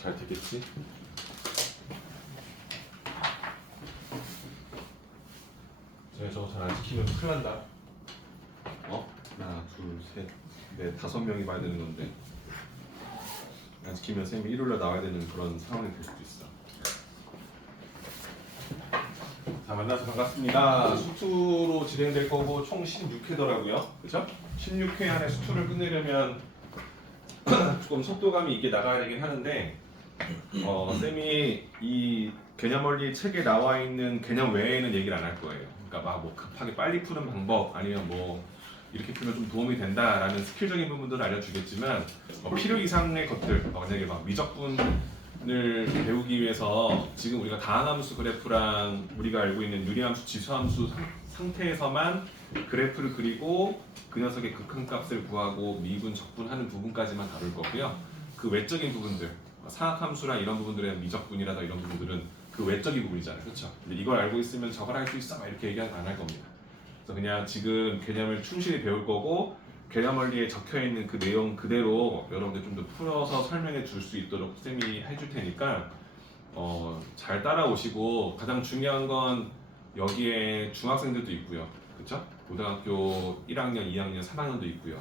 잘 되겠지? 저거 잘 안 지키면 큰일 난다. 하나, 둘, 셋, 넷, 5명이 봐야 되는 건데 안 지키면 쌤이 일요일에 나와야 되는 그런 상황이 될 수도 있어. 자, 만나서 반갑습니다. 수투로 진행될 거고 총 16회더라고요. 그죠? 16회 안에 수투를 끝내려면 조금 속도감이 있게 나가야 되긴 하는데 쌤이 이 개념 원리 책에 나와 있는 개념 외에는 얘기를 안 할 거예요. 그러니까 막 뭐 급하게 빨리 푸는 방법 아니면 뭐 이렇게 풀면 좀 도움이 된다라는 스킬적인 부분들을 알려주겠지만 필요 이상의 것들 만약에 막 미적분을 배우기 위해서 지금 우리가 다항함수 그래프랑 우리가 알고 있는 유리함수 지수함수 상태에서만 그래프를 그리고 그 녀석의 극한값을 구하고 미분 적분하는 부분까지만 다룰 거고요. 그 외적인 부분들 사학함수랑 이런 부분들의 미적분이라든가 이런 부분들은 그 외적인 부분이잖아요. 그렇죠? 근데 이걸 알고 있으면 저걸 할 수 있어 막 이렇게 얘기 안 할 겁니다. 그래서 그냥 지금 개념을 충실히 배울 거고 개념 원리에 적혀 있는 그 내용 그대로 여러분들 좀 더 풀어서 설명해 줄 수 있도록 쌤이 해줄 테니까 잘 따라오시고 가장 중요한 건 여기에 중학생들도 있고요. 그렇죠? 고등학교 1학년, 2학년, 3학년도 있고요.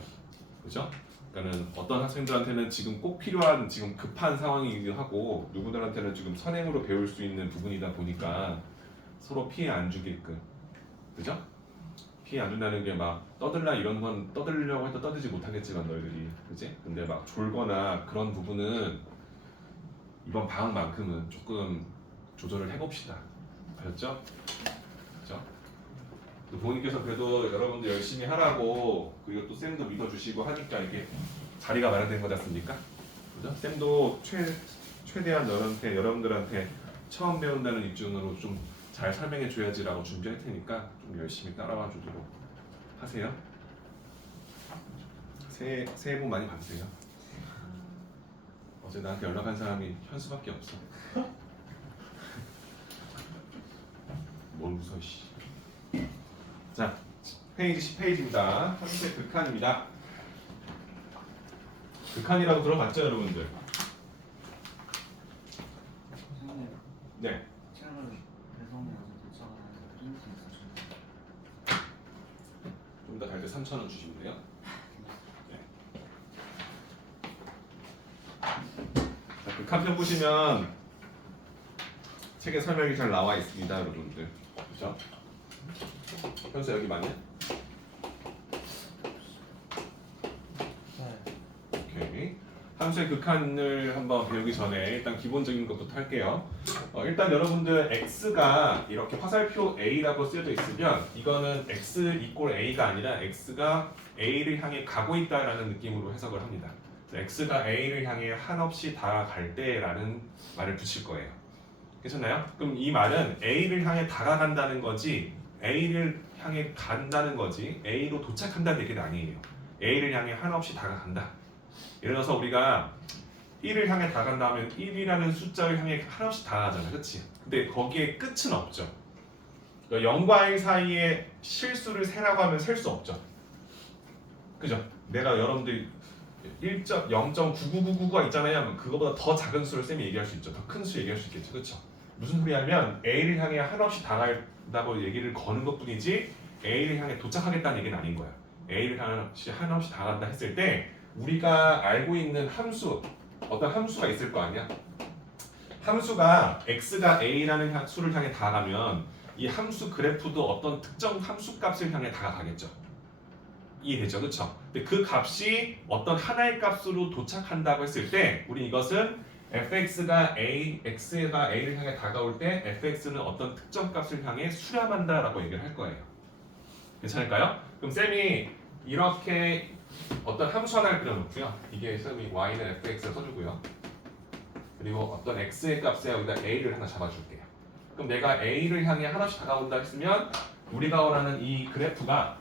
그렇죠? 그러니까는 어떤 학생들한테는 지금 꼭 필요한 지금 급한 상황이기도 하고 누구들한테는 지금 선행으로 배울 수 있는 부분이다 보니까 서로 피해 안 주게끔. 그죠? 피해 안 준다는 게 막 떠들라 이런 건 떠들려고 해도 떠들지 못하겠지만 너희들이 그지? 근데 막 졸거나 그런 부분은 이번 방학만큼은 조금 조절을 해봅시다. 아셨죠? 그죠? 부모님께서 그래도 여러분들 열심히 하라고 그리고 또 쌤도 믿어주시고 하니까 이게 자리가 마련된 거지 않습니까? 그죠? 쌤도 최대한 여러분들한테 처음 배운다는 입장으로 좀 잘 설명해 줘야지라고 준비할 테니까 좀 열심히 따라와 주도록 하세요. 새해 복 많이 받으세요. 어제 나한테 연락한 사람이 현수밖에 없어. 뭘 웃어 씨. 자, 페이지 10페이지입니다. 현재 극한입니다. 극한이라고 들어봤죠, 여러분들? 선생님, 네. 책을 배송해서 도착하는 프린트 있으신가요? 좀 더 갈 때 3,000원 주시면 돼요. 네. 자, 극한편 보시면 책에 설명이 잘 나와 있습니다, 여러분들. 그렇죠? 현수 여기 맞냐? 네. 오케이. 함수의 극한을 한번 배우기 전에 일단 기본적인 것부터 할게요. 일단 여러분들 x가 이렇게 화살표 a라고 쓰여져 있으면 이거는 x 이꼴 a가 아니라 x가 a를 향해 가고 있다라는 느낌으로 해석을 합니다. x가 a를 향해 한없이 다가갈 때라는 말을 붙일 거예요. 괜찮나요? 그럼 이 말은 a를 향해 다가간다는 거지 a를 향해 간다는 거지 a로 도착한다는 얘기는 아니에요. a를 향해 한없이 다가간다. 예를 들어서 우리가 1을 향해 다가간다 하면 1이라는 숫자를 향해 한없이 다가가잖아. 그치? 근데 거기에 끝은 없죠. 그러니까 0과 1 사이에 실수를 세라고 하면 셀 수 없죠. 그죠? 내가 여러분들 0.9999가 있잖아요. 그거보다 더 작은 수를 쌤이 얘기할 수 있죠. 더 큰 수 얘기할 수 있겠죠. 그쵸? 무슨 소리냐면 A를 향해 한없이 다가간다고 얘기를 거는 것뿐이지 A를 향해 도착하겠다는 얘기는 아닌 거야. A를 향해 한없이 다가간다 했을 때 우리가 알고 있는 함수 어떤 함수가 있을 거 아니야? 함수가 x가 a라는 수를 향해 다가가면 이 함수 그래프도 어떤 특정 함수 값을 향해 다가가겠죠. 이해되죠? 그렇죠? 근데 그 값이 어떤 하나의 값으로 도착한다고 했을 때 우리 이것은 fx가 a를 향해 다가올 때 fx는 어떤 특정 값을 향해 수렴한다라고 얘기를 할 거예요. 괜찮을까요? 그럼 쌤이 이렇게 어떤 함수 하나를 그려놓고요. 이게 쌤이 y는 fx를 써주고요. 그리고 어떤 x의 값에 여기다 a를 하나 잡아줄게요. 그럼 내가 a를 향해 하나씩 다가온다 했으면 우리가 원하는 이 그래프가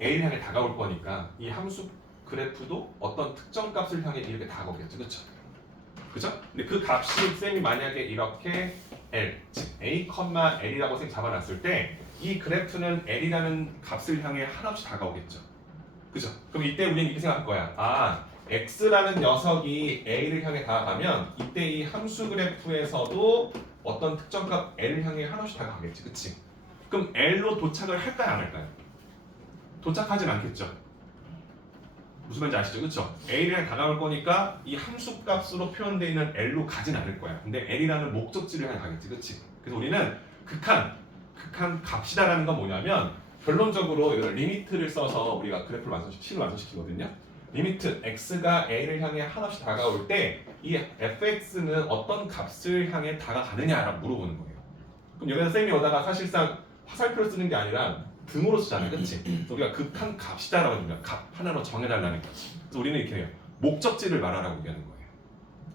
a를 향해 다가올 거니까 이 함수 그래프도 어떤 특정 값을 향해 이렇게 다가오겠죠. 그쵸? 그죠? 근데 그 값이 쌤이 만약에 이렇게 l, 즉 a, l이라고 쌤이 잡아놨을 때 이 그래프는 l이라는 값을 향해 한없이 다가오겠죠. 그죠? 그럼 이때 우리는 이렇게 생각할 거야. 아, x라는 녀석이 a를 향해 다가가면 이때 이 함수 그래프에서도 어떤 특정값 l을 향해 한없이 다가가겠지, 그치? 그럼 l로 도착을 할까요, 안 할까요? 도착하진 않겠죠. 무슨 말인지 아시죠, 그쵸? a를 향해 다가갈 거니까 이 함수 값으로 표현되어 있는 l로 가진 않을 거야. 근데 l이라는 목적지를 향해 가겠지, 그치? 그래서 우리는 극한 값이다라는 건 뭐냐면 결론적으로 이걸 리미트를 써서 우리가 그래프를 완성시키거든요. 리미트 x가 a를 향해 한없이 다가올 때 이 fx는 어떤 값을 향해 다가가느냐라고 물어보는 거예요. 그럼 여기서 쌤이 오다가 사실상 화살표를 쓰는 게 아니라 등으로 쓰잖아요, 그렇지? 그래서 우리가 극한 값이다라고 하면 값 하나로 정해달라는 거지. 그래서 우리는 이렇게 해요. 목적지를 말하라고 얘기하는 거예요.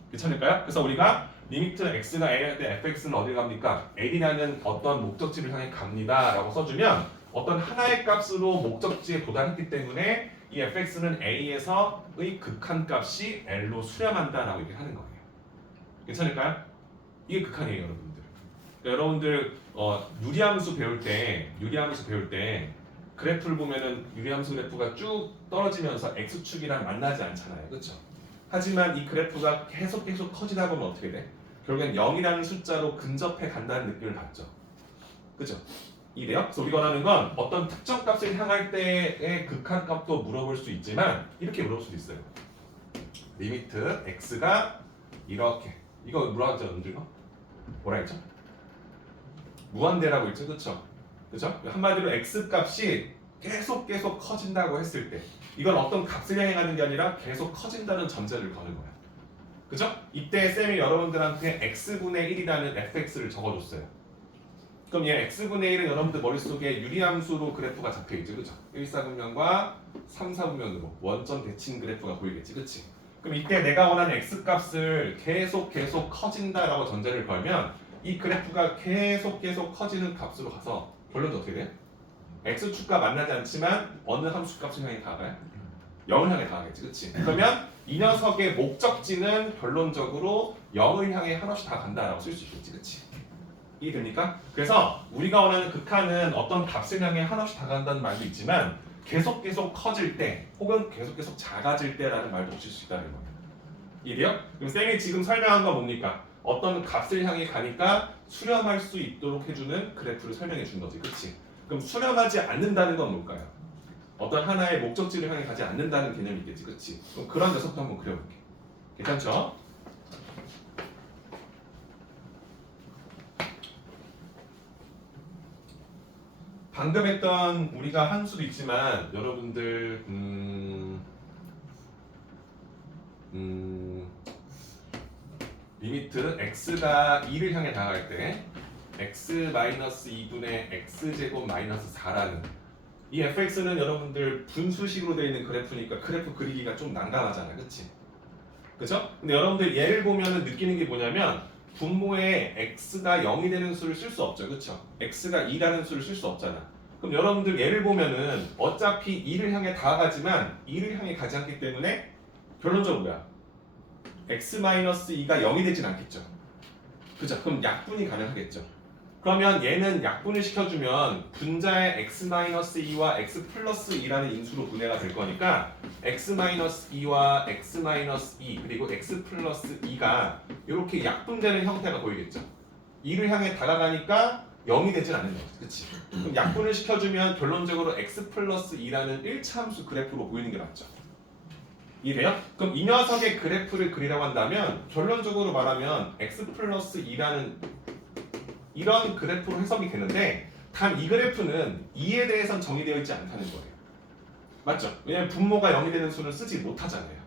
괜찮을까요? 그래서 우리가 리미트 x가 a일 때 fx는 어디 갑니까? l이라는 어떤 목적지를 향해 갑니다라고 써주면 어떤 하나의 값으로 목적지에 도달했기 때문에 이 fx는 a에서의 극한값이 l로 수렴한다라고 얘기하는 거예요. 괜찮을까요? 이게 극한이에요, 여러분들. 그러니까 여러분들 유리함수 배울 때 그래프를 보면은 유리함수 그래프가 쭉 떨어지면서 x축이랑 만나지 않잖아요, 그렇죠? 하지만 이 그래프가 계속 커지다 보면 어떻게 돼? 결국엔 0이라는 숫자로 근접해 간다는 느낌을 받죠. 그죠? 이래요? 그래서 우리가 원하는 건 어떤 특정 값을 향할 때의 극한값도 물어볼 수 있지만 이렇게 물어볼 수도 있어요. 리미트 x가 이렇게 이거 뭐라 하죠, 여러분들? 뭐라 했죠? 무한대라고 했죠, 그쵸? 그죠? 한마디로 x 값이 계속 커진다고 했을 때 이건 어떤 값을 향해 가는 게 아니라 계속 커진다는 전제를 거는 거야. 그죠? 이때 쌤이 여러분들한테 x분의 1이라는 fx를 적어줬어요. 그럼 얘 x분의 1은 여러분들 머릿속에 유리함수로 그래프가 잡혀있죠, 그죠? 1사분면과 3사분면으로 원점 대칭 그래프가 보이겠지, 그치? 그럼 이때 내가 원하는 x값을 계속 커진다라고 전제를 걸면 이 그래프가 계속 커지는 값으로 가서 결론은 어떻게 돼? x축과 만나지 않지만 어느 함수값을 향해 다가가요? 0을 향해 다가가겠지, 그치? 그러면 이 녀석의 목적지는 결론적으로 0을 향해 한없이 다간다라고 쓸 수 있겠지, 그치? 이해됩니까? 그래서 우리가 원하는 극한은 어떤 값을 향해 한없이 다가간다는 말도 있지만 계속 커질 때 혹은 계속 작아질 때라는 말도 붙일 수 있다는 거예요. 이해돼요? 그럼 쌤이 지금 설명한 건 뭡니까? 어떤 값을 향해 가니까 수렴할 수 있도록 해주는 그래프를 설명해 준 거지, 그치? 그럼 수렴하지 않는다는 건 뭘까요? 어떤 하나의 목적지를 향해 가지 않는다는 개념이 있겠지, 그치? 그럼 그런 녀석도 한번 그려볼게. 괜찮죠? 방금 했던 우리가 한 수도 있지만 여러분들 리미트 x가 2를 향해 다가갈 때 x-2분의 x제곱 마이너스 4라는 이 fx는 여러분들 분수식으로 되어 있는 그래프니까 그래프 그리기가 좀 난감하잖아요, 그치? 그죠? 근데 여러분들 얘를 보면 느끼는 게 뭐냐면 분모에 x가 0이 되는 수를 쓸 수 없죠, 그쵸? x가 2라는 수를 쓸 수 없잖아. 그럼 여러분들 얘를 보면은 어차피 2를 향해 다가가지만 2를 향해 가지 않기 때문에 결론적으로 뭐야? x-2가 0이 되진 않겠죠. 그죠? 그럼 약분이 가능하겠죠. 그러면 얘는 약분을 시켜주면 분자의 x-2와 x 플러스 2라는 인수로 분해가 될 거니까 x-2와 x-2 그리고 x 플러스 2가 이렇게 약분되는 형태가 보이겠죠. 2를 향해 다가가니까 0이 되진 않는 거지, 그치? 그럼 약분을 시켜주면 결론적으로 x 플러스 2라는 1차 함수 그래프로 보이는 게 맞죠. 이래요? 그럼 이 녀석의 그래프를 그리라고 한다면 결론적으로 말하면 x 플러스 2라는 이런 그래프로 해석이 되는데 단 이 그래프는 2에 대해선 정의되어 있지 않다는 거예요. 맞죠? 왜냐면 분모가 0이 되는 수는 쓰지 못하잖아요.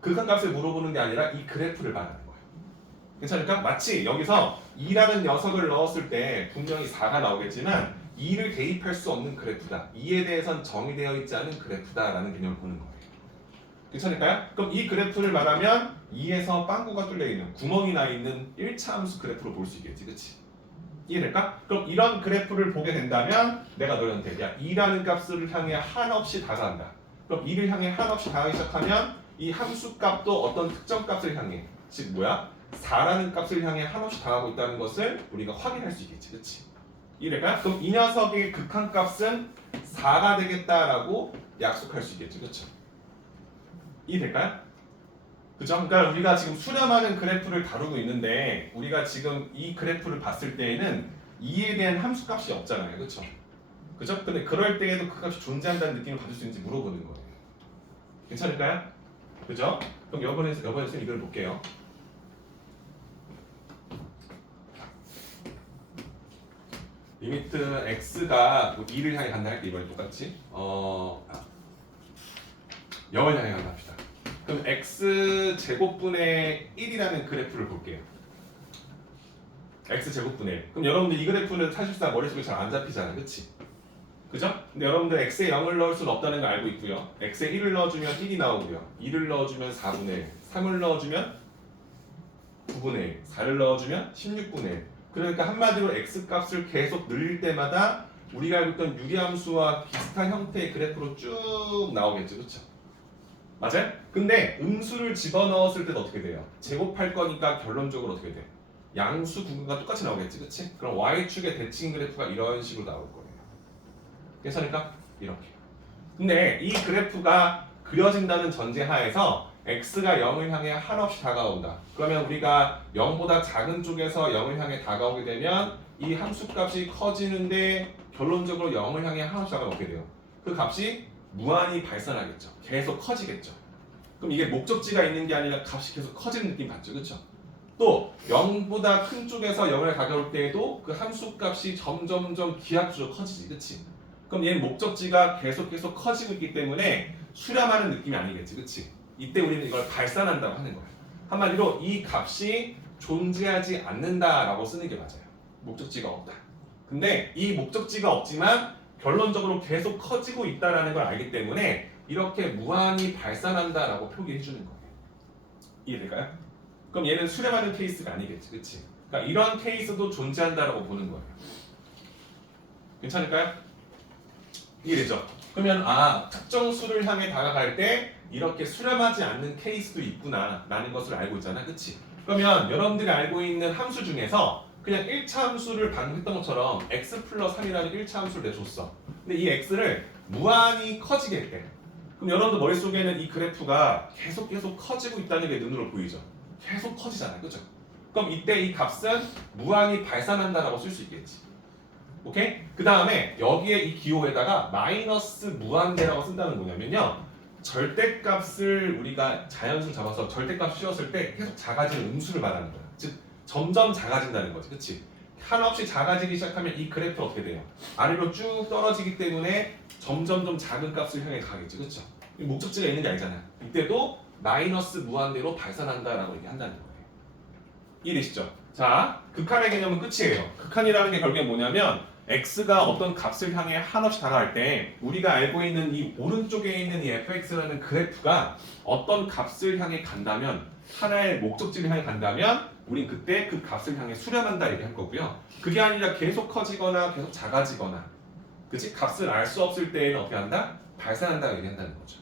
극한값을 물어보는 게 아니라 이 그래프를 말하는 거예요. 괜찮을까? 마치 여기서 2라는 녀석을 넣었을 때 분명히 4가 나오겠지만 2를 대입할 수 없는 그래프다. 2에 대해선 정의되어 있지 않은 그래프다라는 개념을 보는 거예요. 괜찮을까요? 그럼 이 그래프를 말하면 2에서 빵꾸가 뚫려 있는 구멍이 나 있는 1차 함수 그래프로 볼 수 있겠지, 그치? 이해될까? 그럼 이런 그래프를 보게 된다면 내가 너희한테 야 2라는 값을 향해 한없이 다가간다. 그럼 2를 향해 한없이 다가가기 시작하면 이 함수 값도 어떤 특정 값을 향해 즉 뭐야? 4라는 값을 향해 한없이 다가가고 있다는 것을 우리가 확인할 수 있겠지, 그치? 이해될까? 그럼 이 녀석의 극한값은 4가 되겠다라고 약속할 수 있겠지, 그쵸? 이해될까요? 그죠? 그러니까 우리가 지금 수렴하는 그래프를 다루고 있는데 우리가 지금 이 그래프를 봤을 때에는 2에 대한 함수값이 없잖아요. 그렇죠? 그죠? 근데 그럴 때에도 그 값이 존재한다는 느낌을 받을 수 있는지 물어보는 거예요. 괜찮을까요? 그죠? 그럼 이번에 이걸 볼게요. 리미트 x가 2를 향해 간다 할 때 이번에 똑같이 0을 향해 간다 합시다. 그럼 x 제곱분의 1이라는 그래프를 볼게요. x 제곱분의 1. 그럼 여러분들 이 그래프는 사실상 머릿속에 잘 안 잡히잖아요. 그치? 그죠? 근데 여러분들 x에 0을 넣을 수는 없다는 걸 알고 있고요. x에 1을 넣어주면 1이 나오고요. 2를 넣어주면 4분의 1, 3을 넣어주면 9분의 1, 4를 넣어주면 16분의 1. 그러니까 한마디로 x 값을 계속 늘릴 때마다 우리가 알고 있던 유리함수와 비슷한 형태의 그래프로 쭉 나오겠죠. 그렇죠? 맞아요? 근데 음수를 집어넣었을 때는 어떻게 돼요? 제곱할 거니까 결론적으로 어떻게 돼? 양수 구간과 똑같이 나오겠지. 그치? 그럼 y축의 대칭 그래프가 이런 식으로 나올 거예요. 괜찮을까? 이렇게. 근데 이 그래프가 그려진다는 전제 하에서 x가 0을 향해 한없이 다가온다. 그러면 우리가 0보다 작은 쪽에서 0을 향해 다가오게 되면 이 함수값이 커지는데 결론적으로 0을 향해 한없이 다가오게 돼요. 그 값이 무한히 발산하겠죠. 계속 커지겠죠. 그럼 이게 목적지가 있는 게 아니라 값이 계속 커지는 느낌 받죠. 그렇죠? 또 0보다 큰 쪽에서 0을 가져올 때에도 그 함수값이 점점점 기하급수로 커지지. 그렇지? 그럼 얘는 목적지가 계속 커지고 있기 때문에 수렴하는 느낌이 아니겠지. 그렇지? 이때 우리는 이걸 발산한다고 하는 거야. 한마디로 이 값이 존재하지 않는다라고 쓰는 게 맞아요. 목적지가 없다. 근데 이 목적지가 없지만 결론적으로 계속 커지고 있다라는 걸 알기 때문에 이렇게 무한히 발산한다라고 표기해 주는 거예요. 이해될까요? 그럼 얘는 수렴하는 케이스가 아니겠지. 그치? 그러니까 이런 케이스도 존재한다라고 보는 거예요. 괜찮을까요? 이해되죠? 그러면 특정 수를 향해 다가갈 때 이렇게 수렴하지 않는 케이스도 있구나 라는 것을 알고 있잖아. 그치? 그러면 여러분들이 알고 있는 함수 중에서 그냥 1차 함수를 방금 했던 것처럼 x 플러스 3이라는 1차 함수를 내줬어. 근데 이 x를 무한히 커지게 했대. 그럼 여러분들 머릿속에는 이 그래프가 계속 커지고 있다는 게 눈으로 보이죠? 계속 커지잖아요. 그죠? 그럼 이때 이 값은 무한히 발산한다라고 쓸 수 있겠지. 오케이? 그 다음에 여기에 이 기호에다가 마이너스 무한대라고 쓴다는 뭐냐면요. 절대값을 우리가 자연수를 잡아서 절대값 씌웠을 때 계속 작아지는 음수를 말하는 거야. 즉 점점 작아진다는 거지. 그치? 한없이 작아지기 시작하면 이 그래프 어떻게 돼요? 아래로 쭉 떨어지기 때문에 점점 좀 작은 값을 향해 가겠지. 그쵸? 목적지가 있는 게 아니잖아요. 이때도 마이너스 무한대로 발산한다라고 얘기한다는 거예요. 이해되시죠? 자, 극한의 개념은 끝이에요. 극한이라는 게 결국에 뭐냐면 x가 어떤 값을 향해 한없이 다가갈 때 우리가 알고 있는 이 오른쪽에 있는 이 fx라는 그래프가 어떤 값을 향해 간다면 하나의 목적지를 향해 간다면 우린 그때 그 값을 향해 수렴한다 얘기할 거고요. 그게 아니라 계속 커지거나 계속 작아지거나 그치? 값을 알 수 없을 때에는 어떻게 한다? 발산한다 얘기한다는 거죠.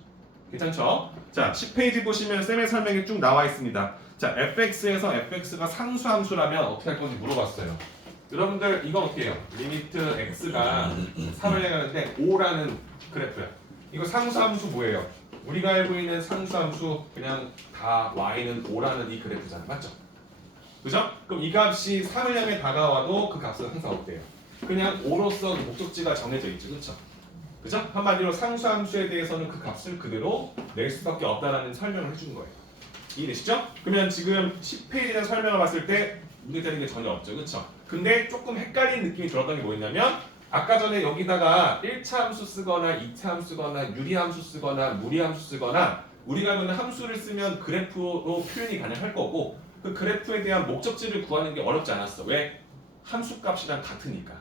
괜찮죠? 자, 10페이지 보시면 쌤의 설명이 쭉 나와 있습니다. 자, fx에서 fx가 상수함수라면 어떻게 할 건지 물어봤어요. 여러분들 이건 어떻게 해요? 리미트 x가 3을 향하는데 5라는 그래프야. 이거 상수함수 뭐예요? 우리가 알고 있는 상수함수 그냥 다 y는 5라는 이 그래프잖아. 맞죠? 그죠? 그럼 이 값이 3을 향해 다가와도 그 값은 항상 어때요? 그냥 5로서 목적지가 정해져 있죠. 그렇죠? 그죠? 한마디로 상수함수에 대해서는 그 값을 그대로 낼 수밖에 없다라는 설명을 해주는 거예요. 이해되시죠? 그러면 지금 10페이지에 설명을 봤을 때 문제되는 게 전혀 없죠. 그렇죠? 근데 조금 헷갈리는 느낌이 들었던 게 뭐였냐면 아까 전에 여기다가 1차 함수 쓰거나 2차 함수 쓰거나 유리함수 쓰거나 무리함수 쓰거나 우리가 하는 함수를 쓰면 그래프로 표현이 가능할 거고 그 그래프에 대한 목적지를 구하는 게 어렵지 않았어. 왜? 함수 값이랑 같으니까.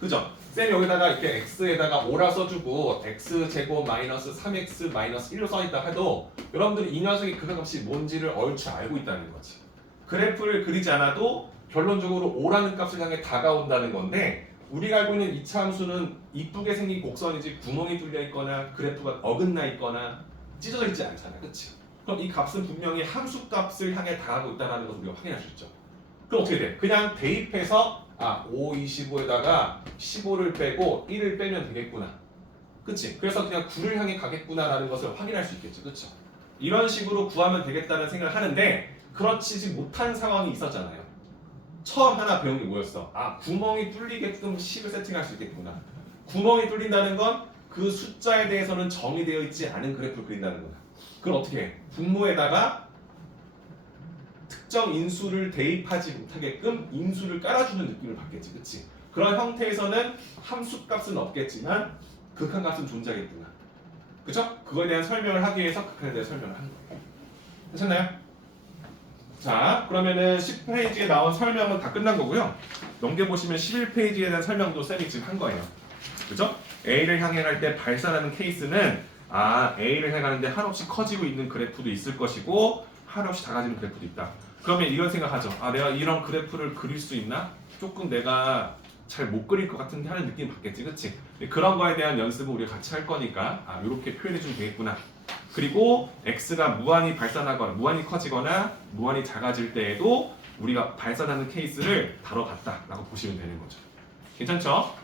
그죠? 쌤 여기다가 이렇게 x에다가 5라 써주고 x제곱 마이너스 3x 마이너스 1로 써있다 해도 여러분들이 이 녀석의 극한값이 뭔지를 얼추 알고 있다는 거지. 그래프를 그리지 않아도 결론적으로 5라는 값을 향해 다가온다는 건데 우리가 알고 있는 2차 함수는 이쁘게 생긴 곡선이지 구멍이 뚫려 있거나 그래프가 어긋나 있거나 찢어져 있지 않잖아. 그치? 그럼 이 값은 분명히 함수 값을 향해 다가오고 있다는 것을 우리가 확인할 수 있죠. 그럼 어떻게 돼? 그냥 대입해서 5, 25에다가 15를 빼고 1을 빼면 되겠구나. 그치? 그래서 그냥 9를 향해 가겠구나라는 것을 확인할 수 있겠죠. 그쵸? 이런 식으로 구하면 되겠다는 생각을 하는데 그렇지 못한 상황이 있었잖아요. 처음 하나 배운 게 뭐였어? 아, 구멍이 뚫리게끔 식을 세팅할 수 있겠구나. 구멍이 뚫린다는 건 그 숫자에 대해서는 정의되어 있지 않은 그래프를 그린다는 거다. 그럼 어떻게 해? 분모에다가 특정 인수를 대입하지 못하게끔 인수를 깔아주는 느낌을 받겠지, 그치? 그런 형태에서는 함수값은 없겠지만 극한값은 존재하겠구나, 그죠? 그거에 대한 설명을 하기 위해서 극한에 대해 설명을 하는 거예요. 되셨나요? 자, 그러면은 10페이지에 나온 설명은 다 끝난 거고요. 넘겨보시면 11페이지에 대한 설명도 쌤이 지금 한 거예요. 그죠? A를 향해 갈 때 발산하는 케이스는 A를 향해 가는데 한없이 커지고 있는 그래프도 있을 것이고 한없이 작아지는 그래프도 있다. 그러면 이런 생각하죠. 내가 이런 그래프를 그릴 수 있나? 조금 내가 잘 못 그릴 것 같은데 하는 느낌 받겠지, 그치? 그런 거에 대한 연습을 우리가 같이 할 거니까 이렇게 표현해 주면 되겠구나. 그리고 x가 무한히 발산하거나 무한히 커지거나 무한히 작아질 때에도 우리가 발산하는 케이스를 다뤄봤다라고 보시면 되는 거죠. 괜찮죠?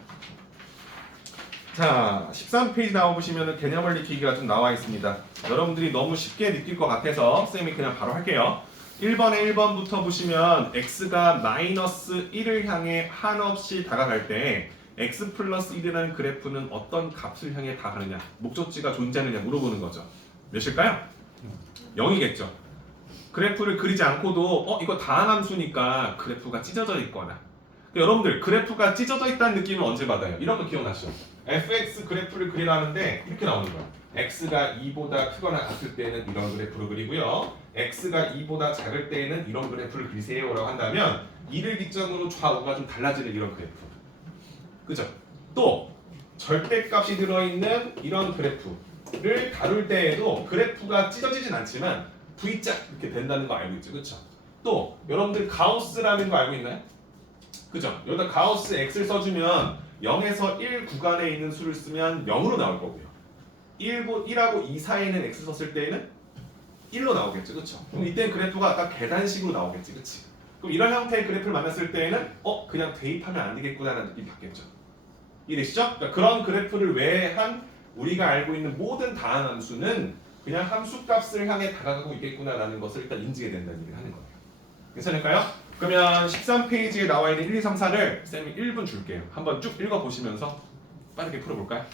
자, 13페이지 나와보시면 개념을 익히기가 좀 나와 있습니다. 여러분들이 너무 쉽게 느낄 것 같아서 쌤이 그냥 바로 할게요. 1번에 1번부터 보시면 x가 마이너스 1을 향해 한없이 다가갈 때 x 플러스 1이라는 그래프는 어떤 값을 향해 다가가느냐, 목적지가 존재하느냐 물어보는 거죠. 몇일까요? 0이겠죠. 그래프를 그리지 않고도 이거 다항함수니까 그래프가 찢어져 있거나, 여러분들 그래프가 찢어져 있다는 느낌은 언제 받아요? 이런 거 기억나시죠? fx 그래프를 그리라는데 이렇게 나오는 거야. x가 2보다 크거나 같을 때는 이런 그래프를 그리고요, x가 2보다 작을 때에는 이런 그래프를 그리세요라고 한다면 2를 기점으로 좌우가 좀 달라지는 이런 그래프, 그죠? 또 절대값이 들어있는 이런 그래프를 다룰 때에도 그래프가 찢어지진 않지만 V자 이렇게 된다는 거 알고 있죠, 그렇죠? 또 여러분들 가우스라는 거 알고 있나요? 그죠? 여기다 가우스 x를 써주면 0에서 1 구간에 있는 수를 쓰면 0으로 나올 거고요. 1하고 2 사이에는 x 썼을 때에는 1로 나오겠죠, 그렇죠? 그럼 이때는 그래프가 아까 계단식으로 나오겠지, 그렇지? 그럼 이런 형태의 그래프를 만났을 때에는 그냥 대입하면 안 되겠구나라는 느낌이 받겠죠. 이해되시죠? 그러니까 그런 그래프를 외한 우리가 알고 있는 모든 다항함수는 그냥 함수값을 향해 다가가고 있겠구나라는 것을 일단 인지게 된다는 얘기를 하는 거예요. 괜찮을까요? 그러면 13페이지에 나와 있는 1, 2, 3, 4를 쌤이 1분 줄게요. 한번 쭉 읽어보시면서 빠르게 풀어볼까요?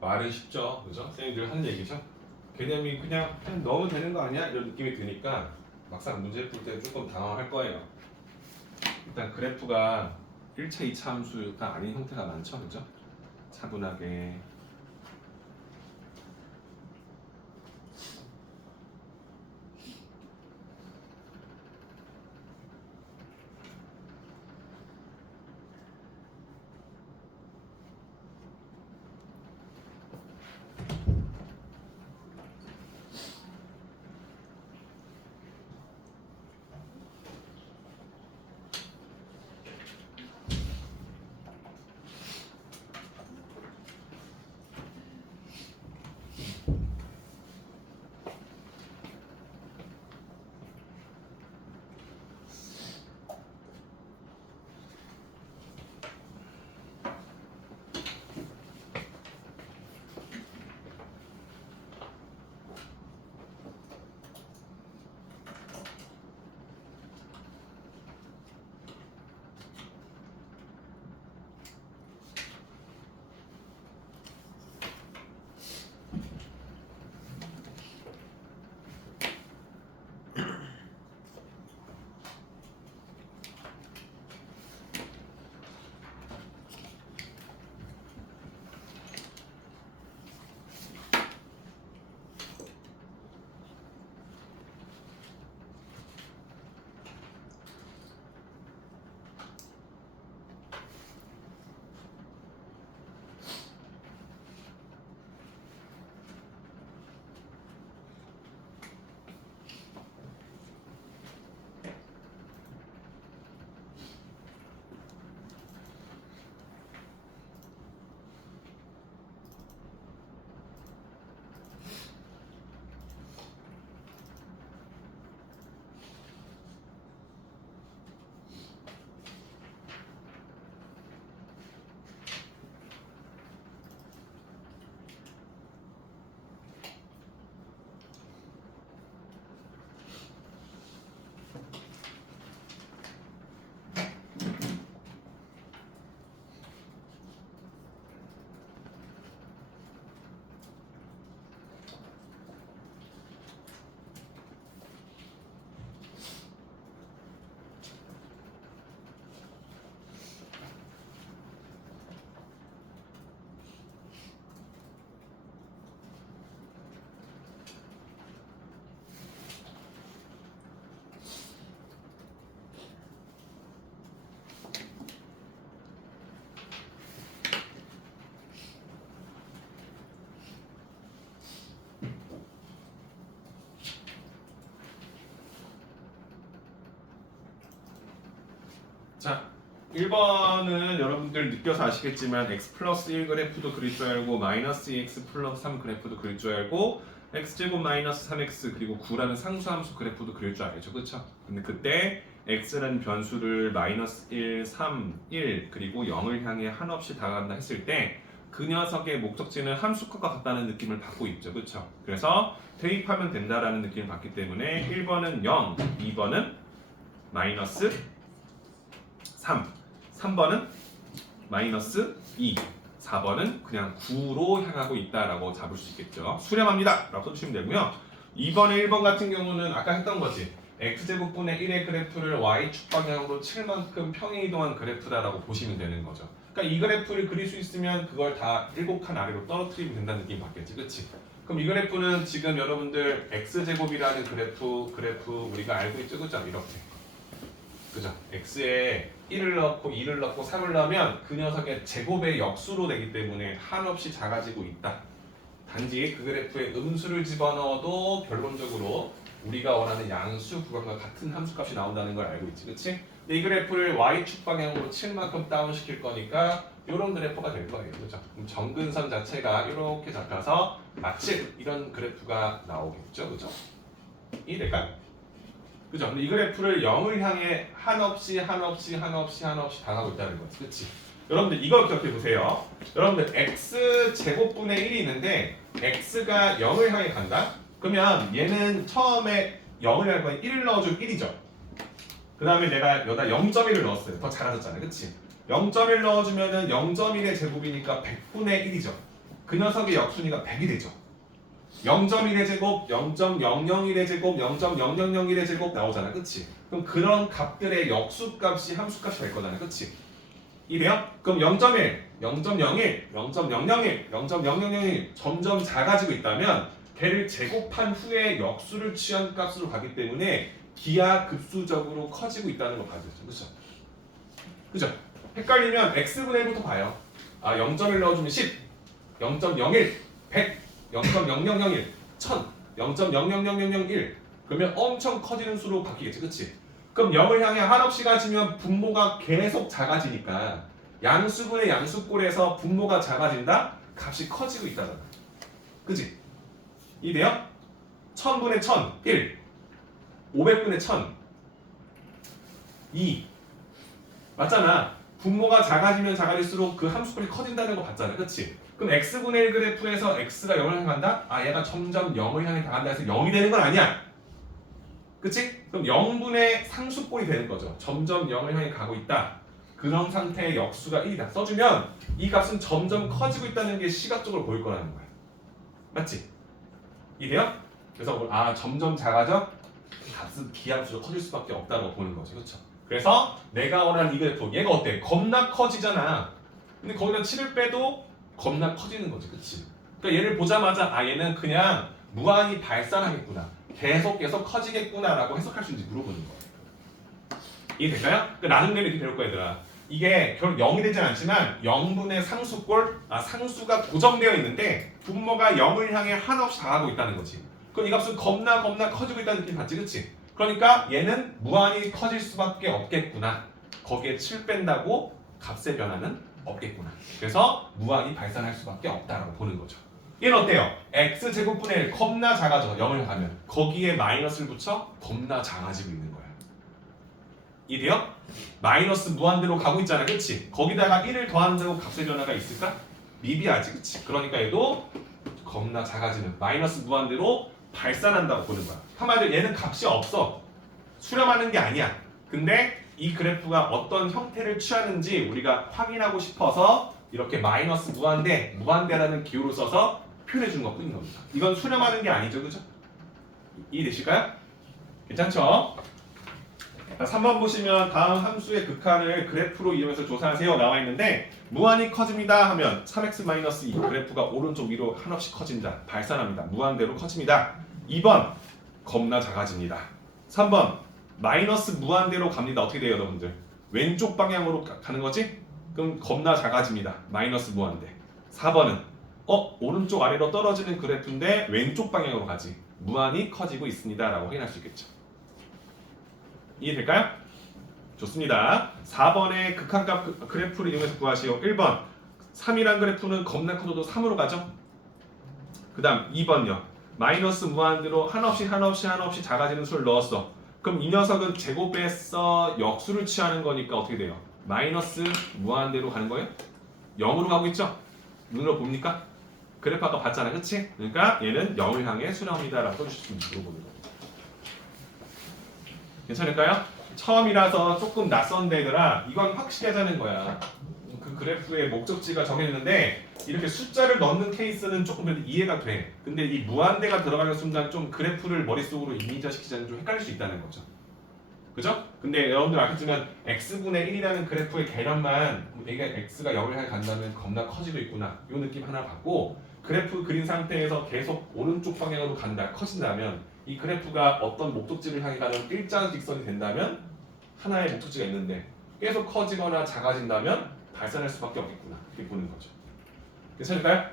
말은 쉽죠, 그죠? 선생님이 늘 하는 얘기죠. 개념이 그냥 넣으면 되는 거 아니야? 이런 느낌이 드니까 막상 문제 풀 때 조금 당황할 거예요. 일단 그래프가 1차, 2차 함수가 아닌 형태가 많죠, 그죠? 차분하게 자, 1번은 여러분들 느껴서 아시겠지만 x 플러스 1 그래프도 그릴 줄 알고 마이너스 2x 플러스 3 그래프도 그릴 줄 알고 x제곱 마이너스 3x 그리고 9라는 상수함수 그래프도 그릴 줄 알죠. 그쵸? 근데 그때 x라는 변수를 마이너스 1, 3, 1 그리고 0을 향해 한없이 다가간다 했을 때 그 녀석의 목적지는 함수값과 같다는 느낌을 받고 있죠. 그쵸? 그래서 대입하면 된다라는 느낌을 받기 때문에 1번은 0, 2번은 마이너스 3, 3번은 마이너스 2, 4번은 그냥 9로 향하고 있다라고 잡을 수 있겠죠. 수렴합니다 라고 써주시면 되고요. 2번에 1번 같은 경우는 아까 했던 거지. x제곱분의 1의 그래프를 y축 방향으로 칠 만큼 평행이동한 그래프다라고 보시면 되는 거죠. 그러니까 이 그래프를 그릴 수 있으면 그걸 다 7칸 아래로 떨어뜨리면 된다는 느낌 받겠지. 그치? 그럼 이 그래프는 지금 여러분들 x제곱이라는 그래프 우리가 알고 있죠. 그죠? 이렇게. 그죠? x에 1을 넣고 2를 넣고 3을 넣으면 그 녀석의 제곱의 역수로 되기 때문에 한없이 작아지고 있다. 단지 그 그래프에 음수를 집어넣어도 결론적으로 우리가 원하는 양수 구간과 같은 함수값이 나온다는 걸 알고 있지. 그치? 근데 이 그래프를 y축 방향으로 칠 만큼 다운시킬 거니까 이런 그래프가 될 거예요. 그죠? 그럼 정근선 자체가 이렇게 잡혀서 마치 이런 그래프가 나오겠죠. 그죠? 이해될까요? 그죠? 근데 이 그래프를 0을 향해 한없이 당하고 있다는 거지. 그치? 여러분들 이걸 기억해 보세요. 여러분들 x 제곱분의 1이 있는데 x가 0을 향해 간다? 그러면 얘는 처음에 0을 향해 가면 1을 넣어주면 1이죠. 그 다음에 내가 여기다 0.1을 넣었어요. 더 작아졌잖아요. 그치? 0.1 넣어주면은 0.1의 제곱이니까 100분의 1이죠. 그 녀석의 역순위가 100이 되죠. 0.1의 제곱, 0.001의 제곱, 0.0001의 제곱 나오잖아. 그치? 그럼 그런 값들의 역수값이 함수값이 될 거잖아. 그치? 이래요? 그럼 0.1, 0.01, 0.001, 0.0001 점점 작아지고 있다면 걔를 제곱한 후에 역수를 취한 값으로 가기 때문에 기하급수적으로 커지고 있다는 걸 봐야죠. 그쵸? 그죠? 헷갈리면 x분의 1부터 봐요. 아, 0.1 넣어주면 10, 0.01, 100, 0.0001, 1000, 0.000001 그러면 엄청 커지는 수로 바뀌겠지. 그치? 그럼 0을 향해 한없이 가지면 분모가 계속 작아지니까 양수분의 양수꼴에서 분모가 작아진다? 값이 커지고 있다잖아. 그치? 이돼요? 1000분의 1000, 1 500분의 1000, 2 맞잖아. 분모가 작아지면 작아질수록 그 함수꼴이 커진다는 거 봤잖아. 그치? 그럼 x분의 1 그래프에서 x가 0을 향해 간다? 아 얘가 점점 0을 향해 가간다 해서 0이 되는 건 아니야. 그치? 그럼 0분의 상수꼴이 되는 거죠. 점점 0을 향해 가고 있다. 그런 상태의 역수가 1이다. 써주면 이 값은 점점 커지고 있다는 게 시각적으로 보일 거라는 거야. 맞지? 이해요? 그래서 점점 작아져? 값은 기하급수로 커질 수밖에 없다고 보는 거지. 그렇죠? 그래서 내가 원하는 이 그래프 얘가 어때? 겁나 커지잖아. 근데 거기다 7을 빼도 겁나 커지는 거지. 그치? 그러니까 얘를 보자마자 얘는 그냥 무한히 발산하겠구나. 계속 커지겠구나 라고 해석할 수 있는지 물어보는 거예요. 이해될까요? 그러니까 나중에 이렇게 배울 거야 얘들아. 이게 결국 0이 되진 않지만 0분의 상수꼴, 상수가 고정되어 있는데 분모가 0을 향해 한없이 당하고 있다는 거지. 그럼 이 값은 겁나 커지고 있다는 느낌 받지, 그치? 그러니까 얘는 무한히 커질 수밖에 없겠구나. 거기에 7 뺀다고 값의 변화는 없겠구나. 그래서 무한히 발산할 수밖에 없다라고 보는 거죠. 얘는 어때요? x제곱분의 1 겁나 작아져. 0을 가면 거기에 마이너스를 붙여 겁나 작아지고 있는 거야. 이해돼요? 마이너스 무한대로 가고 있잖아. 그치? 거기다가 1을 더한다고 값의 변화가 있을까? 미비하지. 그치? 그러니까 얘도 겁나 작아지는 마이너스 무한대로 발산한다고 보는 거야. 한마디로 얘는 값이 없어. 수렴하는 게 아니야. 근데 이 그래프가 어떤 형태를 취하는지 우리가 확인하고 싶어서 이렇게 마이너스 무한대라는 기호를 써서 표현해 준 것뿐인 겁니다. 이건 수렴하는 게 아니죠. 그죠? 이해되실까요? 괜찮죠? 3번 보시면 다음 함수의 극한을 그래프로 이용해서 조사하세요 나와 있는데 무한히 커집니다 하면 3x-2 그래프가 오른쪽 위로 한없이 커진다. 발산합니다. 무한대로 커집니다. 2번 겁나 작아집니다. 3번 마이너스 무한대로 갑니다. 어떻게 돼요 여러분들? 왼쪽 방향으로 가는 거지? 그럼 겁나 작아집니다. 마이너스 무한대. 4번은 오른쪽 아래로 떨어지는 그래프인데 왼쪽 방향으로 가지. 무한히 커지고 있습니다 라고 확인할 수 있겠죠. 이해될까요? 좋습니다. 4번의 극한값 그래프를 이용해서 구하시오. 1번 3이란 그래프는 겁나 커도 3으로 가죠. 그 다음 2번요. 마이너스 무한대로 한없이 작아지는 수를 넣었어. 그럼 이 녀석은 제곱에서 역수를 취하는 거니까 어떻게 돼요? 마이너스 무한대로 가는 거예요? 0으로 가고 있죠? 눈으로 봅니까? 그래프 아까 봤잖아, 그치? 그러니까 얘는 0을 향해 수렴이다 라고 써주시면 물어보는 거예요. 괜찮을까요? 처음이라서 조금 낯선 데더라. 이건 확실히 하자는 거야. 그 그래프의 목적지가 정해졌는데 이렇게 숫자를 넣는 케이스는 조금 그래도 이해가 돼. 근데 이 무한대가 들어가는 순간 좀 그래프를 머릿속으로 이미지화시키자면 좀 헷갈릴 수 있다는 거죠. 그죠? 근데 여러분들 알겠지만 x분의 1이라는 그래프의 개념만 얘가 x가 0을 향해 간다면 겁나 커지고 있구나. 이 느낌 하나 받고 그래프 그린 상태에서 계속 오른쪽 방향으로 간다, 커진다면 이 그래프가 어떤 목적지를 향해 가는 일자직선이 된다면 하나의 목적지가 있는데 계속 커지거나 작아진다면 발산할 수밖에 없겠구나. 이렇게 보는 거죠. 괜찮을까요?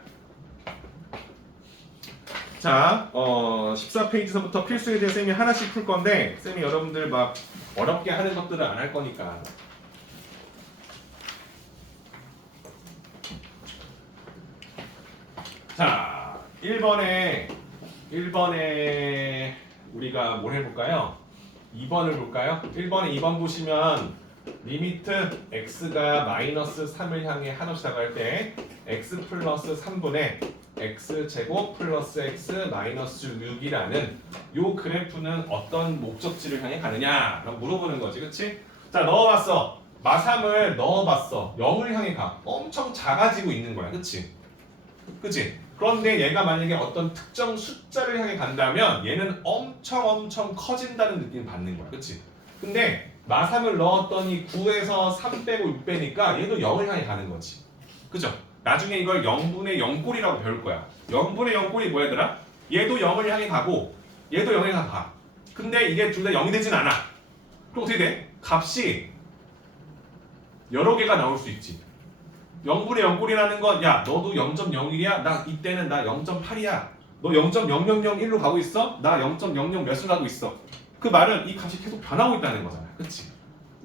자, 14페이지서부터 필수에 대해 쌤이 하나씩 풀 건데 쌤이 여러분들 막 어렵게 하는 것들은 안 할 거니까. 자, 1번에 우리가 뭘 해볼까요? 2번을 볼까요? 1번에 2번 보시면 리미트 x가 마이너스 3을 향해 한없이 다가갈 때 x 플러스 3분의 x 제곱 플러스 x 마이너스 6이라는 요 그래프는 어떤 목적지를 향해 가느냐 라고 물어보는 거지, 그치? 자, 넣어봤어. 마3을 넣어봤어. 0을 향해 가. 엄청 작아지고 있는 거야, 그치? 그치? 그런데 얘가 만약에 어떤 특정 숫자를 향해 간다면 얘는 엄청 커진다는 느낌을 받는 거야, 그치? 근데 마3을 넣었더니 9에서 3 빼고 6 빼니까 얘도 0을 향해 가는 거지. 그죠? 나중에 이걸 0분의 0꼴이라고 배울 거야. 0분의 0꼴이 뭐야더라? 얘도 0을 향해 가고 얘도 0을 향해 가. 근데 이게 둘 다 0이 되진 않아. 그럼 어떻게 돼? 값이 여러 개가 나올 수 있지. 0분의 0꼴이라는 건 야, 너도 0.01이야? 나 이때는 나 0.8이야. 너 0.0001로 가고 있어? 나 0.00 몇을 가고 있어. 그 말은 이 값이 계속 변하고 있다는 거잖아. 그치?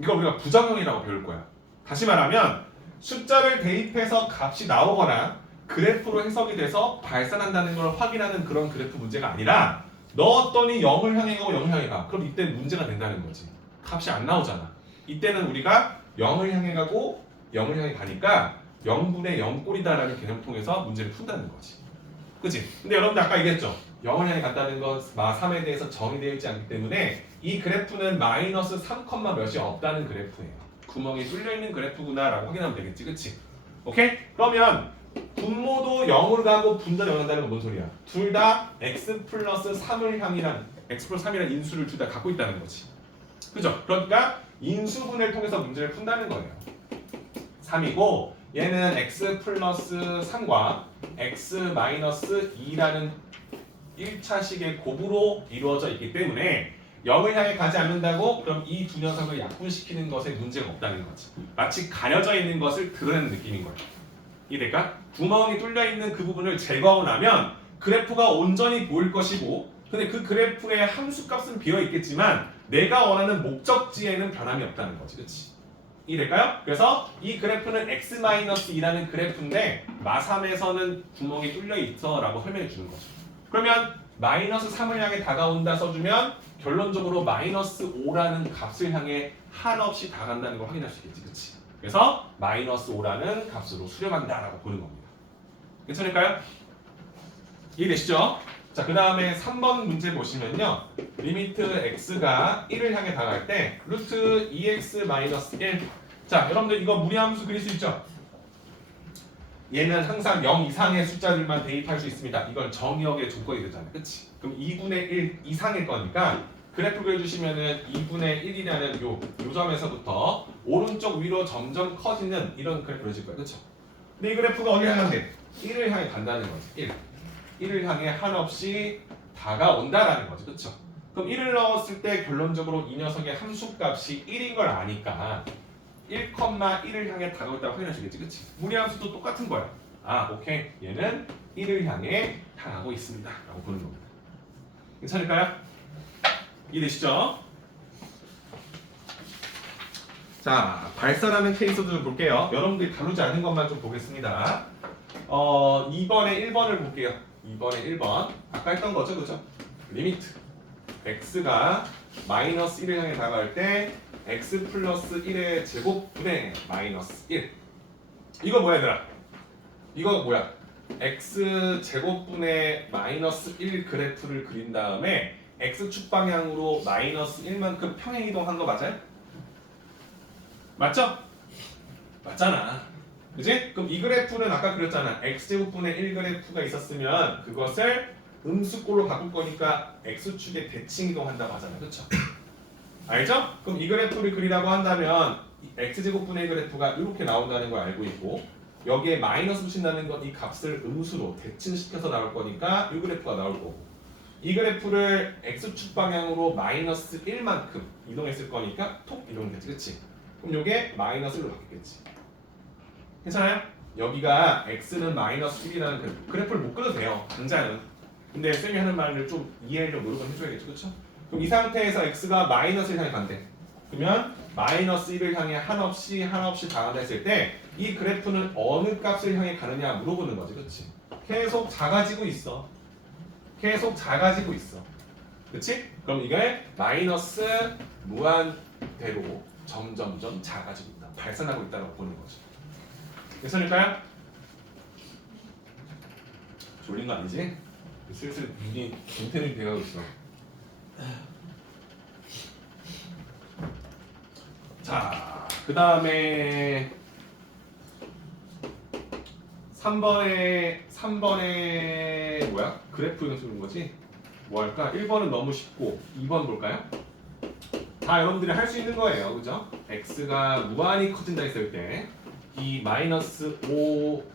이거 우리가 부정형이라고 배울 거야. 다시 말하면 숫자를 대입해서 값이 나오거나 그래프로 해석이 돼서 발산한다는 걸 확인하는 그런 그래프 문제가 아니라 넣었더니 0을 향해 가고 0을 향해 가. 그럼 이때 문제가 된다는 거지. 값이 안 나오잖아. 이때는 우리가 0을 향해 가고 0을 향해 가니까 0분의 0꼴이다라는 개념을 통해서 문제를 푼다는 거지. 그치? 근데 여러분들 아까 얘기했죠? 0을 향해 간다는 건 마3에 대해서 정의되어 있지 않기 때문에 이 그래프는 마이너스 3, 몇이 없다는 그래프예요. 구멍이 뚫려있는 그래프구나 라고 확인하면 되겠지, 그치? 오케이? 그러면 분모도 0으로 가고 분도 0으로 간다는 건 뭔 소리야? 둘 다 x 플러스 3을 향이란 x 플러스 3이라는 인수를 둘 다 갖고 있다는 거지. 그죠? 그러니까 인수분해를 통해서 문제를 푼다는 거예요. 3이고 얘는 x 플러스 3과 x 마이너스 2라는 1차식의 곱으로 이루어져 있기 때문에 0을 향해 가지 않는다고? 그럼 이 두 녀석을 약분시키는 것에 문제가 없다는 거지. 마치 가려져 있는 것을 드러내는 느낌인 거야. 이해될까? 구멍이 뚫려 있는 그 부분을 제거하고 나면 그래프가 온전히 보일 것이고 근데 그 그래프의 함수값은 비어 있겠지만 내가 원하는 목적지에는 변함이 없다는 거지. 그치? 이해될까요? 그래서 이 그래프는 x-2라는 그래프인데 마3에서는 구멍이 뚫려 있어 라고 설명해 주는 거죠. 그러면 마이너스 3을 향해 다가온다 써주면 결론적으로 마이너스 5라는 값을 향해 한없이 다가간다는 걸 확인할 수 있겠지. 그치? 그래서 마이너스 5라는 값으로 수렴한다 라고 보는 겁니다. 괜찮을까요? 이해되시죠? 자, 그 다음에 3번 문제 보시면요. 리미트 x가 1을 향해 다가갈 때 루트 2x-1. 자, 여러분들 이거 무리함수 그릴 수 있죠? 얘는 항상 0 이상의 숫자들만 대입할 수 있습니다. 이건 정의역의 조건이 되잖아요. 그치? 그럼 2분의 1 이상일 거니까 그래프 그려주시면은 2분의 1이라는 요 점에서부터 오른쪽 위로 점점 커지는 이런 그래프 그려질 거예요. 그쵸? 근데 이 그래프가 어디 향한대? 1을 향해 간다는 거지. 1을 향해 한없이 다가온다라는 거지. 그쵸? 그럼 1을 넣었을 때 결론적으로 이 녀석의 함수값이 1인 걸 아니까 1,1을 향해 다가온다고 확인할 수 있겠지. 그치? 무리함수도 똑같은 거야. 아, 오케이. 얘는 1을 향해 다가가고 있습니다. 라고 보는 겁니다. 괜찮을까요? 이해되시죠? 자, 발사라는 케이스도 좀 볼게요. 여러분들이 다루지 않은 것만 좀 보겠습니다. 2번에 1번을 볼게요. 2번에 1번. 아까 했던 거죠, 그죠? 리미트. x가 마이너스 1을 향해 다가갈 때 x 플러스 1의 제곱분의 마이너스 1. 이거 뭐야, 얘들아? 이거 뭐야? x 제곱분의 마이너스 1 그래프를 그린 다음에 x축 방향으로 마이너스 1만큼 평행 이동한 거 맞아요? 맞죠? 맞잖아. 그지? 그럼 이 그래프는 아까 그렸잖아. x제곱분의 1 그래프가 있었으면 그것을 음수꼴로 바꿀 거니까 x축에 대칭 이동한다고 하잖아. 그쵸? 알죠? 그럼 이 그래프를 그리라고 한다면 x제곱분의 1 그래프가 이렇게 나온다는 걸 알고 있고 여기에 마이너스 붙인다는 건 이 값을 음수로 대칭시켜서 나올 거니까 이 그래프가 나올 거고 이 그래프를 x축 방향으로 마이너스 1만큼 이동했을 거니까 톡 이동되지. 그치? 그럼 이게 마이너스 1로 바뀌겠지. 괜찮아요? 여기가 x는 마이너스 1이라는 그래프를 못 그려도 돼요. 당장은. 근데 쌤이 하는 말을 좀 이해하려고 노력을 해줘야겠죠. 그쵸? 그럼 이 상태에서 x가 마이너스 1 향해 간대. 그러면 마이너스 1을 향해 한없이 다간다 했을 때 이 그래프는 어느 값을 향해 가느냐 물어보는 거지. 그치? 계속 작아지고 있어. 계속 작아지고 있어. 그치? 그럼 이게 마이너스 무한대로 점점점 작아지고 있다. 발산하고 있다고 보는 거죠. 괜찮을까요? 졸린 거 아니지? 슬슬 눈이 김태균이 돼가고 있어. 자, 그 다음에 3번에 뭐야? 그래프 연습인 거지? 뭐 할까? 1번은 너무 쉽고 2번 볼까요? 다 여러분들이 할 수 있는 거예요. 그죠? x가 무한히 커진다 했을 때 이 마이너스 5,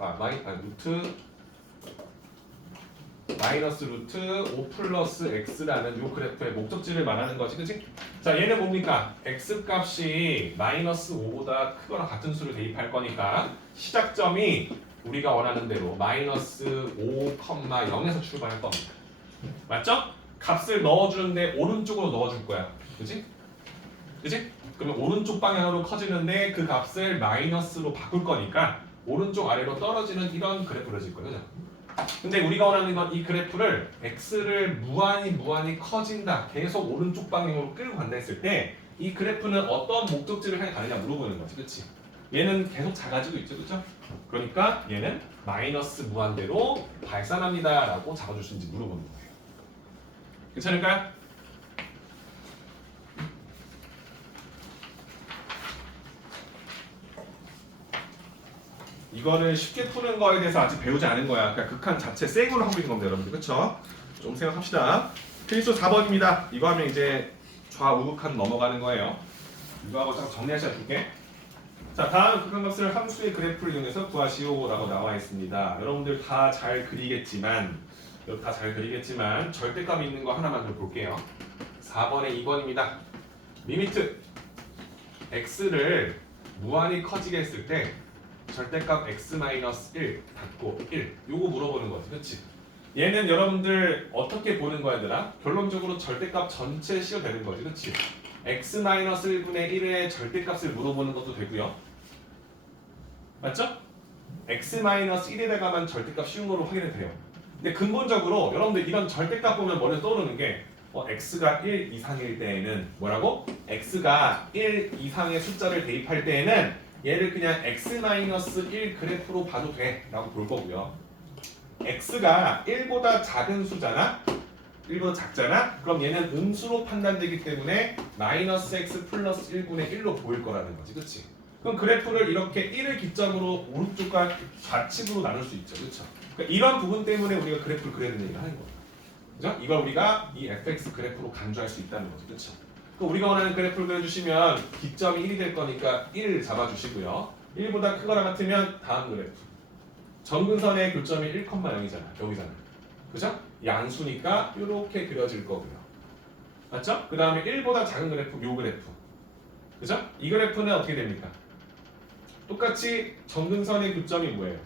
마이너스 루트 5 플러스 x라는 요 그래프의 목적지를 말하는 거지. 그치? 자, 얘는 뭡니까? x 값이 마이너스 5보다 크거나 같은 수를 대입할 거니까 시작점이 우리가 원하는 대로 마이너스 5,0에서 출발할 겁니다. 맞죠? 값을 넣어주는데 오른쪽으로 넣어줄 거야. 그치? 그치? 그러면 오른쪽 방향으로 커지는데 그 값을 마이너스로 바꿀 거니까 오른쪽 아래로 떨어지는 이런 그래프를 그려질 거예요. 그죠? 근데 우리가 원하는 건 이 그래프를 x를 무한히 커진다. 계속 오른쪽 방향으로 끌고 간다 했을 때 이 그래프는 어떤 목적지를 향해 가느냐 물어보는 거지. 그치? 얘는 계속 작아지고 있죠. 그죠? 그러니까 얘는 마이너스 무한대로 발산합니다. 라고 잡아주시는지 물어보는 거예요. 괜찮을까요? 이거는 쉽게 푸는 거에 대해서 아직 배우지 않은 거야. 그러니까 극한 자체 생으로 하고 있는 겁니다, 여러분들. 그렇죠? 좀 생각합시다. 필수 4번입니다. 이거 하면 이제 좌우극한 넘어가는 거예요. 이거 하고 딱 정리하셔야 줄게. 자, 다음 극한값을 함수의 그래프를 이용해서 구하시오라고 나와 있습니다. 여러분들 다 잘 그리겠지만 절대값이 있는 거 하나만 좀 볼게요. 4번에 2번입니다. 리미트 x를 무한히 커지게 했을 때 절대값 x-1 닫고 1 요거 물어보는 거지. 그치? 얘는 여러분들 어떻게 보는 거야 얘들아? 결론적으로 절대값 전체 씌워되는 거지. 그치? x-1분의 1의 절대값을 물어보는 것도 되고요. 맞죠? x-1에다가만 절대값 씌운 거로 확인이 돼요. 근데 근본적으로 여러분들 이런 절대값 보면 머리에 떠오르는 게 x가 1 이상일 때에는 뭐라고? x가 1 이상의 숫자를 대입할 때에는 얘를 그냥 x-1 그래프로 봐도 돼 라고 볼 거고요. x가 1보다 작은 수잖아? 1보다 작잖아? 그럼 얘는 음수로 판단되기 때문에 마이너스 x 플러스 1분의 1로 보일 거라는 거지. 그치? 그럼 그래프를 이렇게 1을 기점으로 오른쪽과 좌측으로 나눌 수 있죠. 그쵸? 그러니까 이런 부분 때문에 우리가 그래프를 그려야 되는 얘기를 하는 거예요. 그죠? 이걸 우리가 이 fx 그래프로 간주할 수 있다는 거죠. 그쵸? 그럼 우리가 원하는 그래프를 그려주시면 기점이 1이 될 거니까 1을 잡아주시고요. 1보다 크거나 같으면 다음 그래프. 점근선의 교점이 1,0이잖아. 여기잖아. 그죠? 양수니까 이렇게 그려질 거고요. 맞죠? 그 다음에 1보다 작은 그래프, 요 그래프. 그죠? 이 그래프는 어떻게 됩니까? 똑같이 점근선의 교점이 뭐예요?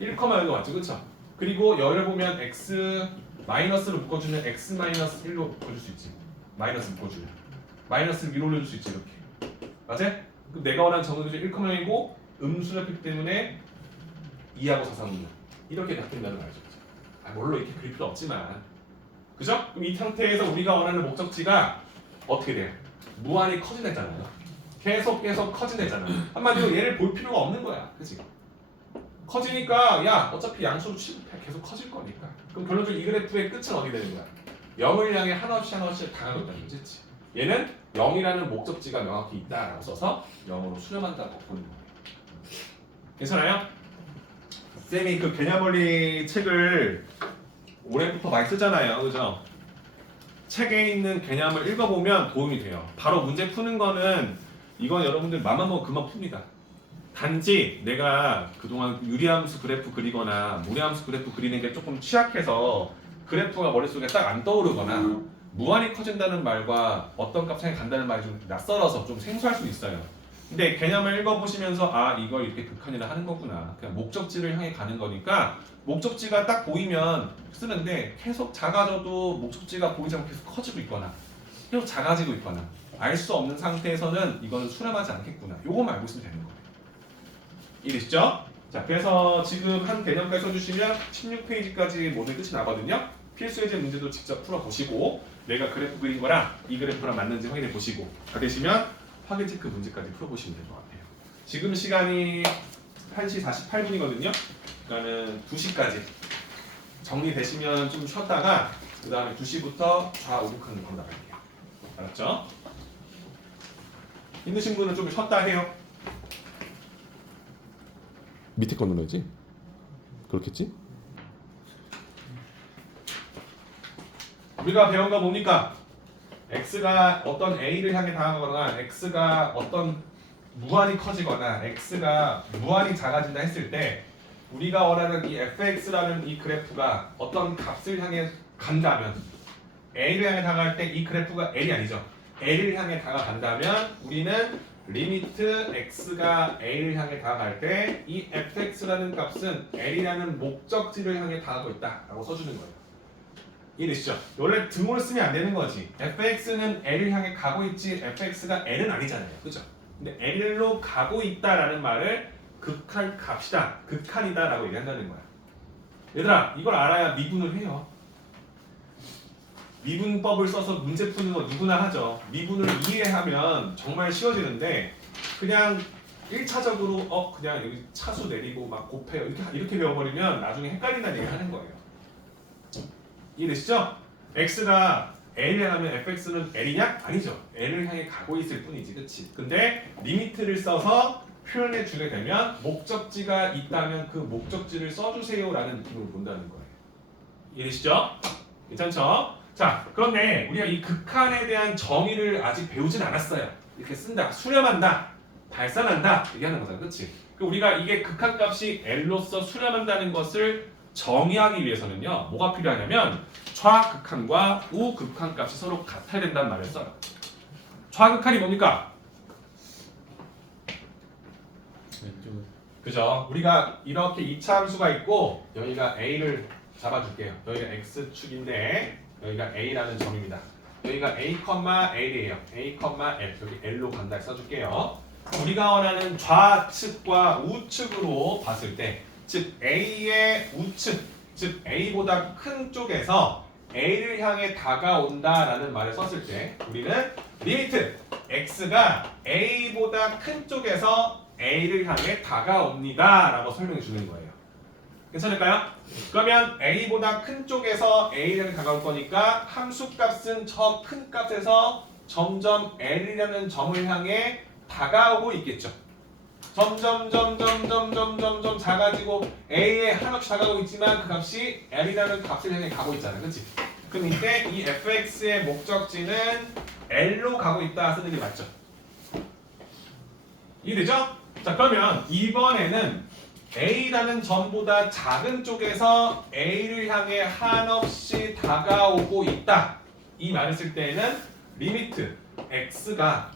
1,0가 맞죠? 그쵸? 그리고 열을 보면 x 마이너스로 묶어주면 x-1로 묶어줄 수 있지. 마이너스 묶어주면 마이너스를 위로 올려줄 수 있지. 이렇게 맞아요? 그럼 내가 원하는 정근이 1,0이고 음수였기 때문에 2하고 4,3 이렇게 바뀐다는 말이죠. 물론 이렇게 그릴 필요 없지만 그죠? 그럼 이 상태에서 우리가 원하는 목적지가 어떻게 돼요? 무한히 커진애잖아요. 계속 커진애잖아. 한마디로 얘를 볼 필요가 없는 거야. 그치? 커지니까 야 어차피 양수로 치면 계속 커질 거니까. 그럼 결론적으로 이 그래프의 끝은 어디 되는 거야? 0을 향해 한없이 다가가고 있다는 거지. 얘는 0이라는 목적지가 명확히 있다라고 써서 0으로 수렴한다고 보는 거예요. 괜찮아요? 쌤이 그 개념원리 책을 올해부터 많이 쓰잖아요. 그죠? 책에 있는 개념을 읽어보면 도움이 돼요. 바로 문제 푸는 거는 이건 여러분들 맘만 먹으면 금방 풉니다. 단지 내가 그동안 유리함수 그래프 그리거나 무리함수 그래프 그리는 게 조금 취약해서 그래프가 머릿속에 딱 안 떠오르거나 무한히 커진다는 말과 어떤 값 향해 간다는 말이 좀 낯설어서 좀 생소할 수 있어요. 근데 개념을 읽어보시면서 아 이걸 이렇게 극한이라 하는 거구나. 그냥 목적지를 향해 가는 거니까 목적지가 딱 보이면 쓰는데 계속 작아져도 목적지가 보이지 않고 계속 커지고 있거나 계속 작아지고 있거나 알 수 없는 상태에서는 이거는 수렴하지 않겠구나. 요거만 알고 있으면 되는 거예요. 이해되시죠? 자, 그래서 지금 한 개념까지 써주시면 16페이지까지 모두 끝이 나거든요. 필수 예제 문제도 직접 풀어보시고 내가 그래프 그린 거랑 이 그래프랑 맞는지 확인해 보시고 다 되시면 확인 체크 문제까지 풀어보시면 될 것 같아요. 지금 시간이 1시 48분이거든요. 그러니까는 2시까지 정리되시면 좀 쉬었다가 그 다음에 2시부터 좌우극하는 거 나갈게요. 알았죠? 힘드신 분은 좀 쉬었다 해요. 밑에 거 눌러야지. 그렇겠지? 우리가 배운 거 뭡니까? x가 어떤 a를 향해 다가가거나 x가 어떤 무한히 커지거나 x가 무한히 작아진다 했을 때 우리가 원하는 이 fx라는 이 그래프가 어떤 값을 향해 간다면 a를 향해 다가갈 때 이 그래프가 l이 아니죠. l을 향해 다가간다면 우리는 리미트 x가 a를 향해 다가갈 때 이 fx라는 값은 l이라는 목적지를 향해 다가가고 있다라고 써주는 거예요. 이해되시죠? 원래 등호를 쓰면 안 되는 거지. fx는 l을 향해 가고 있지 fx가 l은 아니잖아요. 그죠? 근데 l로 가고 있다라는 말을 극한 값이다, 극한이다라고 얘기한다는 거야. 얘들아, 이걸 알아야 미분을 해요. 미분법을 써서 문제 푸는 거 누구나 하죠. 미분을 이해하면 정말 쉬워지는데 그냥 1차적으로 그냥 여기 차수 내리고 막 곱해요 이렇게 배워버리면 나중에 헷갈린다는 얘기를 하는 거예요. 이해되시죠? x가 l을 향하면 fx는 l이냐? 아니죠. l을 향해 가고 있을 뿐이지, 그치? 근데 리미트를 써서 표현해 주게 되면 목적지가 있다면 그 목적지를 써주세요라는 느낌으로 본다는 거예요. 이해되시죠? 괜찮죠? 자, 그런데 우리가 이 극한에 대한 정의를 아직 배우진 않았어요. 이렇게 쓴다, 수렴한다, 발산한다 얘기하는 거잖아, 그렇지? 우리가 이게 극한값이 L로서 수렴한다는 것을 정의하기 위해서는요, 뭐가 필요하냐면 좌극한과 우극한값이 서로 같아야 된다는 말을 써요. 좌극한이 뭡니까? 그죠? 우리가 이렇게 2차 함수가 있고 여기가 A를 잡아줄게요. 여기가 X축인데 여기가 A라는 점입니다. 여기가 A, L이에요. A, L. 여기 L로 간다 써줄게요. 우리가 원하는 좌측과 우측으로 봤을 때, 즉 A의 우측, 즉 A보다 큰 쪽에서 A를 향해 다가온다라는 말을 썼을 때 우리는 리미트 X가 A보다 큰 쪽에서 A를 향해 다가옵니다 라고 설명해 주는 거예요. 괜찮을까요? 그러면 A보다 큰 쪽에서 A를 향해 다가올 거니까 함수값은 저 큰 값에서 점점 L이라는 점을 향해 다가오고 있겠죠. 점점 작아지고 A에 한없이 다가오고 있지만 그 값이 L이라는 값을 향해 가고 있잖아요. 그렇지? 그럼 이때 이 fx의 목적지는 L로 가고 있다 쓰는 게 맞죠? 이해되죠? 자, 그러면 이번에는 A라는 점보다 작은 쪽에서 A를 향해 한없이 다가오고 있다. 이 말을 쓸 때에는 리미트 X가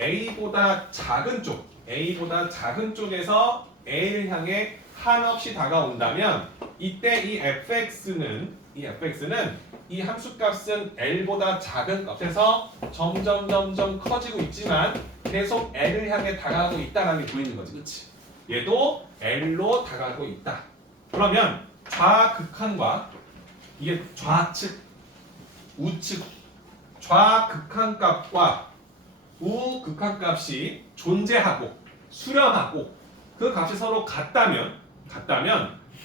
A보다 작은 쪽에서 A를 향해 한없이 다가온다면 이때 이 fx는 이 함수값은 L보다 작은 값에서 점점 커지고 있지만 계속 L을 향해 다가가고 있다라는 게 보이는 거지, 그렇지? 얘도 L로 다가가고 있다. 그러면 좌극한과 이게 좌측, 우측, 좌극한값과 우극한값이 존재하고 수렴하고 그 값이 서로 같다면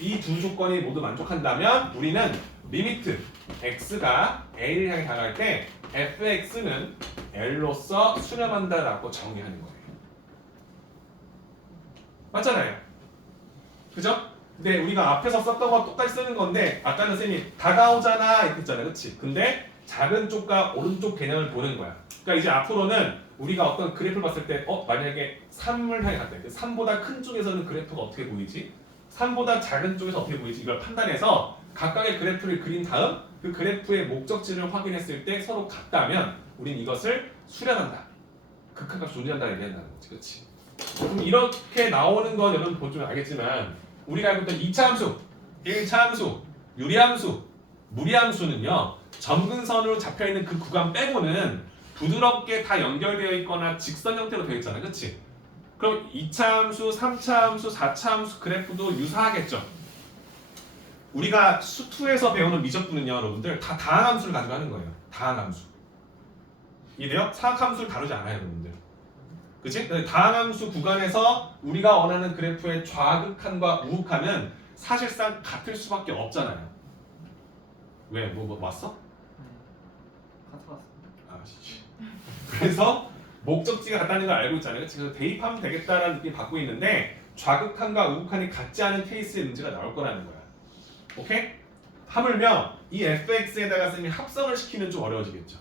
이 두 조건이 모두 만족한다면 우리는 리미트 x가 a를 향해 다가갈 때 fx는 l로서 수렴한다라고 정의하는 거예요. 맞잖아요. 그죠? 근데 우리가 앞에서 썼던 거 똑같이 쓰는 건데 아까는 쌤이 다가오잖아 이렇게 했잖아요. 그치? 근데 작은 쪽과 오른쪽 개념을 보는 거야. 그러니까 이제 앞으로는 우리가 어떤 그래프를 봤을 때 만약에 3을 향해 갔다. 3보다 큰 쪽에서는 그래프가 어떻게 보이지? 3보다 작은 쪽에서 어떻게 보이지? 이걸 판단해서 각각의 그래프를 그린 다음 그 그래프의 목적지를 확인했을 때 서로 같다면 우린 이것을 수렴한다. 극한값이 존재한다 얘기한다는 거지. 그렇지? 그럼 이렇게 나오는 건 여러분 보시면 알겠지만 우리가 알고 있던 2차 함수, 1차 함수, 유리함수, 무리함수는요. 점근선으로 잡혀있는 그 구간 빼고는 부드럽게 다 연결되어 있거나 직선 형태로 되어 있잖아요. 그렇지? 그럼 2차 함수, 3차 함수, 4차 함수 그래프도 유사하겠죠. 우리가 수2에서 배우는 미적분은요, 여러분들 다 다항함수를 가져가는 거예요. 다항함수. 이래요? 사각함수를 다루지 않아요, 여러분들. 그치? 다항함수 구간에서 우리가 원하는 그래프의 좌극한과 우극한은 사실상 같을 수밖에 없잖아요. 왜? 뭐 왔어? 가져갔어. 그래서 목적지가 같다는 걸 알고 있잖아요. 그래서 대입하면 되겠다라는 느낌을 받고 있는데 좌극한과 우극한이 같지 않은 케이스의 문제가 나올 거라는 거야. 오케이? 하물며 이 fx에다가 쌤이 합성을 시키면 좀 어려워지겠죠.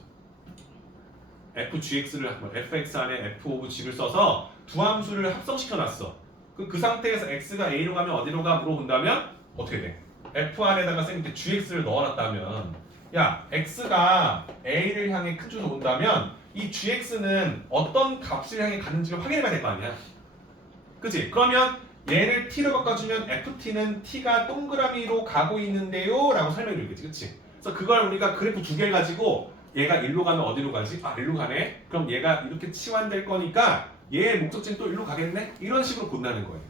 fgx를 fx 안에 f 오브 g를 써서 두 함수를 합성시켜놨어. 그 상태에서 x가 a로 가면 어디로 가 물어본다면 어떻게 돼? f 안에다가 쌤이 gx를 넣어놨다면 야 x가 a를 향해 큰 쪽으로 온다면 이 gx는 어떤 값을 향해 가는지를 확인해봐야 될 거 아니야. 그치? 그러면 얘를 t로 바꿔주면 ft는 t가 동그라미로 가고 있는데요 라고 설명해 주겠지. 그치? 그래서 그걸 우리가 그래프 두 개를 가지고 얘가 1로 가면 어디로 가지? 아 1로 가네? 그럼 얘가 이렇게 치환될 거니까 얘의 목적지는 또 1로 가겠네? 이런 식으로 본다는 거예요.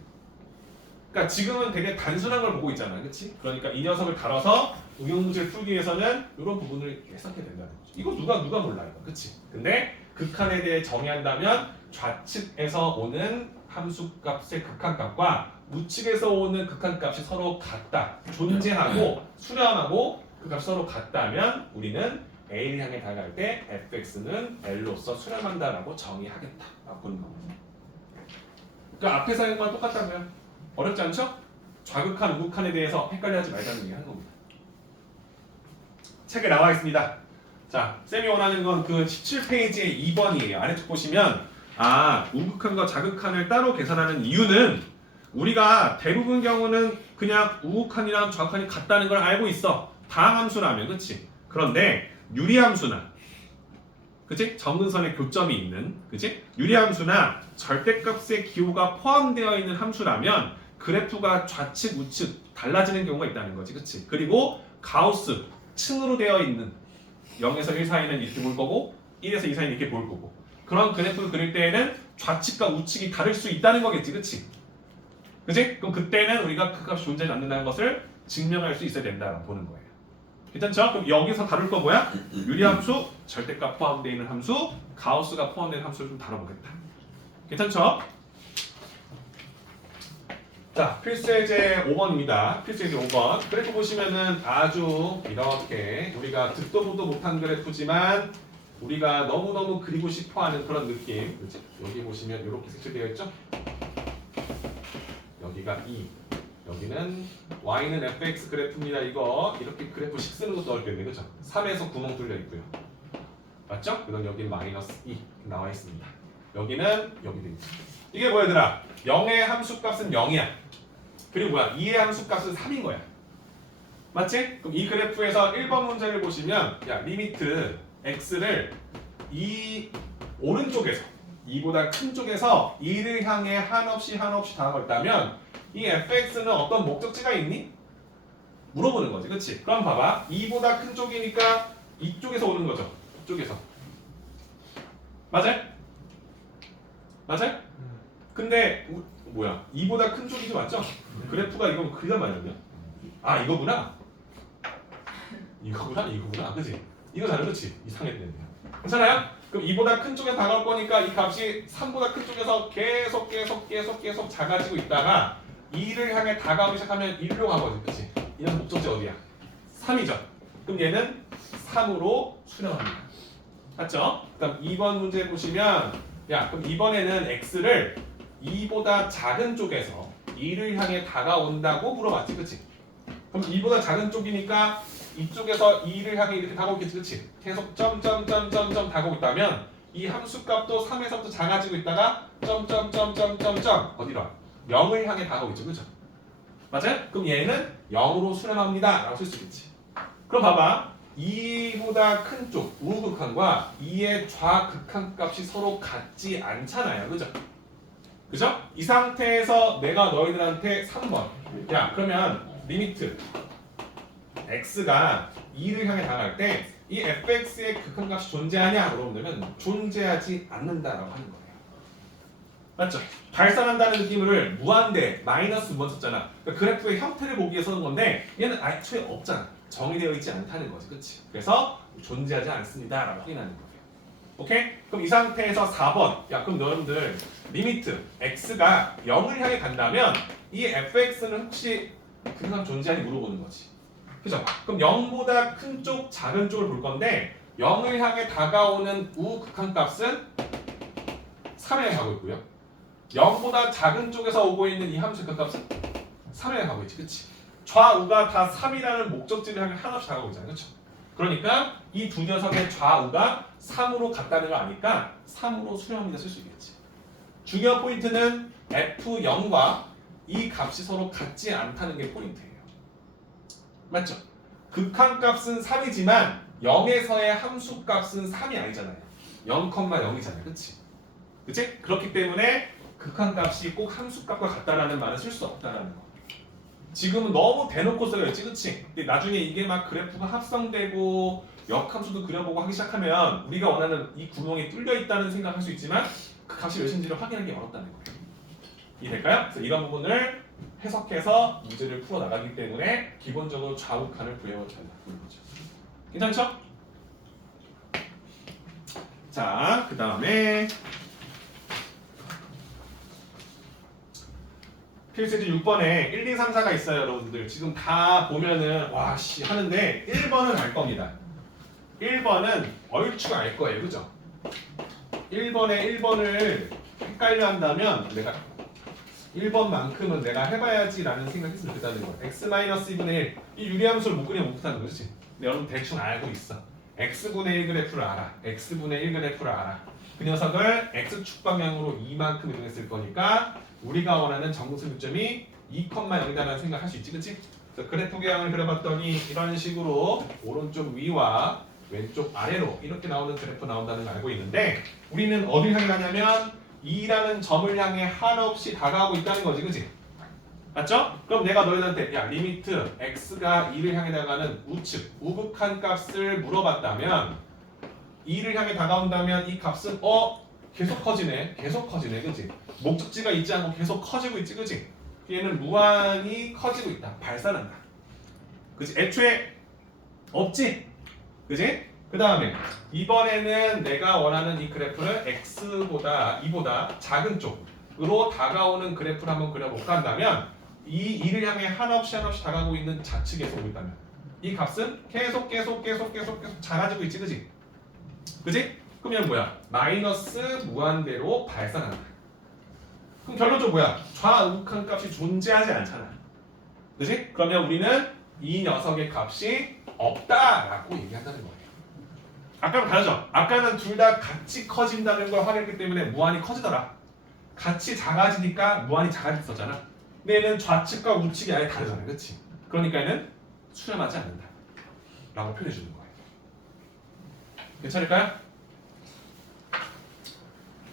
그러니까 지금은 되게 단순한 걸 보고 있잖아. 그치? 그러니까 이 녀석을 다뤄서 응용문제를 풀기 위해서는 이런 부분을 해석해야 된다는 거죠. 이거 누가 몰라 이거. 그치? 근데 극한에 대해 정의한다면 좌측에서 오는 함수값의 극한값과 우측에서 오는 극한값이 서로 같다. 존재하고 수렴하고 그 값이 서로 같다면 우리는 A를 향해 다가갈 때 fx는 L로서 수렴한다라고 정의하겠다. 보는 겁니다. 그러니까 앞에 사용과 똑같다고요. 어렵지 않죠? 좌극한, 우극한에 대해서 헷갈려하지 말자는 얘기 하는 겁니다. 책에 나와 있습니다. 자, 쌤이 원하는 건 그 17페이지의 2번이에요. 아래쪽 보시면 우극한과 좌극한을 따로 계산하는 이유는 우리가 대부분 경우는 그냥 우극한이랑 좌극한이 같다는 걸 알고 있어. 다항함수라면, 그치? 그런데 유리함수나, 그치? 점근선에 교점이 있는, 그치? 유리함수나 절대값의 기호가 포함되어 있는 함수라면 그래프가 좌측, 우측 달라지는 경우가 있다는 거지, 그치? 그리고 가우스, 층으로 되어 있는 0에서 1 사이는 이렇게 볼 거고 1에서 2 사이는 이렇게 볼 거고 그런 그래프를 그릴 때에는 좌측과 우측이 다를 수 있다는 거겠지, 그치? 그치? 그럼 그때는 우리가 그 값이 존재하지 않는다는 것을 증명할 수 있어야 된다고 보는 거예요. 괜찮죠? 그럼 여기서 다룰 거 뭐야? 유리함수, 절대값 포함되어 있는 함수, 가우스가 포함된 함수를 좀 다뤄보겠다. 괜찮죠? 자, 필수예제 5번입니다. 필수예제 5번. 그래프 보시면은 아주 이렇게 우리가 듣도 보도 못한 그래프지만 우리가 너무너무 그리고 싶어하는 그런 느낌. 그치? 여기 보시면 이렇게 색칠되어 있죠? 여기가 2. 여기는 y는 fx 그래프입니다. 이거 이렇게 그래프식 쓰는 것도 어렵겠네, 그죠? 3에서 구멍 뚫려 있고요. 맞죠? 그다음 여기는 마이너스 2 나와 있습니다. 여기는 여기도 있습니다. 이게 뭐야, 얘들아? 0의 함수값은 0이야. 그리고 뭐야? 2의 함수값은 3인 거야. 맞지? 그럼 이 그래프에서 1번 문제를 보시면 리미트 x를 이 오른쪽에서 2보다 큰 쪽에서 2를 향해 한없이 다가갔다면 이 fx는 어떤 목적지가 있니? 물어보는 거지, 그렇지? 그럼 봐봐, 2보다 큰 쪽이니까 이쪽에서 오는 거죠. 이쪽에서. 맞아요? 맞아요? 근데 뭐야? 2보다 큰 쪽이지 맞죠? 그래프가 이거 그리단 말이야. 아 이거구나. 이거구나. 그치? 이거 잘 그렇지? 이상했네. 괜찮아요? 그럼 2보다 큰 쪽에 다가올 거니까 이 값이 3보다 큰 쪽에서 계속 작아지고 있다가 2를 향해 다가오기 시작하면 1로 가거든. 그치? 얘는 목적지 어디야? 3이죠. 그럼 얘는 3으로 수렴합니다. 맞죠? 그럼 2번 문제 보시면 야 그럼 이번에는 x를 2보다 작은 쪽에서 2를 향해 다가온다고 물어봤지. 그치? 그럼 2보다 작은 쪽이니까 이쪽에서 2를 향해 이렇게 다가오겠지. 그치? 계속 점점점점점 다가오고 있다면 이 함수값도 3에서부터 작아지고 있다가 점점점점점점 어디로 와? 0을 향해 다가오고 있죠. 그죠? 맞아요? 그럼 얘는 0으로 수렴합니다 라고 쓸 수 있겠지. 그럼 봐봐 2보다 큰 쪽 우극한과 2의 좌극한 값이 서로 같지 않잖아요. 그죠? 그죠? 이 상태에서 내가 너희들한테 3번 야 그러면 리미트 x가 2를 향해 다가갈 때 이 fx의 극한값이 존재하냐 물어보면 존재하지 않는다라고 하는 거예요. 맞죠? 발산한다는 느낌을 무한대 마이너스 못 썼잖아. 그러니까 그래프의 형태를 보기 위해서 쓰는 건데 얘는 애초에 없잖아. 정의되어 있지 않다는 거지. 그치? 그래서 존재하지 않습니다라고 확인하는 거예요. 오케이? 그럼 이 상태에서 4번 야 그럼 여러분들 리미트 x가 0을 향해 간다면 이 fx는 혹시 극한 존재하니 물어보는 거지. 그죠? 그럼 0보다 큰 쪽, 작은 쪽을 볼 건데 0을 향해 다가오는 우극한값은 3에 가고 있고요. 0보다 작은 쪽에서 오고 있는 이 함수 극한값은 3에 가고 있지. 그치? 좌우가 다 3이라는 목적지를 향해 하나씩 다가오고 있잖아요. 그렇죠? 그러니까 이 두 녀석의 좌우가 3으로 같다는 걸 아니까 3으로 수렴합니다 쓸 수 있겠지. 중요한 포인트는 F0과 이 값이 서로 같지 않다는 게 포인트예요. 맞죠? 극한값은 3이지만 0에서의 함수값은 3이 아니잖아요. 0,0이잖아요. 그치? 그치? 그렇기 때문에 극한값이 꼭 함수값과 같다라는 말은 쓸 수 없다라는 거. 지금은 너무 대놓고 써야지, 그치? 근데 나중에 이게 막 그래프가 합성되고 역함수도 그려보고 하기 시작하면 우리가 원하는 이 구멍이 뚫려 있다는 생각을 할 수 있지만 그 값이 몇인지를 확인하기 어렵다는 거예요. 이해될까요? 그래서 이런 부분을 해석해서 문제를 풀어 나가기 때문에 기본적으로 좌우칸을 구해야 된다는 거죠. 괜찮죠? 자, 그 다음에 필수제 6번에 1, 2, 3, 4가 있어요, 여러분들. 지금 다 보면은 와씨 하는데 1번은 알 겁니다. 1번은 얼추 알 거예요, 그죠? 1번에 1번을 헷갈려 한다면 내가 1번만큼은 내가 해봐야지라는 생각했으면 됐다는 거예요. x-2분의 1. 이 유리함수를 못 그리면 못하는 거지. 근데 여러분 대충 알고 있어. x분의 1 그래프를 알아. x분의 1 그래프를 알아. 그 녀석을 x축 방향으로 이만큼 이동했을 거니까 우리가 원하는 정승점이 2,0이다라는 생각할 수 있지, 그치? 그래서 그래프 계양을 그려봤더니 이런 식으로 오른쪽 위와 왼쪽 아래로 이렇게 나오는 그래프 나온다는 걸 알고 있는데 우리는 어딜 향해 가냐면 2라는 점을 향해 한없이 다가오고 있다는 거지, 그치? 맞죠? 그럼 내가 너희들한테 야 리미트 x가 2를 향해 다가가는 우측, 우극한 값을 물어봤다면 2를 향해 다가온다면 이 값은 계속 커지네, 그치? 목적지가 있지 않고 계속 커지고 있지, 그치? 얘는 무한히 커지고 있다, 발산한다, 그치? 애초에 없지, 그치? 그 다음에 이번에는 내가 원하는 이 그래프를 x보다 2보다 작은 쪽으로 다가오는 그래프를 한번 그려볼까 한다면 이 2를 향해 한없이 다가오고 있는 좌측에서 오고 있다면 이 값은 계속 작아지고 있지, 그치? 그치? 그러면 뭐야? 마이너스 무한대로 발산한다. 그럼 결론적으로 뭐야? 좌우극한 값이 존재하지 않잖아. 그치? 그러면 우리는 이 녀석의 값이 없다라고 얘기한다는 거예요. 아까랑 다르죠? 아까는 둘 다 같이 커진다는 걸 확인했기 때문에 무한히 커지더라. 같이 작아지니까 무한히 작아졌었잖아. 근데 얘는 좌측과 우측이 아예 다르잖아, 그치? 그러니까 얘는 수렴하지 않는다 라고 표현해 주는 거예요. 괜찮을까요?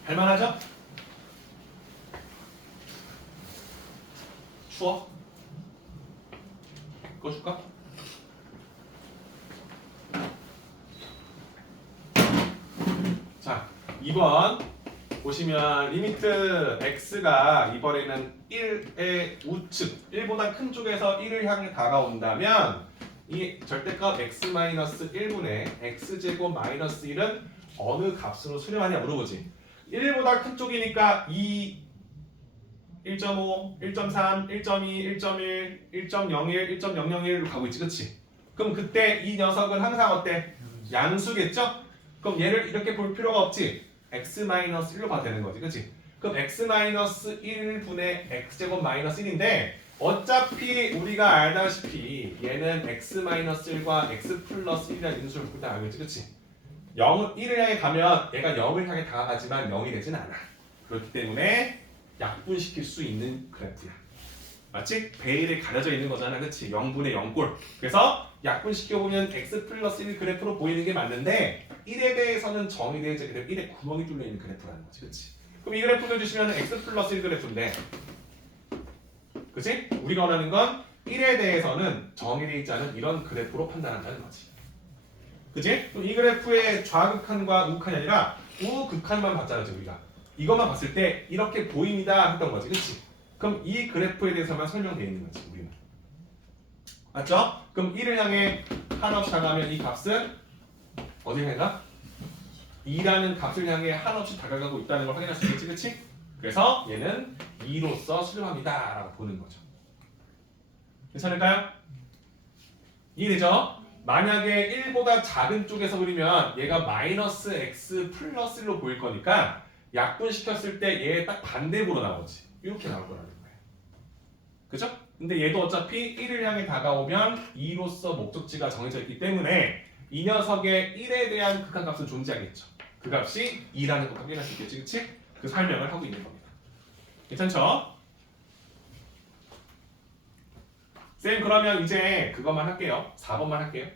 할만하죠? 추워? 꺼줄까? 자, 2번 보시면 리미트 x가 이번에는 1의 우측 1보다 큰 쪽에서 1을 향해 다가온다면 이 절대값 x-1분의 x제곱 마이너스 1은 어느 값으로 수렴하냐 물어보지. 1보다 큰 쪽이니까 2, 1.5, 1.3, 1.2, 1.1, 1.01, 1.001로 가고 있지, 그치? 그럼 그때 이 녀석은 항상 어때? 양수겠죠? 그럼 얘를 이렇게 볼 필요가 없지? x-1로 봐도 되는 거지, 그치? 그럼 x-1분의 x제곱 마이너스 1인데 어차피 우리가 알다시피 얘는 x-1과 x 플러스 1이라는 인수를 볼 때 알겠지, 그치? 0은 1을 향해 가면 얘가 0을 향해 다가가지만 0이 되진 않아. 그렇기 때문에 약분시킬 수 있는 그래프야. 마치 베일에 가려져 있는 거잖아, 그치? 0분의 0꼴. 그래서 약분시켜보면 x 플러스 1 그래프로 보이는 게 맞는데 1에 대해서는 정의 되지 않게 되면 1에 구멍이 뚫려 있는 그래프라는 거지, 그치? 그럼 이 그래프를 주시면 x 플러스 1 그래프인데 그치? 우리가 원하는 건 1에 대해서는 정의되어 있지 않은 이런 그래프로 판단한다는 거지. 그치? 그럼 이 그래프의 좌극한과 우극한이 아니라 우극한만 봤잖아, 지금 우리가. 이것만 봤을 때 이렇게 보입니다 했던 거지, 그치? 그럼 이 그래프에 대해서만 설명되어 있는 거지, 우리는. 맞죠? 그럼 1을 향해 한없이 다가가면 이 값은 어디를 향해 가? 2라는 값을 향해 한없이 다가가고 있다는 걸 확인할 수 있겠지, 그치? 그래서 얘는 2로서 수렴합니다 라고 보는 거죠. 괜찮을까요? 이해되죠? 만약에 1보다 작은 쪽에서 그리면 얘가 마이너스 x 플러스 1로 보일 거니까 약분시켰을 때 얘 딱 반대로 나오지. 이렇게 나올 거라는 거예요. 그죠? 근데 얘도 어차피 1을 향해 다가오면 2로서 목적지가 정해져 있기 때문에 이 녀석의 1에 대한 극한값은 존재하겠죠. 그 값이 2라는 것 확인할 수 있겠지, 그치? 그 설명을 하고 있는 겁니다. 괜찮죠? 쌤 그러면 이제 그것만 할게요. 4번만 할게요.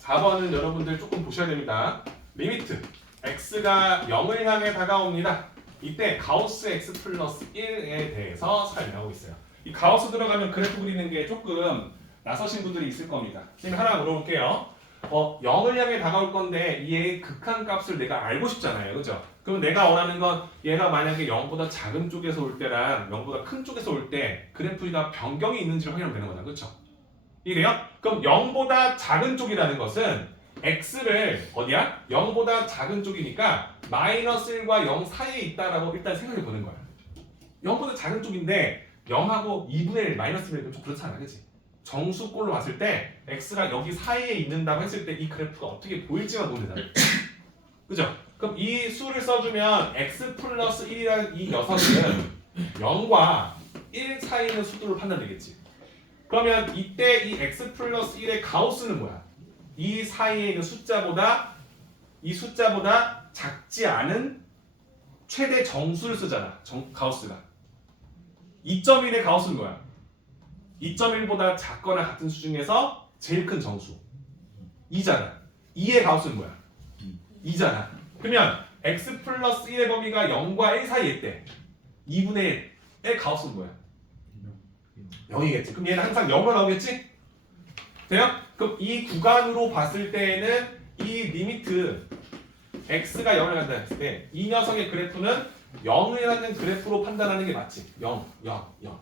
4번은 여러분들 조금 보셔야 됩니다. 리미트 x가 0을 향해 다가옵니다. 이때 가우스 x 플러스 1에 대해서 설명하고 있어요. 이 가우스 들어가면 그래프 그리는 게 조금 나서신 분들이 있을 겁니다. 쌤 하나 물어볼게요. 0을 향해 다가올 건데 얘의 극한값을 내가 알고 싶잖아요, 그죠? 그럼 내가 원하는 건 얘가 만약에 0보다 작은 쪽에서 올 때랑 0보다 큰 쪽에서 올 때 그래프가 변경이 있는지를 확인하면 되는 거잖아요, 그렇죠? 이래요? 그럼 0보다 작은 쪽이라는 것은 x를 어디야? 0보다 작은 쪽이니까 마이너스 1과 0 사이에 있다라고 일단 생각해 보는 거야. 0보다 작은 쪽인데 0하고 2분의 1 마이너스 1은 좀 그렇잖아, 그치? 정수꼴로 봤을 때 x가 여기 사이에 있는다고 했을 때 이 그래프가 어떻게 보일지만 보면 되잖아. 그죠? 그럼 이 수를 써주면 x 플러스 1이라는 이 녀석은 0과 1 사이에 있는 수도를 판단되겠지. 그러면 이때 이 x 플러스 1의 가우스는 뭐야? 이 사이에 있는 숫자보다 작지 않은 최대 정수를 쓰잖아. 가우스가. 2.1의 가우스는 뭐야? 2.1보다 작거나 같은 수 중에서 제일 큰 정수 2잖아. 2의 가우스는 뭐야? 2잖아. 그러면 x 플러스 1의 범위가 0과 1 사이에 있대. 2분의 1의 가우스는 뭐야? 0이겠지. 그럼 얘는 항상 0으로 나오겠지? 돼요? 그럼 이 구간으로 봤을 때에는 이 리미트 x가 0을 간다 했을 때 이 녀석의 그래프는 0이라는 그래프로 판단하는 게 맞지. 0, 0, 0.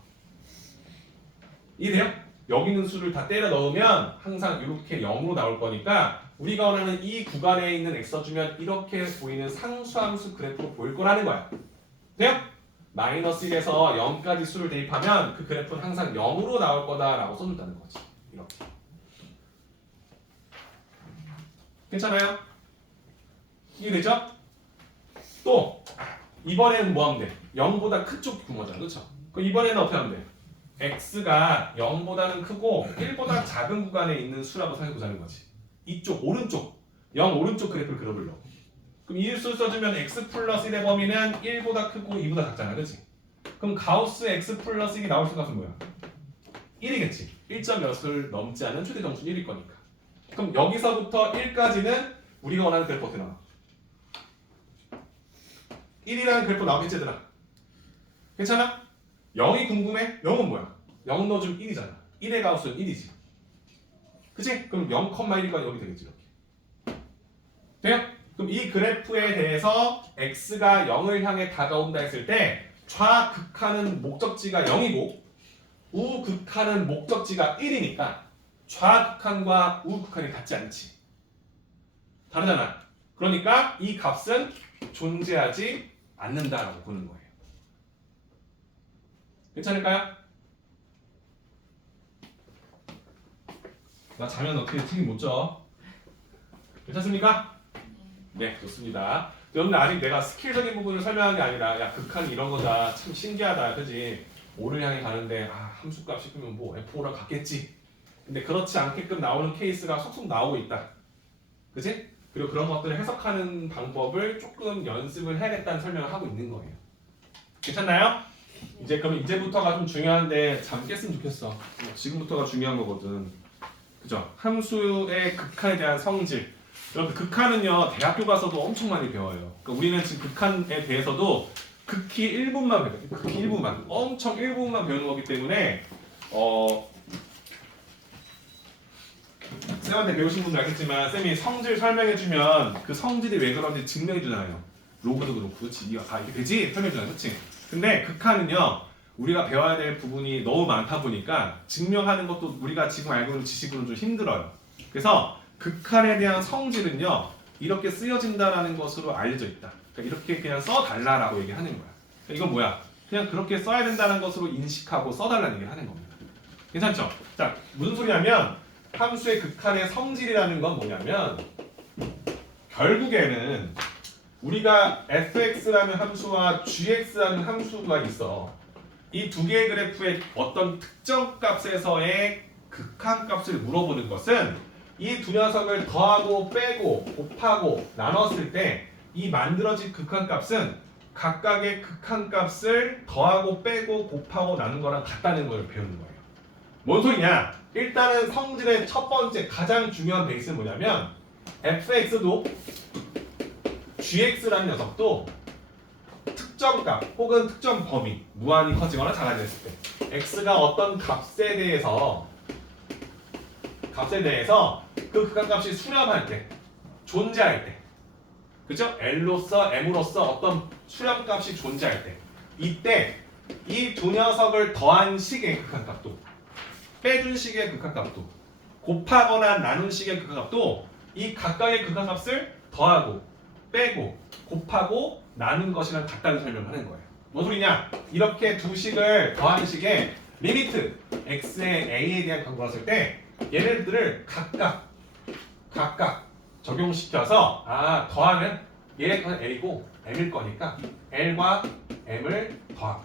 이해돼요? 여기 있는 수를 다 때려 넣으면 항상 이렇게 0으로 나올 거니까 우리가 원하는 이 구간에 있는 x 써주면 이렇게 보이는 상수함수 그래프로 보일 거라는 거야. 돼요? 마이너스 1에서 0까지 수를 대입하면 그 그래프는 항상 0으로 나올 거다라고 써준다는 거지. 이렇게. 괜찮아요? 이해되죠? 또 이번에는 뭐 하면 돼? 0보다 큰 쪽 구멍이잖아, 그렇죠? 그럼 이번에는 어떻게 하면 돼? x가 0보다는 크고 1보다 작은 구간에 있는 수라고 생각해보자는 거지. 이쪽 오른쪽 0 오른쪽 그래프를 그려보려고. 그럼 이 수 써주면 x 플러스 1의 범위는 1보다 크고 2보다 작잖아, 그렇지? 그럼 가우스 x 플러스 1이 나올 수값은 뭐야? 1이겠지. 1.6을 넘지 않은 최대 정수는 1일 거니까. 그럼 여기서부터 1까지는 우리가 원하는 그래프 어떻게 나와? 1이라는 그래프 나오겠지, 얘들아? 괜찮아? 0이 궁금해? 0은 뭐야? 0 넣어주면 1이잖아. 1의 가우스는 1이지. 그치? 그럼 0,1가 여기 되겠지 이렇게. 돼요? 그럼 이 그래프에 대해서 x가 0을 향해 다가온다 했을 때 좌극하는 목적지가 0이고 우극하는 목적지가 1이니까 좌극한과 우극한이 같지 않지. 다르잖아. 그러니까 이 값은 존재하지 않는다라고 보는 거예요. 괜찮을까요? 나 자면 어떻게 책임 못 져? 괜찮습니까? 네, 좋습니다. 여러분들 아직 내가 스킬적인 부분을 설명한 게 아니라 야 극한이 이런 거다 참 신기하다 그지? 5를 향해 가는데 함수값 씹으면 뭐 F5랑 같겠지. 근데 그렇지 않게끔 나오는 케이스가 속속 나오고 있다. 그지? 그리고 그런 것들을 해석하는 방법을 조금 연습을 해야겠다는 설명을 하고 있는 거예요. 괜찮나요? 이제 그럼 이제부터가 좀 중요한데 잠 깼으면 좋겠어. 지금부터가 중요한 거거든. 그죠? 함수의 극한에 대한 성질. 여러분 극한은요 대학교 가서도 엄청 많이 배워요. 그러니까 우리는 지금 극한에 대해서도 극히 일부분만 배워요. 극히 일부분만. 엄청 일부분만 배우는 거기 때문에 쌤한테 배우신 분들 알겠지만 쌤이 성질 설명해주면 그 성질이 왜 그런지 증명해주잖아요. 로그도 그렇고 그렇지 이가 다 이렇게 되지 설명해주잖아요. 그렇지? 근데 극한은요 우리가 배워야 될 부분이 너무 많다 보니까 증명하는 것도 우리가 지금 알고 있는 지식으로는 좀 힘들어요. 그래서 극한에 대한 성질은요 이렇게 쓰여진다라는 것으로 알려져 있다. 그러니까 이렇게 그냥 써달라라고 얘기하는 거야. 그러니까 이건 뭐야? 그냥 그렇게 써야 된다는 것으로 인식하고 써달라는 얘기를 하는 겁니다. 괜찮죠? 자 무슨 소리냐면 함수의 극한의 성질이라는 건 뭐냐면 결국에는 우리가 fx라는 함수와 gx라는 함수가 있어. 이 두 개의 그래프의 어떤 특정 값에서의 극한값을 물어보는 것은 이 두 녀석을 더하고 빼고 곱하고 나눴을 때 이 만들어진 극한값은 각각의 극한값을 더하고 빼고 곱하고 나눈 거랑 같다는 걸 배우는 거예요. 뭔 소리냐? 일단은 성질의 첫 번째 가장 중요한 베이스는 뭐냐면 fx도 gx라는 녀석도 특정 값 혹은 특정 범위 무한히 커지거나 작아졌을 때 x가 어떤 값에 대해서 그 극한값이 수렴할 때 존재할 때 그죠? L로서 M으로서 어떤 수렴값이 존재할 때 이때 이 두 녀석을 더한 식의 극한값도 빼준 식의 극한값도 곱하거나 나눈 식의 극한값도 이 각각의 극한값을 더하고 빼고 곱하고 나눈 것이랑 같다는 설명을 하는 거예요. 뭔 소리냐? 이렇게 두 식을 더하는 식의 리미트 x의 a에 대한 광고를 했을 때 얘네들을 각각 적용시켜서 더하면 얘의 건 l이고 m일 거니까 l과 m을 더하고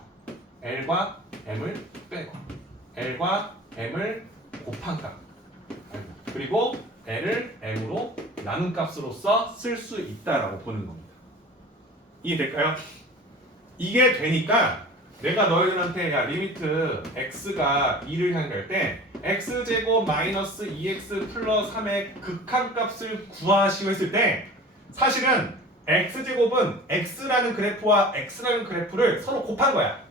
l과 m을 빼고 l과 m을 곱한 값 그리고 l을 m으로 나눈 값으로서 쓸 수 있다라고 보는 겁니다. 이해될까요? 이게 되니까 내가 너희들한테 야 리미트 x가 2를 향해 갈 때 x제곱 마이너스 2x 플러스 3의 극한값을 구하시오 했을 때 사실은 x제곱은 x라는 그래프와 x라는 그래프를 서로 곱한 거야.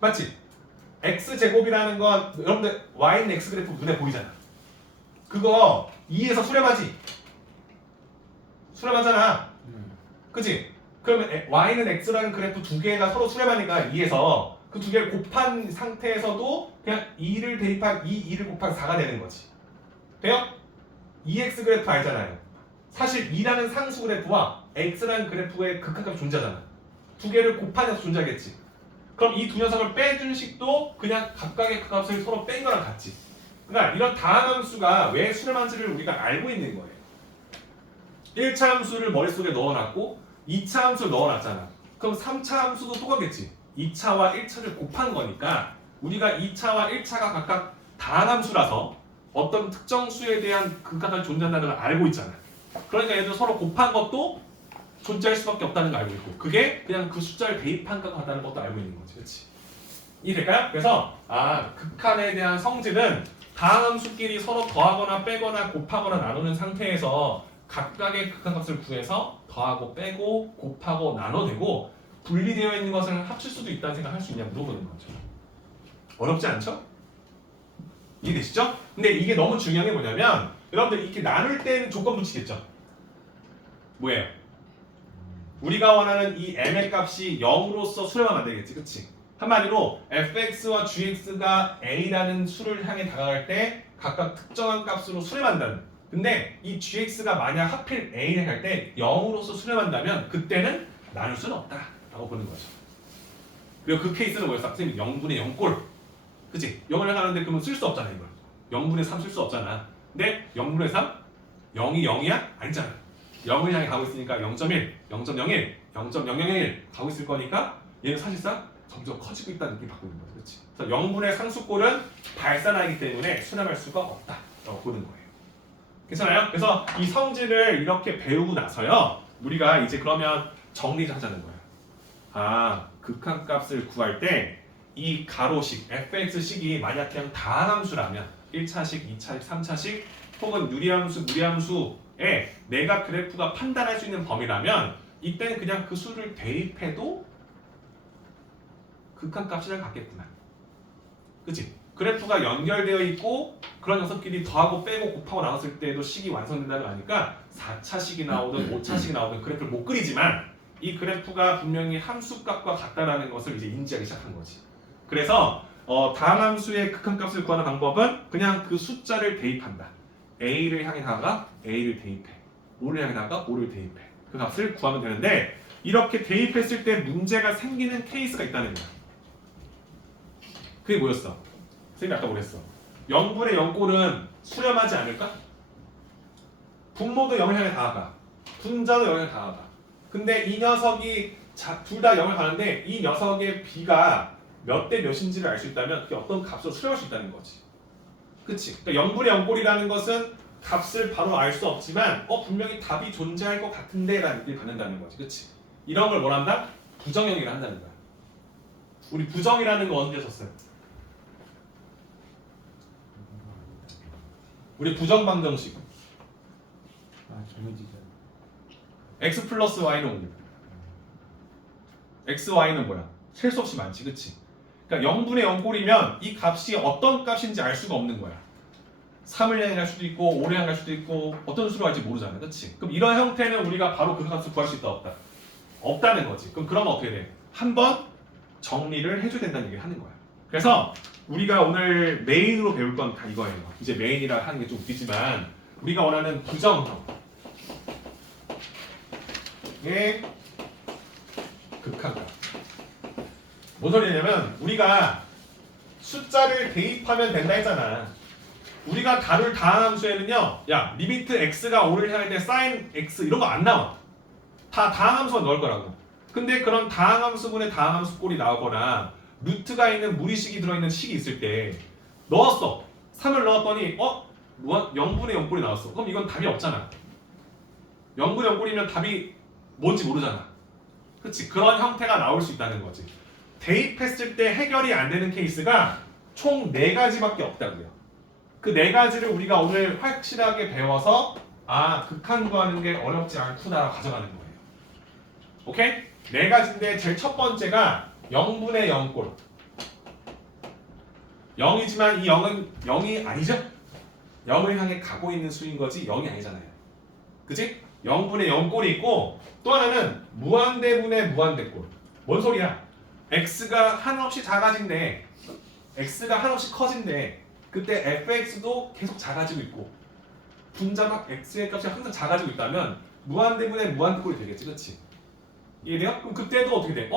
맞지? x제곱이라는 건 여러분들 y는 x 그래프 눈에 보이잖아. 그거 2에서 수렴하지? 수렴하잖아. 그치? 그러면 y는 x라는 그래프 두 개가 서로 수렴하니까 2에서 그 두 개를 곱한 상태에서도 그냥 2를 대입한 2를 곱한 4가 되는 거지. 돼요? 2x 그래프 알잖아요. 사실 2라는 상수 그래프와 x라는 그래프의 극한값이 존재하잖아. 두 개를 곱하면서 존재하겠지. 그럼 이 두 녀석을 빼준 식도 그냥 각각의 그 값을 서로 뺀 거랑 같지. 그러니까 이런 다함함수가 왜 수렴한지를 우리가 알고 있는 거예요. 1차 함수를 머릿속에 넣어놨고 2차 함수를 넣어놨잖아. 그럼 3차 함수도 똑같겠지. 2차와 1차를 곱한 거니까 우리가 2차와 1차가 각각 다함함수라서 어떤 특정 수에 대한 극한값이 존재한다는 걸 알고 있잖아. 그러니까 얘들 서로 곱한 것도 존재할 수밖에 없다는 걸 알고 있고 그게 그냥 그 숫자를 대입한 것 같다는 것도 알고 있는 거지. 그렇지? 이해될까요? 그래서 극한에 대한 성질은 다함함수끼리 서로 더하거나 빼거나 곱하거나 나누는 상태에서 각각의 극한값을 구해서 더하고 빼고 곱하고 나눠되고 분리되어 있는 것을 합칠 수도 있다는 생각할 수 있냐 물어보는 거죠. 어렵지 않죠? 이해되시죠? 근데 이게 너무 중요한 게 뭐냐면 여러분들 이렇게 나눌 때는 조건 붙이겠죠? 뭐예요? 우리가 원하는 이 m의 값이 0으로서 수렴하면 안 되겠지, 그치? 한마디로 fx와 gx가 a라는 수를 향해 다가갈 때 각각 특정한 값으로 수렴한다는. 근데 이 gx가 만약 하필 a를 할 때 0으로서 수렴한다면 그때는 나눌 수는 없다라고 보는 거죠. 그리고 그 케이스는 뭐였어? 선생님 0분의 0꼴, 그치? 0을 하는데 그러면 쓸 수 없잖아 이걸. 0분의 3 쓸 수 없잖아. 근데 0분의 3? 0이 0이야? 아니잖아. 0을 향해 가고 있으니까 0.1, 0.01, 0.0001 가고 있을 거니까 얘는 사실상 점점 커지고 있다는 느낌이 받고 있는 거죠. 그렇지? 그래서 0분의 상수꼴은 발산하기 때문에 수렴할 수가 없다라고 보는 거예요. 괜찮아요? 그래서 이 성질을 이렇게 배우고 나서요. 우리가 이제 그러면 정리를 하자는 거예요. 아, 극한값을 구할 때 이 가로식, fx식이 만약 그냥 다항함수라면 1차식, 2차식, 3차식 혹은 유리함수, 무리함수에 내가 그래프가 판단할 수 있는 범위라면 이때는 그냥 그 수를 대입해도 극한값이랑 같겠구나. 그치? 그래프가 연결되어 있고 그런 녀석끼리 더하고 빼고 곱하고 나눴을 때도 식이 완성된다는 거 아니까 4차식이 나오든 5차식이 나오든 그래프를 못 그리지만 이 그래프가 분명히 함수값과 같다라는 것을 이제 인지하기 시작한 거지. 그래서 다항함수의 극한값을 구하는 방법은 그냥 그 숫자를 대입한다. a를 향해 다가 a를 대입해. 5를 향해 다가 5를 대입해. 그 값을 구하면 되는데 이렇게 대입했을 때 문제가 생기는 케이스가 있다는 거야. 그게 뭐였어? 선생님이 아까 뭐랬어? 0분의 0꼴은 수렴하지 않을까? 분모도 0을 향해 다가 분자도 0을 향해 다가. 근데 이 녀석이 둘 다 0을 가는데 이 녀석의 b가 몇 대 몇인지를 알 수 있다면 그게 어떤 값으로 수렴할 수 있다는 거지. 그치? 그러니까 0분의 0꼴이라는 것은 값을 바로 알 수 없지만 분명히 답이 존재할 것 같은데 라는 느낌을 받는다는 거지. 그치? 이런 걸 뭐란다? 부정형이라 한다는 거야. 우리 부정이라는 거 언제 썼어요? 우리 부정방정식 정해지죠. x 플러스 y는 5. x, y는 뭐야? 셀 수 없이 많지, 그치? 그러니까 0분의 0꼴이면 이 값이 어떤 값인지 알 수가 없는 거야. 3을 향해 갈 수도 있고 5를 향해 갈 수도 있고 어떤 수로 갈지 모르잖아, 그치? 그럼 이런 형태는 우리가 바로 그 값을 구할 수 있다, 없다? 없다는 거지. 그럼 그러면 어떻게 돼? 한번 정리를 해줘야 된다는 얘기를 하는 거야. 그래서 우리가 오늘 메인으로 배울 건 다 이거예요. 이제 메인이라 하는 게 좀 웃기지만 우리가 원하는 부정형의 극한값. 뭔 소리냐면 우리가 숫자를 대입하면 된다 했잖아. 우리가 다룰 다항함수에는요, 야 리미트 x가 5를 향할 때 sin x 이런 거 안 나와. 다 다항함수만 넣을 거라고. 근데 그런 다항함수분의 다항함수 꼴이 나오거나 루트가 있는 무리식이 들어있는 식이 있을 때 넣었어. 3을 넣었더니 0분의 0꼴이 나왔어. 그럼 이건 답이 없잖아. 0분의 0꼴이면 답이 뭔지 모르잖아. 그치? 그런 형태가 나올 수 있다는 거지. 대입했을 때 해결이 안 되는 케이스가 총 4가지밖에 없다고요. 그 4가지를 우리가 오늘 확실하게 배워서 극한 구하는 게 어렵지 않구나 가져가는 거예요. 오케이? 4가지인데 제일 첫 번째가 0분의 0꼴. 0이지만 이 0은 0이 아니죠? 0을 향해 가고 있는 수인 거지 0이 아니잖아요. 그치? 0분의 0꼴이 있고 또 하나는 무한대분의 무한대꼴. 뭔 소리야? x가 한없이 작아진대. x가 한없이 커진대. 그때 fx도 계속 작아지고 있고 분자가 x의 값이 항상 작아지고 있다면 무한대분의 무한대꼴이 되겠지, 그렇지? 이해돼요? 그럼 그때도 어떻게 돼?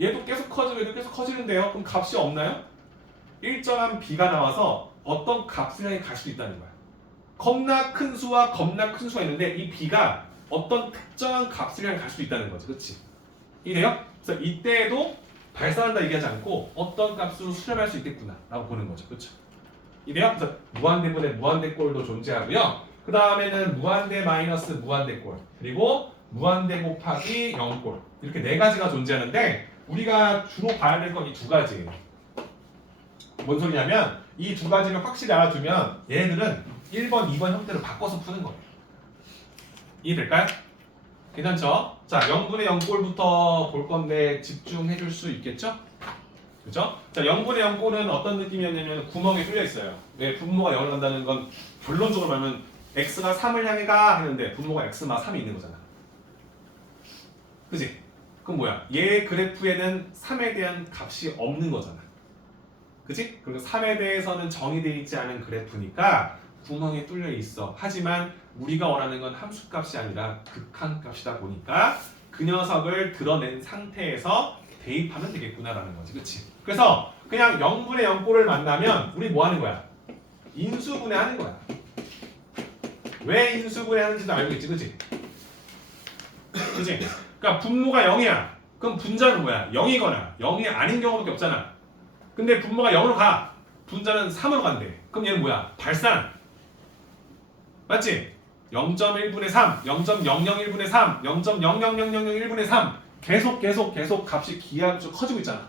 얘도 계속 커지고 얘도 계속 커지는데요? 그럼 값이 없나요? 일정한 b가 나와서 어떤 값을 향해 갈 수도 있다는 거야. 겁나 큰 수와 겁나 큰 수가 있는데 이 b가 어떤 특정한 값을 향해 갈 수도 있다는 거지, 그렇지? 이해돼요? 그래서 이때에도 발산한다 얘기하지 않고 어떤 값으로 수렴할 수 있겠구나 라고 보는 거죠, 그렇죠? 이래요? 그래서 무한대분의 무한대꼴도 존재하고요. 그 다음에는 무한대 마이너스 무한대꼴 그리고 무한대 곱하기 0꼴 이렇게 4가지가 존재하는데 우리가 주로 봐야 될 건 이 2가지예요. 뭔 소리냐면 이 2가지를 확실히 알아두면 얘네들은 1번, 2번 형태로 바꿔서 푸는 거예요. 이해될까요? 괜찮죠? 자, 0분의 0꼴부터 볼 건데 집중해 줄 수 있겠죠? 그죠? 자, 0분의 0 꼴은 어떤 느낌이었냐면 구멍에 뚫려 있어요. 왜 분모가 0을 간다는 건 결론적으로 말하면 x가 3을 향해 가 하는데 분모가 x마 3이 있는 거잖아. 그지? 그럼 뭐야? 얘 그래프에는 3에 대한 값이 없는 거잖아. 그지? 그리고 3에 대해서는 정의되어 있지 않은 그래프니까 구멍에 뚫려 있어. 하지만 우리가 원하는 건 함수값이 아니라 극한값이다 보니까 그 녀석을 드러낸 상태에서 대입하면 되겠구나라는 거지. 그치? 그래서 그냥 0분의 0꼴을 만나면 우리 뭐 하는 거야? 인수분해하는 거야. 왜 인수분해하는지도 알고 있지. 그치? 그치? 그러니까 분모가 0이야. 그럼 분자는 뭐야? 0이거나 0이 아닌 경우밖에 없잖아. 근데 분모가 0으로 가. 분자는 3으로 간대. 그럼 얘는 뭐야? 발산. 맞지? 0.1분의 3, 0.001분의 3, 0.000001분의 3 계속 값이 기하급수로 커지고 있잖아.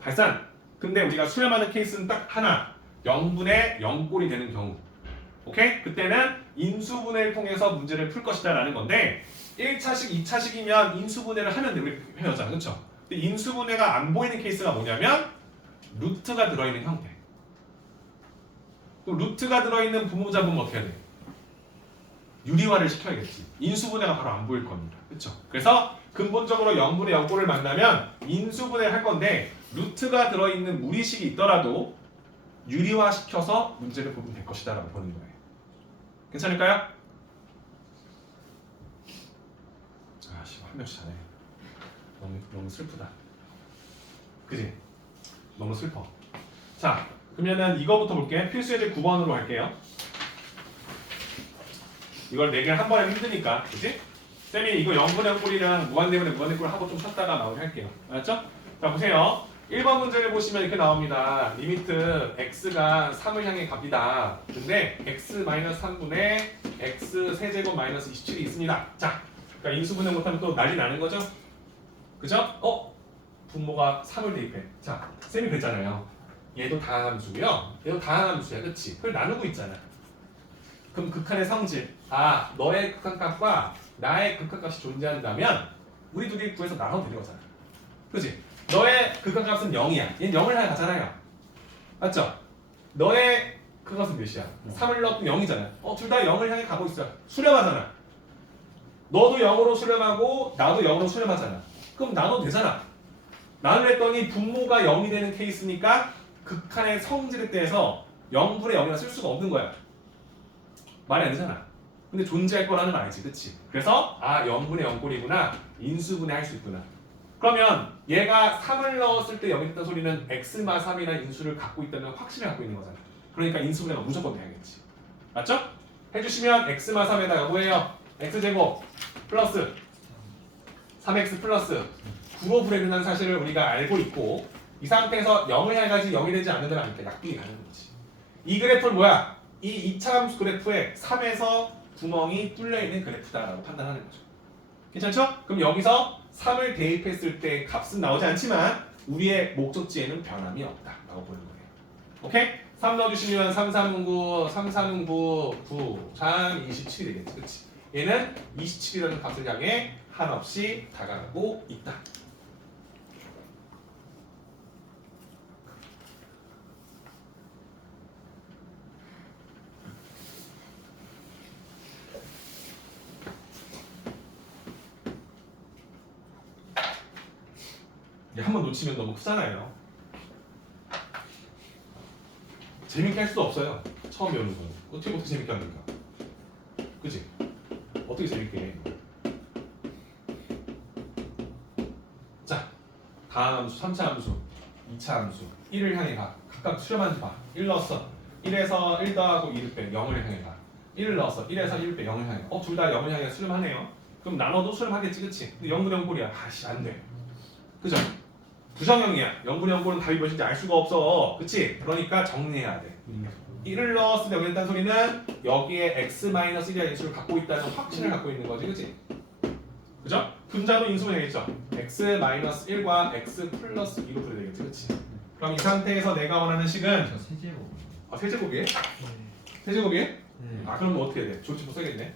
발산. 근데 우리가 수렴하는 케이스는 딱 하나. 0분의 0꼴이 되는 경우. 오케이? 그때는 인수분해를 통해서 문제를 풀 것이다 라는 건데 1차식, 2차식이면 인수분해를 하면 돼. 우리 배웠잖아. 그쵸? 근데 인수분해가 안 보이는 케이스가 뭐냐면 루트가 들어있는 형태. 그럼 루트가 들어있는 부모 잡으면 어떻게 해야 돼? 유리화를 시켜야겠지. 인수분해가 바로 안 보일 겁니다. 그쵸? 그래서 근본적으로 0분의 0꼴을 만나면 인수분해를 할 건데 루트가 들어있는 무리식이 있더라도 유리화 시켜서 문제를 보면 될 것이다 라고 보는 거예요. 괜찮을까요? 아씨, 한 명씩 자네. 너무 슬프다. 그지? 너무 슬퍼. 자, 그러면은 이거부터 볼게. 필수예제 9번으로 할게요. 이걸 4개를 한 번에 힘드니까, 그치? 쌤이 이거 0분의 0꼴이랑 무한대분의 무한대 꼴 하고 좀 쉬었다가 마무리할게요. 알았죠? 자, 보세요. 1번 문제를 보시면 이렇게 나옵니다. 리미트 x가 3을 향해 갑니다. 근데 x-3분의 x 세제곱 마이너스 27이 있습니다. 자, 그러니까 인수분해 못하면 또 난리 나는 거죠? 그죠? 분모가 3을 대입해. 자, 쌤이 그랬잖아요. 얘도 다항함수고요. 얘도 다항함수야. 그치? 그걸 나누고 있잖아. 그럼 극한의 성질. 아, 너의 극한값과 나의 극한값이 존재한다면 우리 둘이 구해서 나눠도 되는 거잖아. 그치? 너의 극한값은 0이야. 얘는 0을 향해 가잖아요. 맞죠? 너의 극한값은 몇이야? 3을 넣으면 0이잖아. 둘 다 0을 향해 가고 있어. 수렴하잖아. 너도 0으로 수렴하고 나도 0으로 수렴하잖아. 그럼 나눠도 되잖아. 나누랬더니 분모가 0이 되는 케이스니까 극한의 성질에 대해서 0분의 0이라 쓸 수가 없는 거야. 말이 안 되잖아. 근데 존재할 거라는 거 알지, 그치? 그래서 0분의 0꼴이구나. 인수분해 할 수 있구나. 그러면 얘가 3을 넣었을 때 0이 됐다는 소리는 x마 3이나 인수를 갖고 있다는 확신을 갖고 있는 거잖아. 그러니까 인수분해가 무조건 돼야겠지. 맞죠? 해주시면 x마 3에다가 뭐예요? x제곱 플러스 3x 플러스 9로 불해된다는 사실을 우리가 알고 있고 이 상태에서 0을 향해 가지 0이 되지 않는다면 이렇게 약분이 가는 거지. 이 그래프는 뭐야? 이 2차 함수 그래프에 3에서 구멍이 뚫려 있는 그래프다라고 판단하는 거죠. 괜찮죠? 그럼 여기서 3을 대입했을 때 값은 나오지 않지만 우리의 목적지에는 변함이 없다라고 보는 거예요. 오케이? 3 넣어주시면 3, 3은 9, 3, 3은 9, 9, 3, 27이 되겠지. 그치? 얘는 27이라는 값을 향해 한없이 다가가고 있다. 한번 놓치면 너무 크잖아요. 재밌게 할 수도 없어요. 처음 배우는 거. 어떻게 재밌게 합니까? 그치? 어떻게 재밌게 해? 자, 다음 함수, 3차 함수, 2차 함수 1을 향해 가. 각각 수렴하는지 봐. 1 넣었어. 1에서 1 더하고 2를 빼. 0을 향해 가. 1을 넣었어. 1에서 1을 빼. 0을 향해 가. 둘 다 0을 향해 수렴하네요. 그럼 나눠도 수렴하겠지, 그치? 근데 0분의 0꼴이야. 아씨, 안 돼. 그죠? 부정형이야. 0분의 0꼴은 답이 몇인지 알 수가 없어. 그치? 그러니까 정리해야 돼. 1을 넣었을 때 여기 있다는 소리는 여기에 x-1이라는 인수를 갖고 있다는 확신을 갖고 있는 거지. 그치? 그죠? 분자도 인수분해겠죠? x-1과 x 플러스 2로 분해되겠지. 그치? 그럼 이 상태에서 내가 원하는 식은 저 세제곱. 세제곱이에요? 네. 세제곱이에요? 네. 그럼 어떻게 해야 돼? 조치부 써야겠네.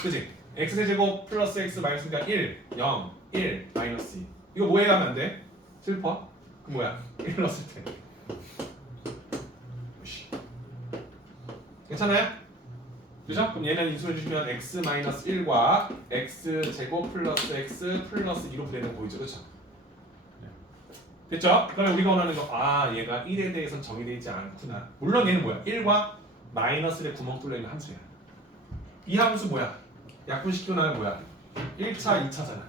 그치? x세제곱 플러스 x 마이너스가 1, 0, 1, 마이너스 2. 이거 뭐에 가면 안 돼? 슬퍼? 그 뭐야? 1 넣었을 때. 괜찮아요? 그죠? 그럼 얘는 인수해 주시면 x-1과 x제곱 플러스 x 플러스 2로 분해되는 거 보이죠? 그렇죠? 됐죠? 그러면 우리가 원하는 거, 아 얘가 1에 대해서는 정의되어 있지 않구나. 물론 얘는 뭐야? 1과 마이너스의 구멍 뚫려 있는 함수야. 이 함수 뭐야? 약분시키고 나면 뭐야? 1차, 2차잖아.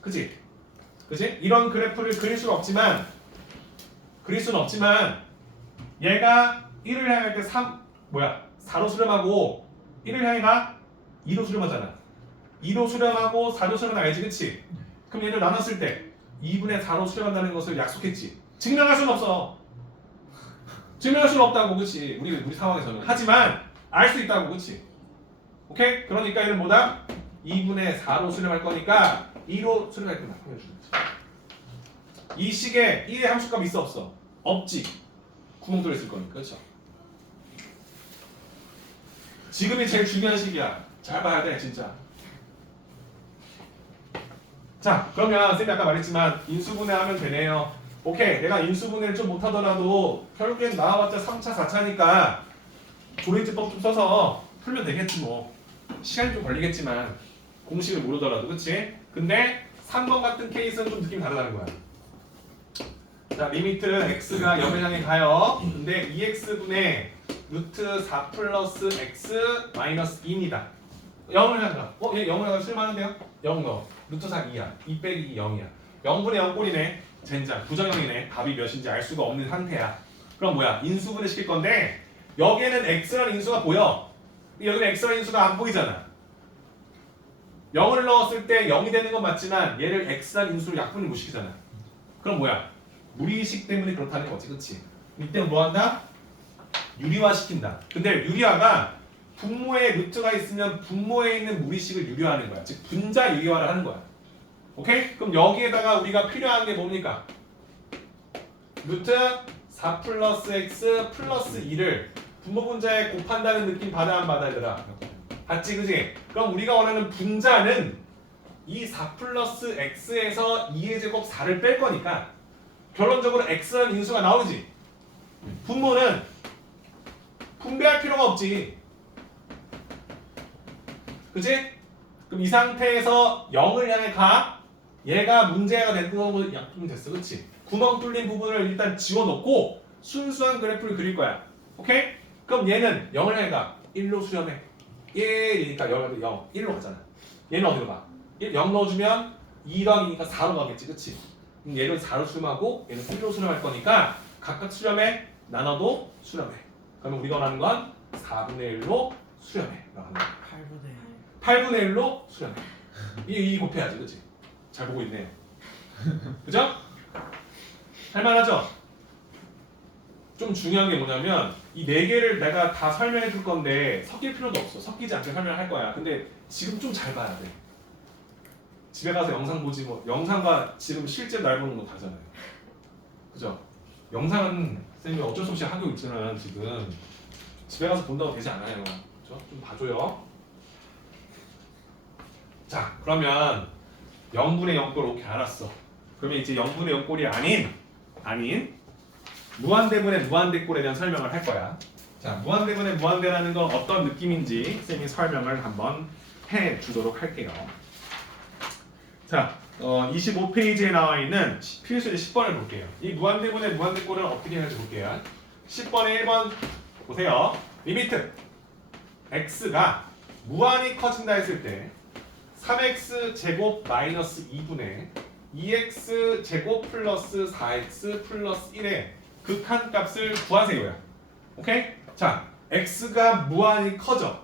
그치? 그치? 이런 그래프를 그릴 수는 없지만 얘가 1을 향할 때 4로 수렴하고 1을 향해 가 2로 수렴하잖아. 2로 수렴하고 4로 수렴은 알지, 그치? 그럼 얘를 나눴을 때 2분의 4로 수렴한다는 것을 약속했지. 증명할 수는 없어. 증명할 수는 없다고, 그치? 우리 상황에서는. 하지만 알 수 있다고, 그치? 오케이? 그러니까 얘는 뭐다? 2분의 4로 수렴할 거니까 2로 수렴할 거다. 이 식에 1의 함수값 있어 없어? 없지. 구멍 뚫려 있을 거니까, 그렇죠? 지금이 제일 중요한 시기야. 잘 봐야 돼, 진짜. 자, 그러면 쌤이 아까 말했지만 인수분해하면 되네요. 오케이, 내가 인수분해를 좀 못하더라도 결국엔 나와봤자 3차, 4차니까 조리제법 좀 써서 풀면 되겠지 뭐. 시간이 좀 걸리겠지만 공식을 모르더라도, 그치? 근데 3번 같은 케이스는 좀 느낌이 다르다는 거야. 자, 리미트 x가 0을 향해 가요. 근데 2x분의 루트 4 플러스 x 마이너스 2입니다. 0을 향해 가. 얘 0을 향해 쓸만한데요? 0 넣어. 루트 4 2야. 2 빼기 2 0이야. 0분의 0 꼴이네. 젠장. 부정형이네. 답이 몇인지 알 수가 없는 상태야. 그럼 뭐야? 인수분해 시킬 건데 여기에는 x라는 인수가 보여. 여기는 x라는 인수가 안 보이잖아. 0을 넣었을 때 0이 되는 건 맞지만 얘를 x라는 인수로 약분을 못 시키잖아. 그럼 뭐야? 무리식 때문에 그렇다는 거지, 그치? 이때는 뭐 한다? 유리화 시킨다. 근데 유리화가 분모에 루트가 있으면 분모에 있는 무리식을 유리화하는 거야. 즉 분자 유리화를 하는 거야. 오케이? 그럼 여기에다가 우리가 필요한 게 뭡니까? 루트 4 플러스 x 플러스 2를 분모 분자에 곱한다는 느낌 받아 안 받아 얘들아? 받지, 그지? 그럼 우리가 원하는 분자는 이 4 플러스 x에서 2의 제곱 4를 뺄 거니까 결론적으로 x라는 인수가 나오지. 분모는 분배할 필요가 없지. 그치? 그럼 이 상태에서 0을 향해 가. 얘가 문제가 된 거고 약분이 됐어. 그치? 구멍 뚫린 부분을 일단 지워놓고 순수한 그래프를 그릴 거야. 오케이? 그럼 얘는 0을 향해 가. 1로 수렴해. 1이니까 0, 1로 가잖아. 얘는 어디로 가? 0 넣어주면 2 더하기니까 4로 가겠지. 그치? 그럼 얘는 4로 수렴하고 얘는 1로 수렴할 거니까 각각 수렴해. 나눠도 수렴해. 그러면 우리가 원하는 건 4분의 1로 수렴해. 8분의 1로 수렴해. 이 곱해야지, 그치? 잘 보고 있네요. 그죠? 할만하죠? 좀 중요한 게 뭐냐면 이 4개를 내가 다 설명해 줄 건데 섞일 필요도 없어. 섞이지 않게 설명을 할 거야. 근데 지금 좀 잘 봐야 돼. 집에 가서 영상 보지 뭐 영상과 지금 실제 날 보는 거 다르잖아요. 그죠? 영상은 쌤이 어쩔 수 없이 하고 있지만 지금 집에 가서 본다고 되지 않아요. 그죠? 좀 봐줘요. 자, 그러면 0분의 0꼴 오케이 알았어. 그러면 이제 0분의 0꼴이 아닌 무한대분의 무한대꼴에 대한 설명을 할 거야. 자, 무한대분의 무한대라는 건 어떤 느낌인지 쌤이 설명을 한번 해 주도록 할게요. 자, 25페이지에 나와 있는 필수의 10번을 볼게요. 이 무한대분의 무한대꼴을 어떻게 해야 볼게요. 10번에 1번 보세요. 리미트 x가 무한히 커진다 했을 때 3x 제곱 마이너스 2분의 2x 제곱 플러스 4x 플러스 1의 극한값을 구하세요야. 오케이? 자, x가 무한히 커져.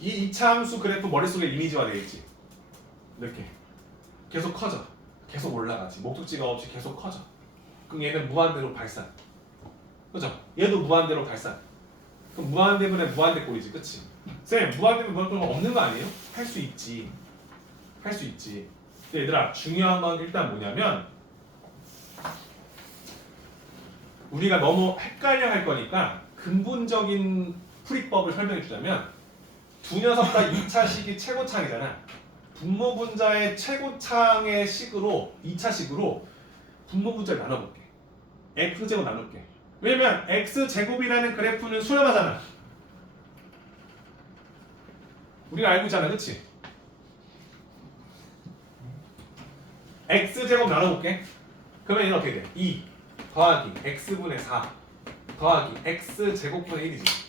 이 2차 함수 그래프 머릿속에 이미지화 되어 있지. 이렇게 계속 커져. 계속 올라가지. 목적지가 없이 계속 커져. 그럼 얘는 무한대로 발산. 그죠? 얘도 무한대로 발산. 그럼 무한대분의 무한대꼴이지. 그치? 쌤, 무한대분 무한대꼴 없는 거 아니에요? 할 수 있지. 할 수 있지. 근데 얘들아, 중요한 건 일단 뭐냐면 우리가 너무 헷갈려 할 거니까 근본적인 풀이법을 설명해 주자면 두 녀석 다 2차 식이 최고차이잖아. 분모분자의 최고창의 식으로 2차식으로 분모분자를 나눠볼게. x제곱 나눌게. 왜냐면 x제곱이라는 그래프는 수렴하잖아. 우리가 알고 있잖아, 그치? x제곱 나눠볼게. 그러면 얘는 어떻게 돼? 2 더하기 x분의 4 더하기 x제곱분의 1이지.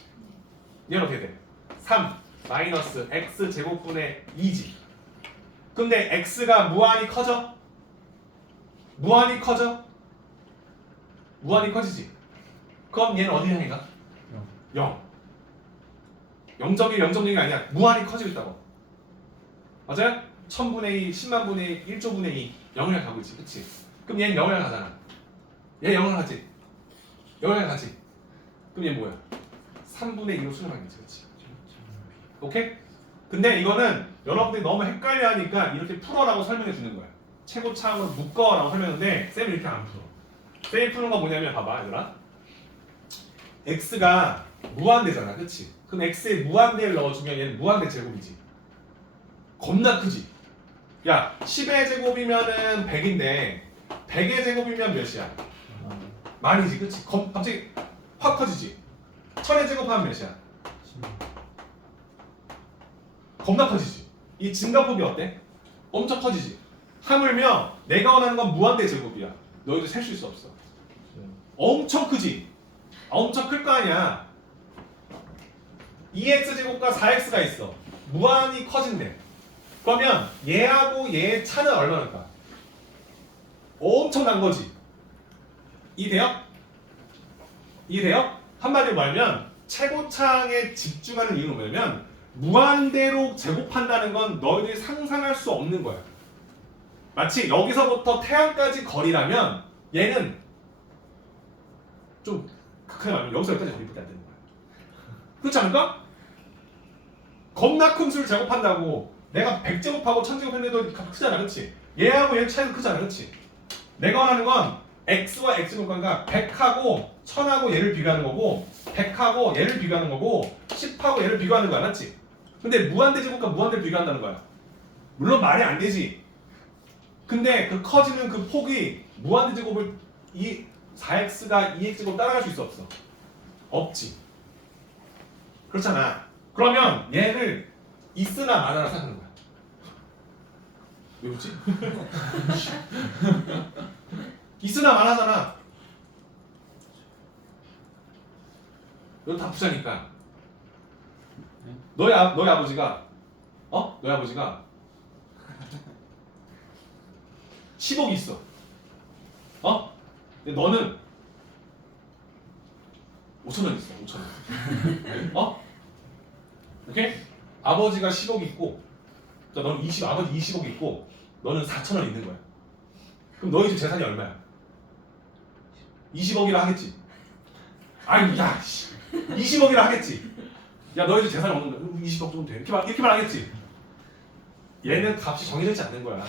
얘는 어떻게 돼? 3 마이너스 x제곱분의 2지. 근데 x가 무한히 커져? 무한히 커져? 무한히 커지지. 그럼 얘는 어디 향해 가? 0. 0.1, 0.0이 아니야. 무한히 커지고 있다고. 맞아요? 1000분의 2, 10만분의 1, 1조분의 2 0을 향해 가고 있지. 그치? 그럼 얘는 0을 향해 가잖아. 얘 0을 가지. 0을 향해 가지. 그럼 얘 뭐야? 3분의 2로 수렴하겠지. 그치? 오케이? 근데 이거는 여러분들이 너무 헷갈려 하니까 이렇게 풀어라고 설명해 주는 거야. 최고차항으로 묶어라고 설명하는데 쌤이 이렇게 안 풀어. 쌤이 푸는 거 뭐냐면 봐봐 얘들아. x가 무한대잖아. 그치? 그럼 x에 무한대를 넣어주면 얘는 무한대 제곱이지. 겁나 크지? 야 10의 제곱이면은 100인데 100의 제곱이면 몇이야? 만이지. 그치? 갑자기 확 커지지? 1000의 제곱하면 몇이야? 겁나 커지지? 이 증가폭이 어때? 엄청 커지지? 하물며 내가 원하는 건 무한대 제곱이야. 너희도 셀 수 없어. 엄청 크지? 엄청 클 거 아니야. 2x제곱과 4x가 있어. 무한히 커진대. 그러면 얘하고 얘의 차는 얼마일까? 엄청난 거지. 이해돼요? 이해돼요? 한마디로 말하면 최고차항에 집중하는 이유는 뭐냐면 무한대로 제곱한다는 건 너희들이 상상할 수 없는 거야. 마치 여기서부터 태양까지 거리라면 얘는 좀 극하게 말하면 여기서 여기까지 거리밖에 안 되는 거야. 그렇지 않을까? 겁나 큰 수를 제곱한다고 내가 100제곱하고 1000제곱 했는데도 크잖아. 그렇지? 얘하고 얘 차이도 크잖아. 그렇지? 내가 원하는 건 x와 x제곱과 100하고 1000하고 얘를 비교하는 거고 100하고 얘를 비교하는 거고 10하고 얘를 비교하는 거야. 맞지? 근데 무한대 제곱과 무한대를 비교한다는 거야. 물론 말이 안 되지. 근데 그 커지는 그 폭이 무한대 제곱을 4x가 2x제곱 따라갈 수 있어 없어? 없지. 그렇잖아. 그러면 얘를 있으나 마나라 생각하는 거야. 왜 웃지? 있으나 마나잖아. 너 다 부자니까. 너희 아버지가 너희 아버지가 10억이 있어. 근데 너는 5천원 있어. 5천원. 오케이? 아버지가 10억 있고, 자, 너는 아버지 20억 있고, 너는 4천원 있는 거야. 그럼 너희 집 재산이 얼마야? 20억이라 하겠지. 아니, 야, 20억이라 하겠지. 야, 너희 집 재산이 없는 거야. 20억 정도 돼. 이렇게 말하겠지. 얘는 값이 정해지지 않는 거야.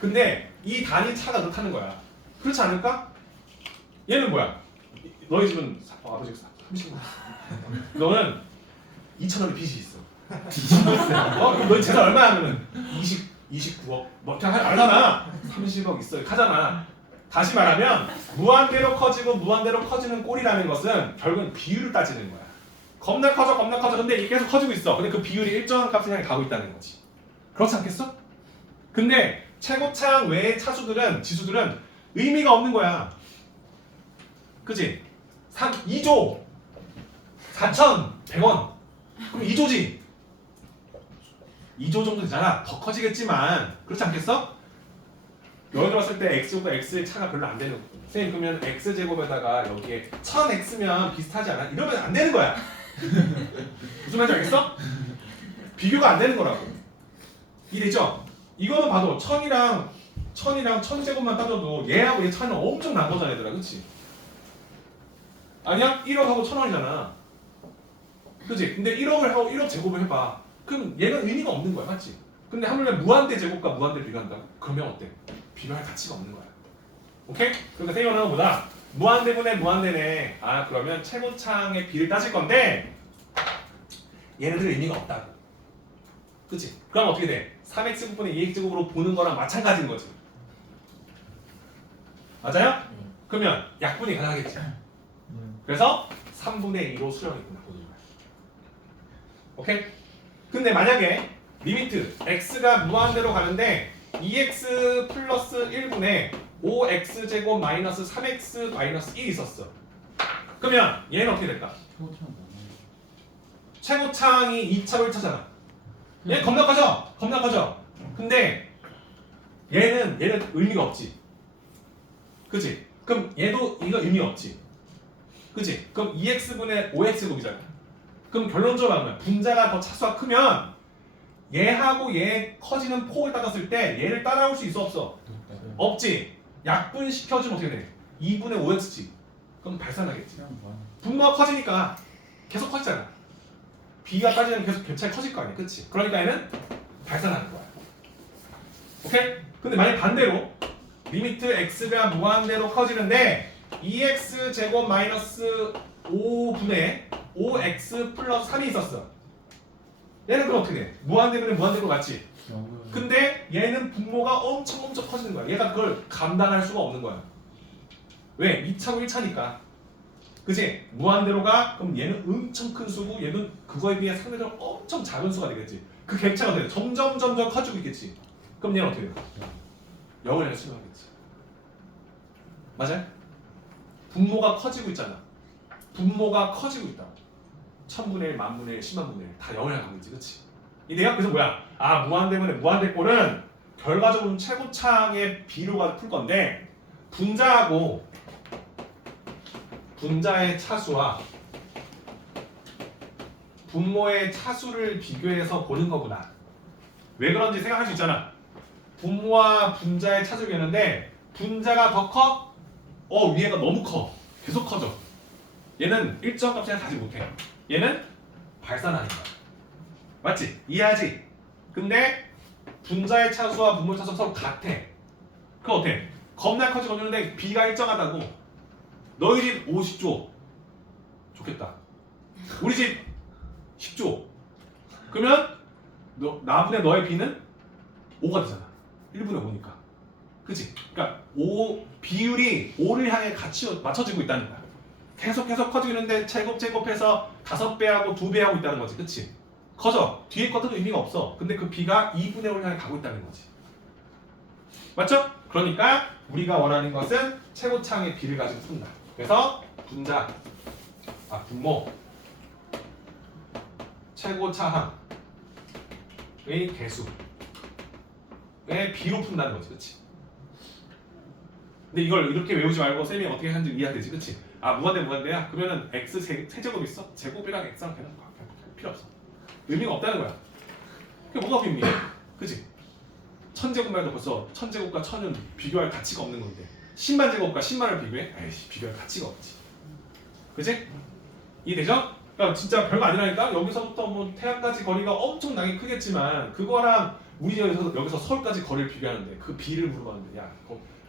근데 이 단위 차가 그렇다는 거야. 그렇지 않을까? 얘는 뭐야? 너희 집은 아버지가 30억. 너는 2천원의 빚이 있어. 너희 재산 얼마 하면은 29억. 뭐 그냥 알잖아. 30억 있어. 하잖아. 다시 말하면 무한대로 커지고 무한대로 커지는 꼴이라는 것은 결국은 비율을 따지는 거야. 겁나 커져, 겁나 커져. 근데 이게 계속 커지고 있어. 근데 그 비율이 일정한 값을 향해 가고 있다는 거지. 그렇지 않겠어? 근데 최고차항 외의 차수들은 지수들은 의미가 없는 거야. 그지? 2조 4,100원. 그럼 2조지. 2조 정도 되잖아. 더 커지겠지만 그렇지 않겠어? 여기 들었을 때 x제곱과 x의 차가 별로 안 되는 거야. 선생님 그러면 x제곱에다가 여기에 1000x면 비슷하지 않아? 이러면 안 되는 거야. 무슨 말인지 알겠어? 비교가 안 되는 거라고. 이해되죠? 이거는 봐도 1000이랑 1000제곱만 따져도 얘하고 얘 차이는 엄청 난 거잖아 얘들아. 그치? 아니야? 1억하고 1000원이잖아. 그치? 근데 1억을 하고 1억 제곱을 해봐. 그럼 얘는 의미가 없는 거야. 맞지? 근데 하물며 무한대 제곱과 무한대를 비교한다고? 그러면 어때? 비교할 가치가 없는 거야. 오케이? 그러니까 생각하는 것보다 무한대분의 무한대네. 아 그러면 최고차항의 비를 따질 건데 얘네들 의미가 없다고. 그치? 그럼 어떻게 돼? 3x분의 2x제곱으로 보는 거랑 마찬가지인 거지. 맞아요? 그러면 약분이 가능하겠지. 그래서 3분의 2로 수렴이 끝나거든요. 오케이? 근데 만약에 리미트 x가 무한대로 가는데 2x 플러스 1분의 5x제곱 마이너스 3x 마이너스 1이 있었어. 그러면 얘는 어떻게 될까? 최고창이 2차 1차잖아. 얘 겁나 커져. 겁나 커져. 근데 얘는 의미가 없지. 그치? 그럼 얘도 이거 의미 없지. 그치? 그럼 2x분의 5x제곱이잖아. 그럼 결론적으로 하면 분자가 더 차수가 크면 얘하고 얘 커지는 폭을 따졌을 때 얘를 따라올 수 있어 없어? 없지. 약분시켜주면 어떻게 돼? 2분의 5x지. 그럼 발산하겠지. 분모가 커지니까 계속 커지잖아. b가 따지면 계속 갭차이 커질 거 아니야. 그치? 그러니까 얘는 발산하는 거야. 오케이? 근데 만약 반대로 리미트 x가 무한대로 커지는데 2x 제곱 마이너스 5분의 5x 플러스 3이 있었어. 얘는 그럼 어떻게 돼? 무한대면 무한대로 맞지? 근데 얘는 분모가 엄청 커지는 거야. 얘가 그걸 감당할 수가 없는 거야. 왜? 2차고 1차니까. 그치? 무한대로가 그럼 얘는 엄청 큰 수고 얘는 그거에 비해 상대적으로 엄청 작은 수가 되겠지. 그 갭차가 어떻게 돼? 점점 커지고 있겠지. 그럼 얘는 어떻게 돼? 0을 낼 수가 있겠지. 맞아요? 분모가 커지고 있잖아. 분모가 커지고 있다. 1000분의 1, 만분의 1, 10만분의 1 다 0을 가고 있지. 그치? 이데요? 그래서 뭐야? 아 무한대면에 무한대꼴은 결과적으로 최고창의 비료가 풀 건데 분자의 차수와 분모의 차수를 비교해서 보는 거구나. 왜 그런지 생각할 수 있잖아. 분모와 분자의 차수를 비교하는데 분자가 더 커? 위에가 너무 커. 계속 커져. 얘는 일정 값에 가지 못해. 얘는 발산하는 거야. 맞지? 이해하지? 근데 분자의 차수와 분모의 차수가 서로 같아. 그거 어때? 겁나 커지고 있는데 B가 일정하다고. 너희 집 50조. 좋겠다. 우리 집 10조. 그러면 나분의 너의 B는 5가 되잖아. 1분의 5니까. 그치? 그러니까 비율이 5를 향해 같이 맞춰지고 있다는 거야. 계속 커지고 있는데 제곱해서 5배하고 2배하고 있다는 거지. 그치? 커져. 뒤에 것들은 의미가 없어. 근데 그 B가 2분의 5를 향해 가고 있다는 거지. 맞죠? 그러니까 우리가 원하는 것은 최고창의 B를 가지고 푼다. 그래서 분모 최고차항의 개수의 B로 푼다는 거지. 그치? 근데 이걸 이렇게 외우지 말고 쌤이 어떻게 하는지 이해가 되지. 그치? 무한대야? 그러면은 x 세제곱 있어? 제곱이랑 x랑 걔는 필요 없어. 의미가 없다는 거야. 그게 뭐가 의미해? 그치? 1000제곱 말도 벌써 1000제곱과 1000은 비교할 가치가 없는 건데 10만 제곱과 10만을 비교해? 에이씨, 비교할 가치가 없지. 그치? 이해되죠? 그러니까 진짜 별거 아니라니까. 여기서부터 뭐 태양까지 거리가 엄청나게 크겠지만 그거랑 우리 여기서 서울까지 거리를 비교하는데 그 비를 물어봤는데 야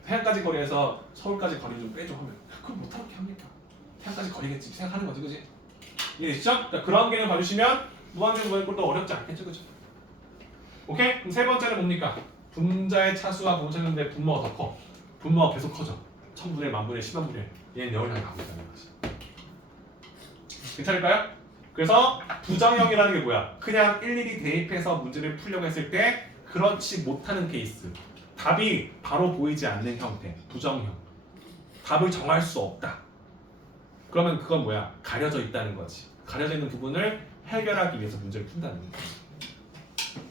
태양까지 거리에서 서울까지 거리 좀 빼줘 하면 그걸 못하게 합니까? 태양까지 거리겠지 생각하는 거지. 그지? 이해되시죠? 그러니까 그런 개념 봐주시면 무한대로 보는 것도 어렵지 않겠죠. 그죠? 오케이? 그럼 세 번째는 뭡니까? 분자의 차수와 분모차인데 분모가 더 커. 분모가 계속 커져. 1000분의 10,000분의 10만분의 얘는 0을 향해 가고 있다는 거지. 괜찮을까요? 그래서 부정형이라는 게 뭐야? 그냥 일일이 대입해서 문제를 풀려고 했을 때 그렇지 못하는 케이스. 답이 바로 보이지 않는 형태. 부정형. 답을 정할 수 없다. 그러면 그건 뭐야? 가려져 있다는 거지. 가려져 있는 부분을 해결하기 위해서 문제를 푼다는 거지.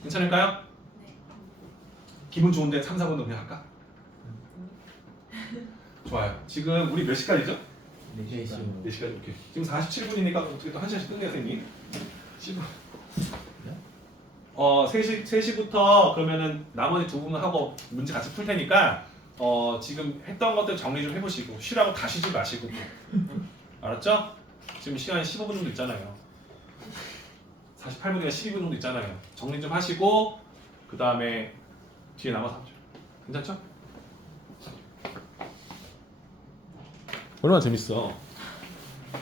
괜찮을까요? 기분 좋은데 3, 4분은 그냥 할까? 좋아요. 지금 우리 몇 시까지죠? 4시까지. 오케이. 지금 47분이니까 어떻게 또 1시간씩 끝내요, 선생님? 10분. 3시부터 그러면은 나머지 두 분은 하고 문제 같이 풀 테니까 지금 했던 것들 정리 좀 해보시고 쉬라고 다 쉬지 마시고 알았죠? 지금 시간이 15분 정도 있잖아요. 48분이나 12분 정도 있잖아요. 정리 좀 하시고 그 다음에 뒤에 남아서 하죠. 괜찮죠? 얼마나 재밌어.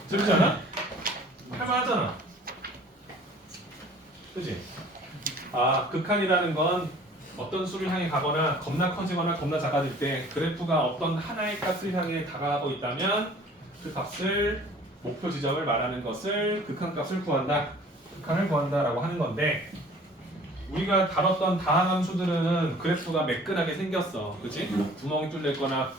재밌지 않아? 할만하잖아. 그치? 극한이라는 건 어떤 수를 향해 가거나 겁나 커지거나 겁나 작아질 때 그래프가 어떤 하나의 값을 향해 다가가고 있다면 그 값을 목표 지점을 말하는 것을 극한값을 구한다. 극한을 구한다라고 하는 건데 우리가 다뤘던 다항함수들은 그래프가 매끈하게 생겼어. 그치? 구멍이 뚫려 있거나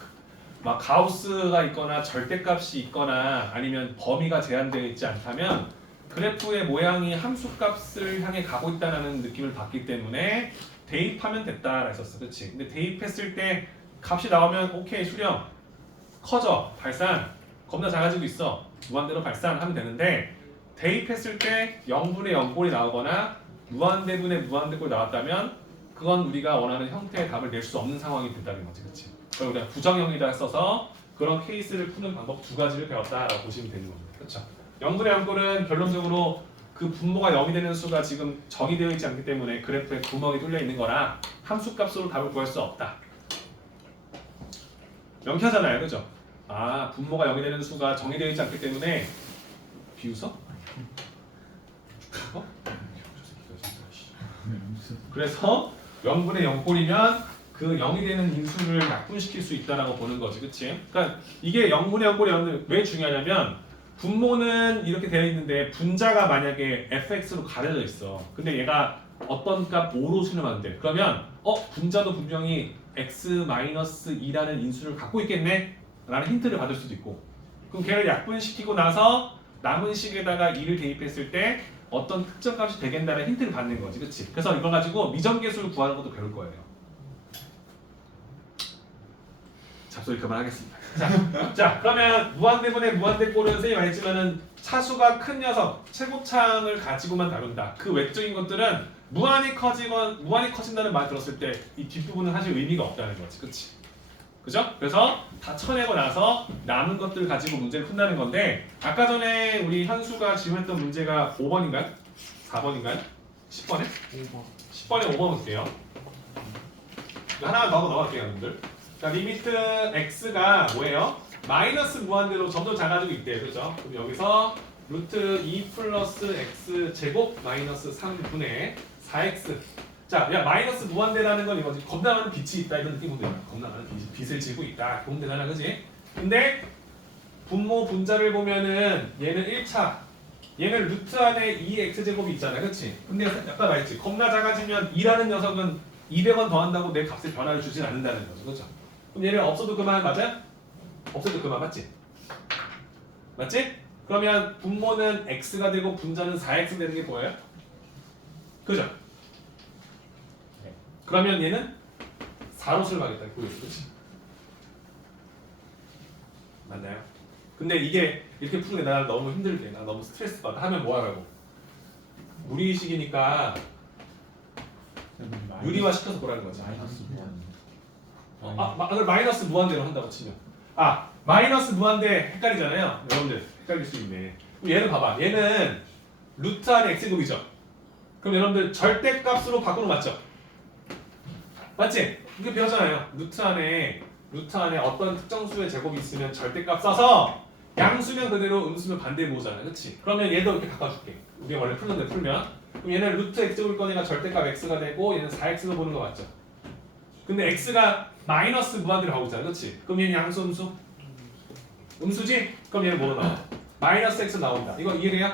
막 가우스가 있거나 절대값이 있거나 아니면 범위가 제한되어 있지 않다면 그래프의 모양이 함수값을 향해 가고 있다는 느낌을 받기 때문에 대입하면 됐다라 했었어. 그치? 근데 대입했을 때 값이 나오면 오케이 수렴 커져 발산 겁나 작아지고 있어 무한대로 발산하면 되는데 대입했을 때 0분의 0꼴이 나오거나 무한대분의 무한대꼴이 나왔다면 그건 우리가 원하는 형태의 답을 낼 수 없는 상황이 된다는 거지. 그치? 그럼 우리가 부정형이다 써서 그런 케이스를 푸는 방법 두 가지를 배웠다라고 보시면 되는 겁니다. 그렇죠? 0분의 0꼴은 결론적으로 그 분모가 0이 되는 수가 지금 정의되어 있지 않기 때문에 그래프에 구멍이 뚫려 있는 거라 함수값으로 답을 구할 수 없다. 명쾌하잖아요. 그죠? 분모가 0이 되는 수가 정의되어 있지 않기 때문에 비웃어? 그래서 0분의 0꼴이면 그 0이 되는 인수를 약분시킬 수 있다라고 보는 거지. 그치? 그러니까 이게 0분의 0꼴이 왜 중요하냐면 분모는 이렇게 되어 있는데 분자가 만약에 fx로 가려져 있어. 근데 얘가 어떤 값 5로 수렴한대. 그러면 분자도 분명히 x-2라는 인수를 갖고 있겠네? 라는 힌트를 받을 수도 있고 그럼 걔를 약분시키고 나서 남은 식에다가 2를 대입했을 때 어떤 특정 값이 되겠다는 힌트를 받는 거지. 그치? 그래서 이걸 가지고 미정계수를 구하는 것도 배울 거예요. 잡소리 그만하겠습니다. 자, 그러면 무한대분의 무한대꼴은 선생님이 말했지만은 차수가 큰 녀석, 최고창을 가지고만 다룬다. 그 외적인 것들은 무한히 커진다는 말 들었을 때 이 뒷부분은 사실 의미가 없다는 거지. 그치? 그죠? 그래서 다 쳐내고 나서 남은 것들 가지고 문제를 푼다는 건데 아까 전에 우리 현수가 질문했던 문제가 5번인가요? 4번인가요? 10번에? 5번 10번에 5번 볼게요. 하나만 더 넘어갈게요, 여러분들. 자, 리미트 x가 뭐예요? 마이너스 무한대로 점점 작아지고 있대요. 그죠? 그럼 여기서 루트 2 플러스 x 제곱 마이너스 3분의 4x. 자, 야 마이너스 무한대라는 건 이거지. 겁나 많은 빛이 있다 이런 느낌 보면 겁나 많은 빛을 지고 있다. 보면 되잖아, 그지? 근데 분모 분자를 보면은 얘는 1차, 얘는 루트 안에 2x 제곱이 있잖아, 그렇지? 근데 아까 말했지. 겁나 작아지면 2라는 녀석은 200원 더한다고 내 값에 변화를 주진 않는다는 거죠, 그렇죠? 그럼 얘는 없어도 그만 맞아? 없어도 그만 맞지? 맞지? 그러면 분모는 x가 되고 분자는 4x 되는 게 뭐예요? 그죠? 그러면 얘는 4로를 가겠다. 보였어, 그렇지? 맞나요? 근데 이게 이렇게 푸는 게 나 너무 힘들게, 나 너무 스트레스 받아. 하면 뭐하라고? 무리식이니까 유리화 시켜서 보라는 거지. 마이너스 무한 마이너스 무한대로 한다고 치면 마이너스 무한대 헷갈리잖아요. 여러분들 헷갈릴 수 있네. 그럼 얘는 봐봐. 얘는 루트 안에 x제곱이죠. 그럼 여러분들 절대값으로 바꾸는 거 맞죠? 맞지? 이게 배웠잖아요. 루트 안에 어떤 특정 수의 제곱이 있으면 절대값 써서 양수면 그대로 음수면 반대 모으잖아요. 그렇지? 그러면 얘도 이렇게 바꿔줄게. 우리가 원래 풀던 데 풀면 그럼 얘는 루트 x제곱일 거니까 절대값 x가 되고 얘는 4x로 보는 거 맞죠? 근데 x가 마이너스 무한대로 가고 있잖아. 그렇지? 그럼 얘는 양수 음수? 음수지? 그럼 얘는 뭐로 나와? 마이너스 x 나온다. 이거 이해돼요?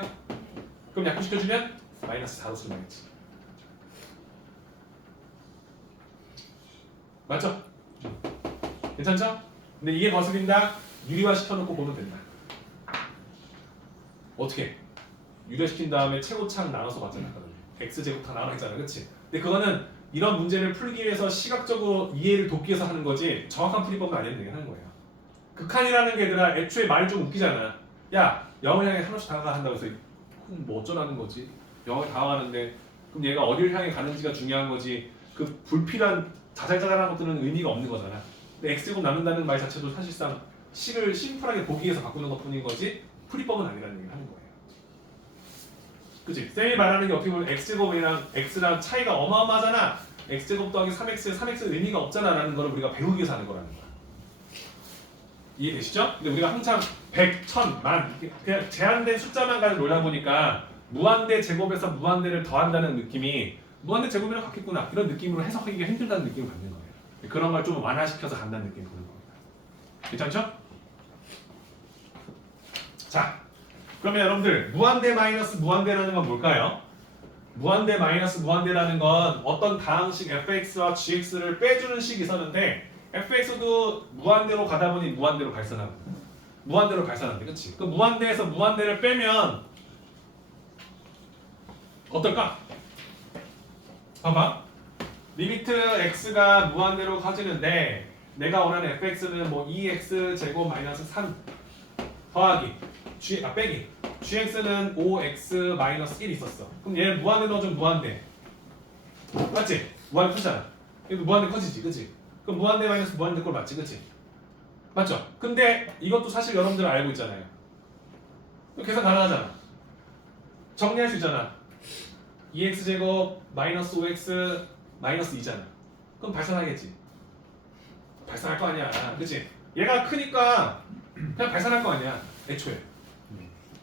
그럼 약분시켜주면 마이너스 4로 수렴하겠지. 맞죠? 괜찮죠? 근데 이게 거슬린다. 유리화 시켜놓고 보면 된다. 어떻게? 유리화시킨 다음에 최고창 나눠서 봤잖아. x제곱 다 나눠있잖아. 그치? 근데 그거는 이런 문제를 풀기 위해서 시각적으로 이해를 돕기 위해서 하는 거지 정확한 풀이법은 아니면 되게 하는 거예요. 극한이라는 게 얘들아 애초에 말이 좀 웃기잖아. 야 0을 향해 하나씩 다가가 한다고 해서 그럼 뭐 어쩌라는 거지? 0을 다가가는데 그럼 얘가 어디를 향해 가는지가 중요한 거지 그 불필요한 자잘자잘한 것들은 의미가 없는 거잖아. 근데 x제곱 나눈다는 말 자체도 사실상 식을 심플하게 보기 위해서 바꾸는 것 뿐인 거지 풀이법은 아니라는 얘기를 하는 거예요. 그치? 쌤이 말하는 게 어떻게 보면 x제곱이랑 x랑 차이가 어마어마하잖아. x제곱 더하기 3x, 3x는 의미가 없잖아 라는 걸 우리가 배우기 위해서 하는 거라는 거야. 이해되시죠? 근데 우리가 한참 100, 1000, 만 그냥 제한된 숫자만 가지고 놀다 보니까 무한대 제곱에서 무한대를 더한다는 느낌이 무한대 제곱이랑 같겠구나 이런 느낌으로 해석하기가 힘들다는 느낌을 받는 거예요. 그런 걸 좀 완화시켜서 간다는 느낌을 보는 겁니다. 괜찮죠? 자, 그러면 여러분들 무한대 마이너스 무한대라는 건 뭘까요? 무한대 마이너스 무한대라는 건 어떤 다항식 fx와 gx를 빼주는 식이 있었는데 fx도 무한대로 가다 보니 무한대로 발산합니다. 무한대로 발산한대, 그렇지? 그 무한대에서 무한대를 빼면 어떨까? 봐봐. 리미트 x가 무한대로 커지는데 내가 원하는 fx는 뭐 2x 제곱 마이너스 3 더하기 빼기 gx는 5x 마이너스 1 있었어. 그럼 얘는 무한대 넣어주면 무한대. 맞지? 무한대 커지잖아. 얘도 무한대 커지지, 그치? 그럼 무한대 마이너스 무한대 꼴 맞지, 그치? 맞죠? 근데 이것도 사실 여러분들 알고 있잖아요. 계산 가능하잖아. 정리할 수 있잖아. 2x 제곱 마이너스 5x 마이너스 2잖아. 그럼 발산하겠지. 발산할 거 아니야, 그치? 얘가 크니까 그냥 발산할 거 아니야, 애초에.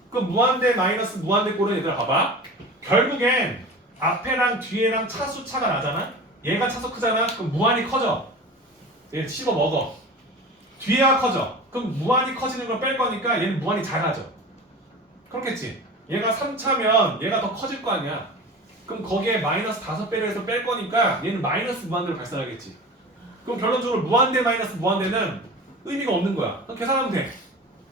그럼 무한대 마이너스 무한대 꼴은 얘들아 봐봐. 결국엔 앞에랑 뒤에랑 차수 차가 나잖아. 얘가 차수 크잖아. 그럼 무한이 커져. 얘 씹어 먹어. 뒤에가 커져. 그럼 무한이 커지는 걸 뺄 거니까 얘는 무한이 작아져. 그렇겠지. 얘가 3차면 얘가 더 커질 거 아니야. 그럼 거기에 마이너스 5배를 해서 뺄 거니까 얘는 마이너스 무한대로 발산하겠지. 그럼 결론적으로 무한대 마이너스 무한대는 의미가 없는 거야. 그럼 계산하면 돼.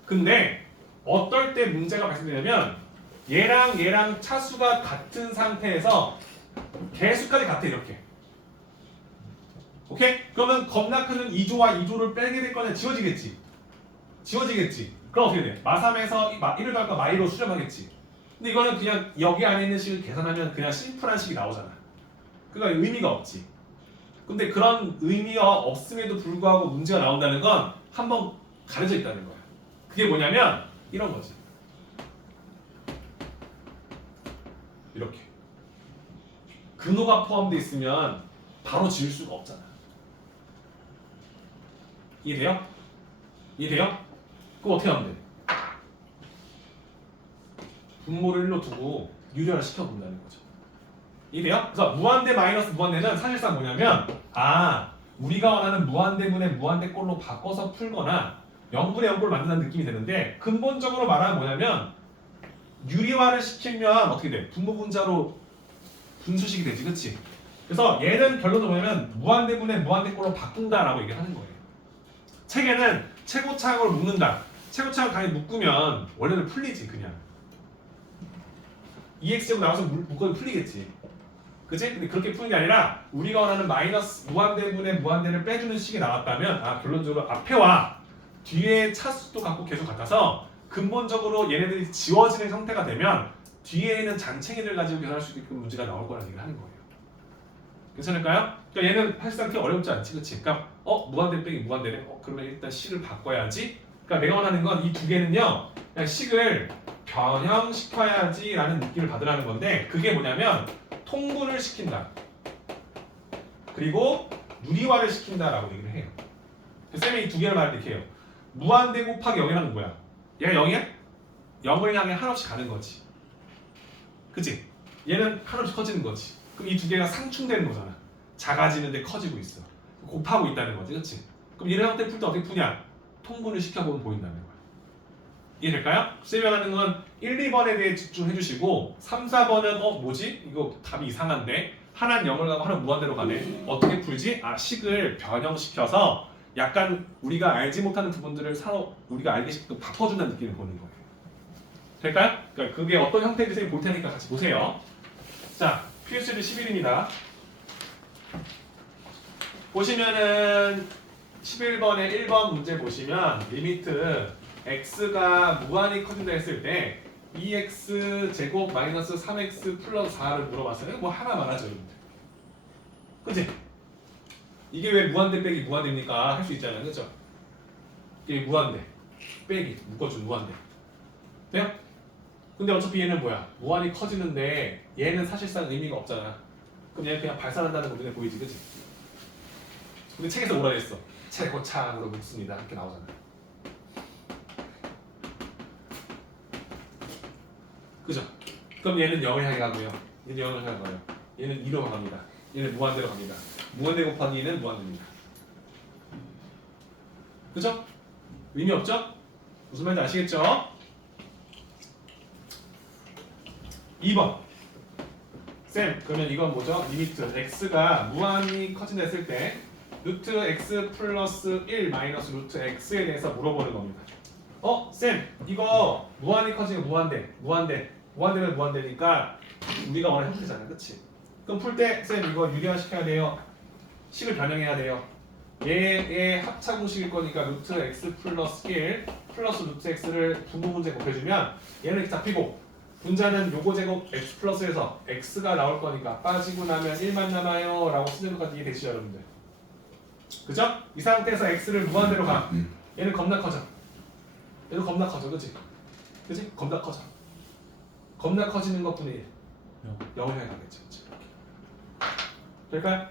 근데 어떨 때 문제가 발생되냐면 얘랑 차수가 같은 상태에서 개수까지 같아 이렇게. 오케이? 그러면 겁나 크는 2조와 2조를 빼게 될 거냐? 지워지겠지. 지워지겠지. 그럼 어떻게 돼? 마3에서 1을 더할까 마2로 수렴하겠지. 근데 이거는 그냥 여기 안에 있는 식을 계산하면 그냥 심플한 식이 나오잖아. 그러니까 의미가 없지. 근데 그런 의미가 없음에도 불구하고 문제가 나온다는 건 한번 가려져 있다는 거야. 그게 뭐냐면 이런 거지. 이렇게. 근호가 포함되어 있으면 바로 지울 수가 없잖아. 이해돼요? 이해돼요? 그럼 어떻게 하면 돼? 분모를 1로 두고 유리화를 시켜본다는 거죠. 이해돼요? 그래서 무한대 마이너스 무한대는 사실상 뭐냐면 우리가 원하는 무한대분의 무한대꼴로 바꿔서 풀거나 0분의 0꼴을 만든다는 느낌이 드는데 근본적으로 말하면 뭐냐면 유리화를 시키면 어떻게 돼? 분모 분자로 분수식이 되지, 그치? 그래서 얘는 결론은 뭐냐면 무한대분의 무한대꼴로 바꾼다라고 얘기를 하는 거예요. 책에는 최고차항으로 묶는다. 최고차항 강에 묶으면 원래는 풀리지 그냥. 2x제곱 나와서 묶어도 풀리겠지. 그치? 근데 그렇게 푸는 게 아니라 우리가 원하는 마이너스 무한대분의 무한대를 빼주는 식이 나왔다면 결론적으로 앞에와 뒤에 차수도 갖고 계속 같아서 근본적으로 얘네들이 지워지는 형태가 되면 뒤에 있는 잔챙이를 가지고 계산할 수 있게끔 문제가 나올 거라는 얘기를 하는 거예요. 괜찮을까요? 그러니까 얘는 사실상 그렇게 어렵지 않지, 그치? 그러니까 무한대 빼기 무한대네. 그러면 일단 식을 바꿔야지. 그러니까 내가 원하는 건 이 두 개는요, 그냥 식을 변형시켜야지라는 느낌을 받으라는 건데 그게 뭐냐면 통분을 시킨다. 그리고 유리화를 시킨다라고 얘기를 해요. 쌤이 이 두 개를 말할 때 이렇게 해요. 무한대 곱하기 0이라는 뭐야? 얘가 0이야? 0을 향해 한없이 가는 거지. 그치? 얘는 한없이 커지는 거지. 그럼 이 두 개가 상충되는 거잖아. 작아지는데 커지고 있어. 곱하고 있다는 거지, 그치? 그럼 이런 형태 풀 때 어떻게 푸냐? 통분을 시켜보면 보인다는 거야. 이해될까요? 쌤이 하는 건 1, 2번에 대해 집중해 주시고 3, 4번은 뭐지? 이거 답이 이상한데 하나는 0을 가고 하나는 무한대로 가네. 어떻게 풀지? 식을 변형시켜서 약간 우리가 알지 못하는 부분들을 서로 우리가 알게끔 바꿔준다는 느낌을 보는 거예요. 될까요? 그러니까 그게 어떤 형태인지 쌤이 볼 테니까 같이 보세요. 자, PSL 11입니다. 보시면은 11번에 1번 문제 보시면 리미트 x가 무한히 커진다 했을 때 2x 제곱 마이너스 3x 플러스 4를 물어봤어요. 뭐 하나만 하죠. 그치? 이게 왜 무한대 빼기 무한대입니까? 할 수 있잖아요. 그쵸? 이게 무한대 빼기 묶어준 무한대. 돼요? 근데 어차피 얘는 뭐야? 무한히 커지는데 얘는 사실상 의미가 없잖아. 그럼 얘는 그냥 발산한다는 거 눈에 보이지, 그치? 근데 책에서 뭐라 했어? 최고차항으로 묶습니다. 이렇게 나오잖아. 그죠? 그럼 얘는 0을 향해 가고요. 얘는 0을 향해 가고요. 얘는 2로 갑니다. 얘는 무한대로 갑니다. 무한대 곱하기 2는 무한대입니다. 그죠? 의미 없죠? 무슨 말인지 아시겠죠? 2번 쌤, 그러면 이건 뭐죠? 리미트 x가 무한히 커진다 했을 때 루트 x 플러스 1 마이너스 루트 x에 대해서 물어보는 겁니다. 쌤, 이거 무한히 커지면 무한대면 무한대니까 우리가 원하는 형태잖아, 그치? 그럼 풀 때 쌤 이거 유리화 시켜야 돼요. 식을 변형해야 돼요. 얘의 합차공식일 거니까 루트 x 플러스 1 플러스 루트 x를 분모 문제 곱해주면 얘는 이렇게 잡히고 분자는 요거 제곱 x 플러스에서 x가 나올 거니까 빠지고 나면 1만 남아요 라고 쓰는 것까지 이해되시죠 여러분들? 그죠? 이 상태에서 x를 무한대로 가. 얘는 겁나 커져. 얘도 겁나 커져, 그치? 그치? 겁나 커져. 겁나 커지는 것뿐이 0을 향해 가겠죠. 그치? 될까요?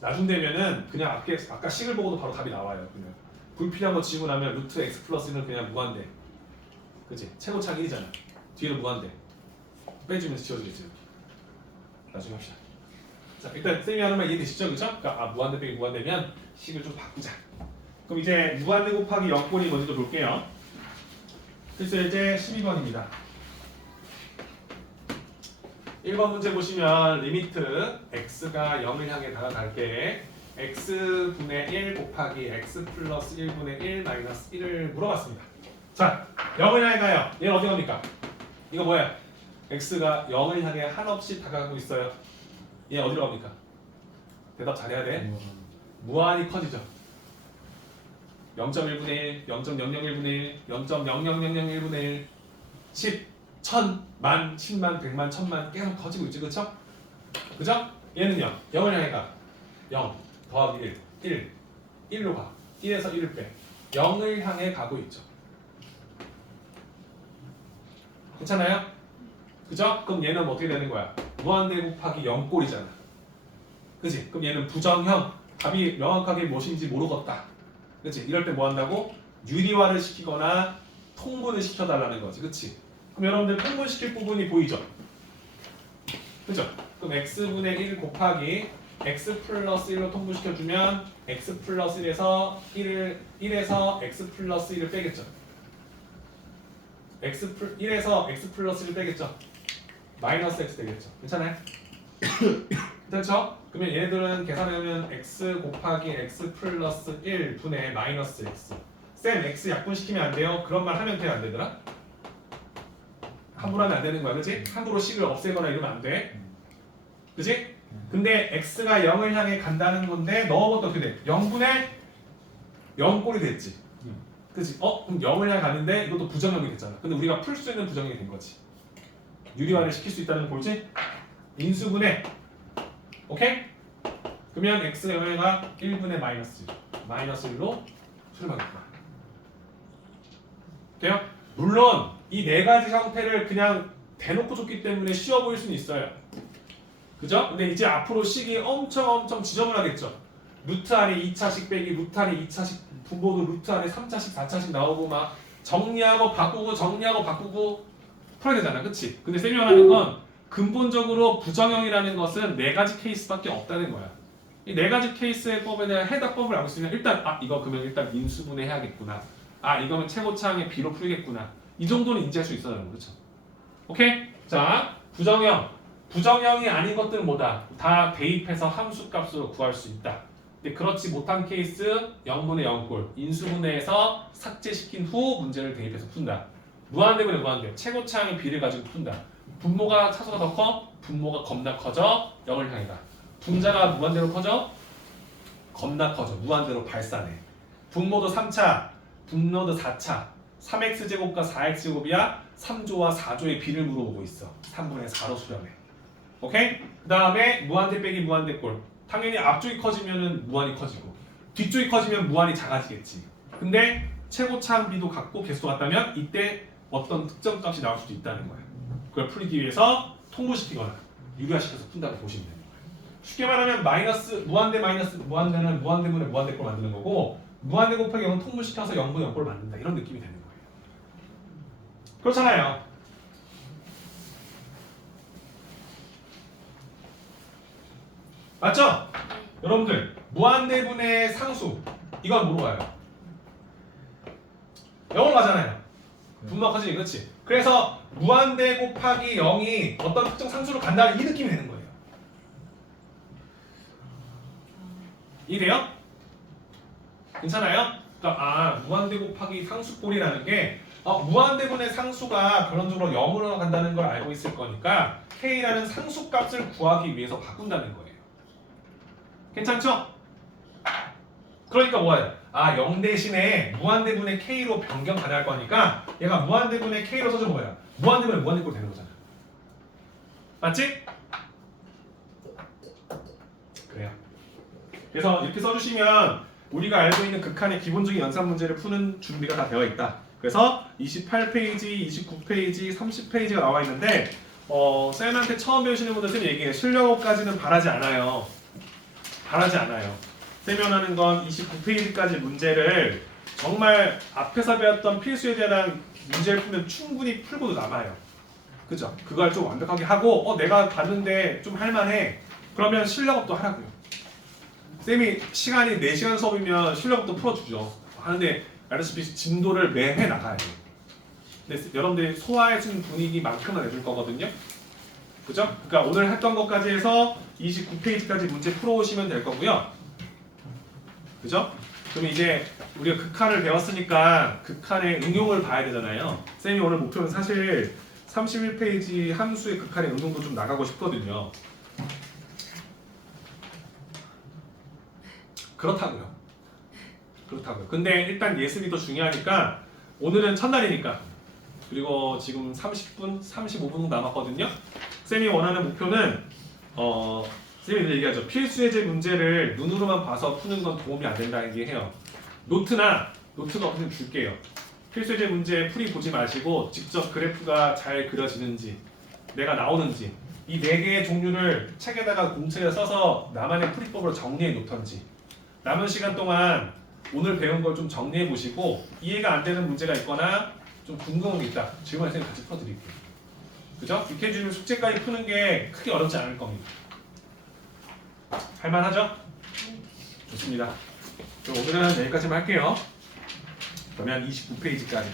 나중 되면은 그냥 아까 식을 보고도 바로 답이 나와요. 그냥 불필요한 거 지우고 나면 루트 x 플러스는 그냥 무한대. 그치? 최고차가 1이잖아. 뒤로 무한대. 빼주면서 지워지겠지. 나중에 합시다. 자, 일단 쌤이 하는 말 이해되시죠? 그쵸? 그러니까 무한대 빼기 무한대면 식을 좀 바꾸자. 그럼 이제 무한대 곱하기 0꼴이 뭔지 좀 볼게요. 그래서 이제 12번입니다. 1번 문제 보시면 리미트 x가 0을 향해 다가갈 때 x분의 1 곱하기 x 플러스 1분의 1 마이너스 1을 물어봤습니다. 자, 0을 향해 가요. 얘는 어디 갑니까? 이거 뭐야? x가 0을 향해 한없이 다가가고 있어요. 얘 어디로 갑니까? 대답 잘해야 돼. 무한히 커지죠. 0.1분의 1, 0.001분의 1, 0.00001분의 1, 10, 1000, 만, 10만, 100만, 1000만 계속 커지고 있지, 그쵸? 그죠? 얘는요, 0을 향해 가. 0 더하기 1, 1로 가. 1에서 1을 빼. 0을 향해 가고 있죠. 괜찮아요? 그죠? 그럼 얘는 어떻게 되는 거야? 무한대 곱하기 0꼴이잖아. 그치? 그럼 얘는 부정형. 답이 명확하게 무엇인지 모르겠다. 그치? 이럴 때 뭐 한다고? 유리화를 시키거나 통분을 시켜달라는 거지. 그치? 그럼 여러분들 통분시킬 부분이 보이죠? 그죠? 그럼 x분의 1 곱하기 x 플러스 1로 통분시켜주면 x 플러스 1에서 1에서 x 플러스 1을 빼겠죠? 1에서 x 플러스 1을 빼겠죠? 마이너스 x 되겠죠? 괜찮아요? 그렇죠? 그러면 얘네들은 계산하면 x 곱하기 x 플러스 1 분의 마이너스 x. 쌤 x 약분시키면 안 돼요? 그런 말 하면 돼요? 안 되더라? 함부로 하면 안 되는 거야, 그치? 함부로 식을 없애거나 이러면 안 돼. 그치? 근데 x가 0을 향해 간다는 건데 넣어봤다 어떻게 돼? 0분의 0꼴이 됐지. 그치? 그럼 0을 향해 가는데 이것도 부정형이 됐잖아. 근데 우리가 풀 수 있는 부정형이 된 거지. 유리화를 시킬 수 있다는 볼지? 인수분해. 오케이? 그러면 x가 0을 가 1분의 마이너스 1로 수렴하겠다. 돼요? 물론 이 네 가지 형태를 그냥 대놓고 줬기 때문에 쉬워 보일 수는 있어요. 그죠? 근데 이제 앞으로 식이 엄청 지저분하겠죠. 루트 안에 2차식 빼기 루트 안에 2차식 분모도 루트 안에 3차식 4차식 나오고 막 정리하고 바꾸고 풀어야 되잖아. 그치? 근데 쌤이 말하는 건 근본적으로 부정형이라는 것은 네 가지 케이스밖에 없다는 거야. 이 네 가지 케이스의 법에 대한 해답법을 알고 있으면 일단 이거 그러면 일단 인수분해 해야겠구나. 이거는 최고차항의 B로 풀겠구나. 이 정도는 인지할 수 있어요. 그렇죠? 오케이? 자, 부정형이 아닌 것들은 뭐다? 다 대입해서 함수값으로 구할 수 있다. 근데 그렇지 못한 케이스 0분의 0꼴 인수분해에서 삭제시킨 후 문제를 대입해서 푼다. 무한대분의 무한대 최고차항의 B를 가지고 푼다. 분모가 차수가 더 커? 분모가 겁나 커져 0을 향해 가. 분자가 무한대로 커져? 겁나 커져. 무한대로 발산해. 분모도 3차, 분모도 4차. 3x제곱과 4x제곱이야 3조와 4조의 B를 물어보고 있어. 3분의 4로 수렴해. 오케이? 그 다음에 무한대 빼기 무한대 꼴. 당연히 앞쪽이 커지면 무한이 커지고 뒤쪽이 커지면 무한이 작아지겠지. 근데 최고차항 B도 같고 개수도 같다면 이때 어떤 특정 값이 나올 수도 있다는 거야. 그걸 풀기 위해서 통분시키거나 유리화시켜서 푼다고 보시면 되는 거예요. 쉽게 말하면 무한대는 무한대분의 무한대꼴 만드는 거고 무한대 곱하기 0은 통분시켜서 0분의 0꼴을 만든다. 이런 느낌이 되는 거예요. 그렇잖아요. 맞죠? 여러분들 무한대분의 상수 이건 뭐로 가요? 0으로 가잖아요. 분모가 커지니 그렇지? 그래서 무한대 곱하기 0이 어떤 특정 상수로 간다는 이 느낌이 되는 거예요. 이해돼요? 괜찮아요? 그러니까 무한대 곱하기 상수꼴이라는 게 무한대분의 상수가 그런적으로 0으로 간다는 걸 알고 있을 거니까 K라는 상수값을 구하기 위해서 바꾼다는 거예요. 괜찮죠? 그러니까 뭐예요? 0 대신에 무한대분의 K로 변경 가능할 거니까 얘가 무한대분의 K로 써주면 뭐야? 무한대분의 무한대꼴 되는 거잖아. 맞지? 그래요. 그래서 이렇게 써주시면 우리가 알고 있는 극한의 기본적인 연산 문제를 푸는 준비가 다 되어 있다. 그래서 28페이지, 29페이지, 30페이지가 나와 있는데 쌤한테 처음 배우시는 분들 쌤이 얘기해. 실력까지는 바라지 않아요. 바라지 않아요. 쌤이 원하는 건 29페이지까지 문제를 정말 앞에서 배웠던 필수에 대한 문제를 풀면 충분히 풀고도 남아요. 그죠? 그걸 좀 완벽하게 하고 내가 봤는데 좀 할만해. 그러면 실력업도 하라고요. 쌤이 시간이 4시간 수업이면 실력업도 풀어주죠. 하는데 알다시피 진도를 매해 나가야 돼요. 근데 여러분들이 소화해준 분위기만큼은 해줄 거거든요. 그죠? 그러니까 오늘 했던 것까지 해서 29페이지까지 문제 풀어오시면 될 거고요. 그죠? 그럼 이제 우리가 극한을 배웠으니까 극한의 응용을 봐야 되잖아요. 쌤이 오늘 목표는 사실 31페이지 함수의 극한의 응용도 좀 나가고 싶거든요. 그렇다고요. 근데 일단 예습이 더 중요하니까 오늘은 첫날이니까 그리고 지금 30분, 35분 남았거든요. 쌤이 원하는 목표는 쌤이 늘 얘기하죠. 필수예제 문제를 눈으로만 봐서 푸는 건 도움이 안 된다는 얘기해요. 노트가 어떻게 줄게요. 필수예제 문제 풀이 보지 마시고 직접 그래프가 잘 그려지는지 내가 나오는지 이 4개의 종류를 책에다가 공책에 써서 나만의 풀이법으로 정리해 놓던지 남은 시간 동안 오늘 배운 걸 좀 정리해 보시고 이해가 안 되는 문제가 있거나 좀 궁금한 게 있다. 질문을 쌤이 같이 풀어드릴게요. 그죠? 이렇게 해주면 숙제까지 푸는 게 크게 어렵지 않을 겁니다. 할만하죠? 좋습니다. 그럼 오늘은 여기까지만 할게요. 그러면 29페이지까지.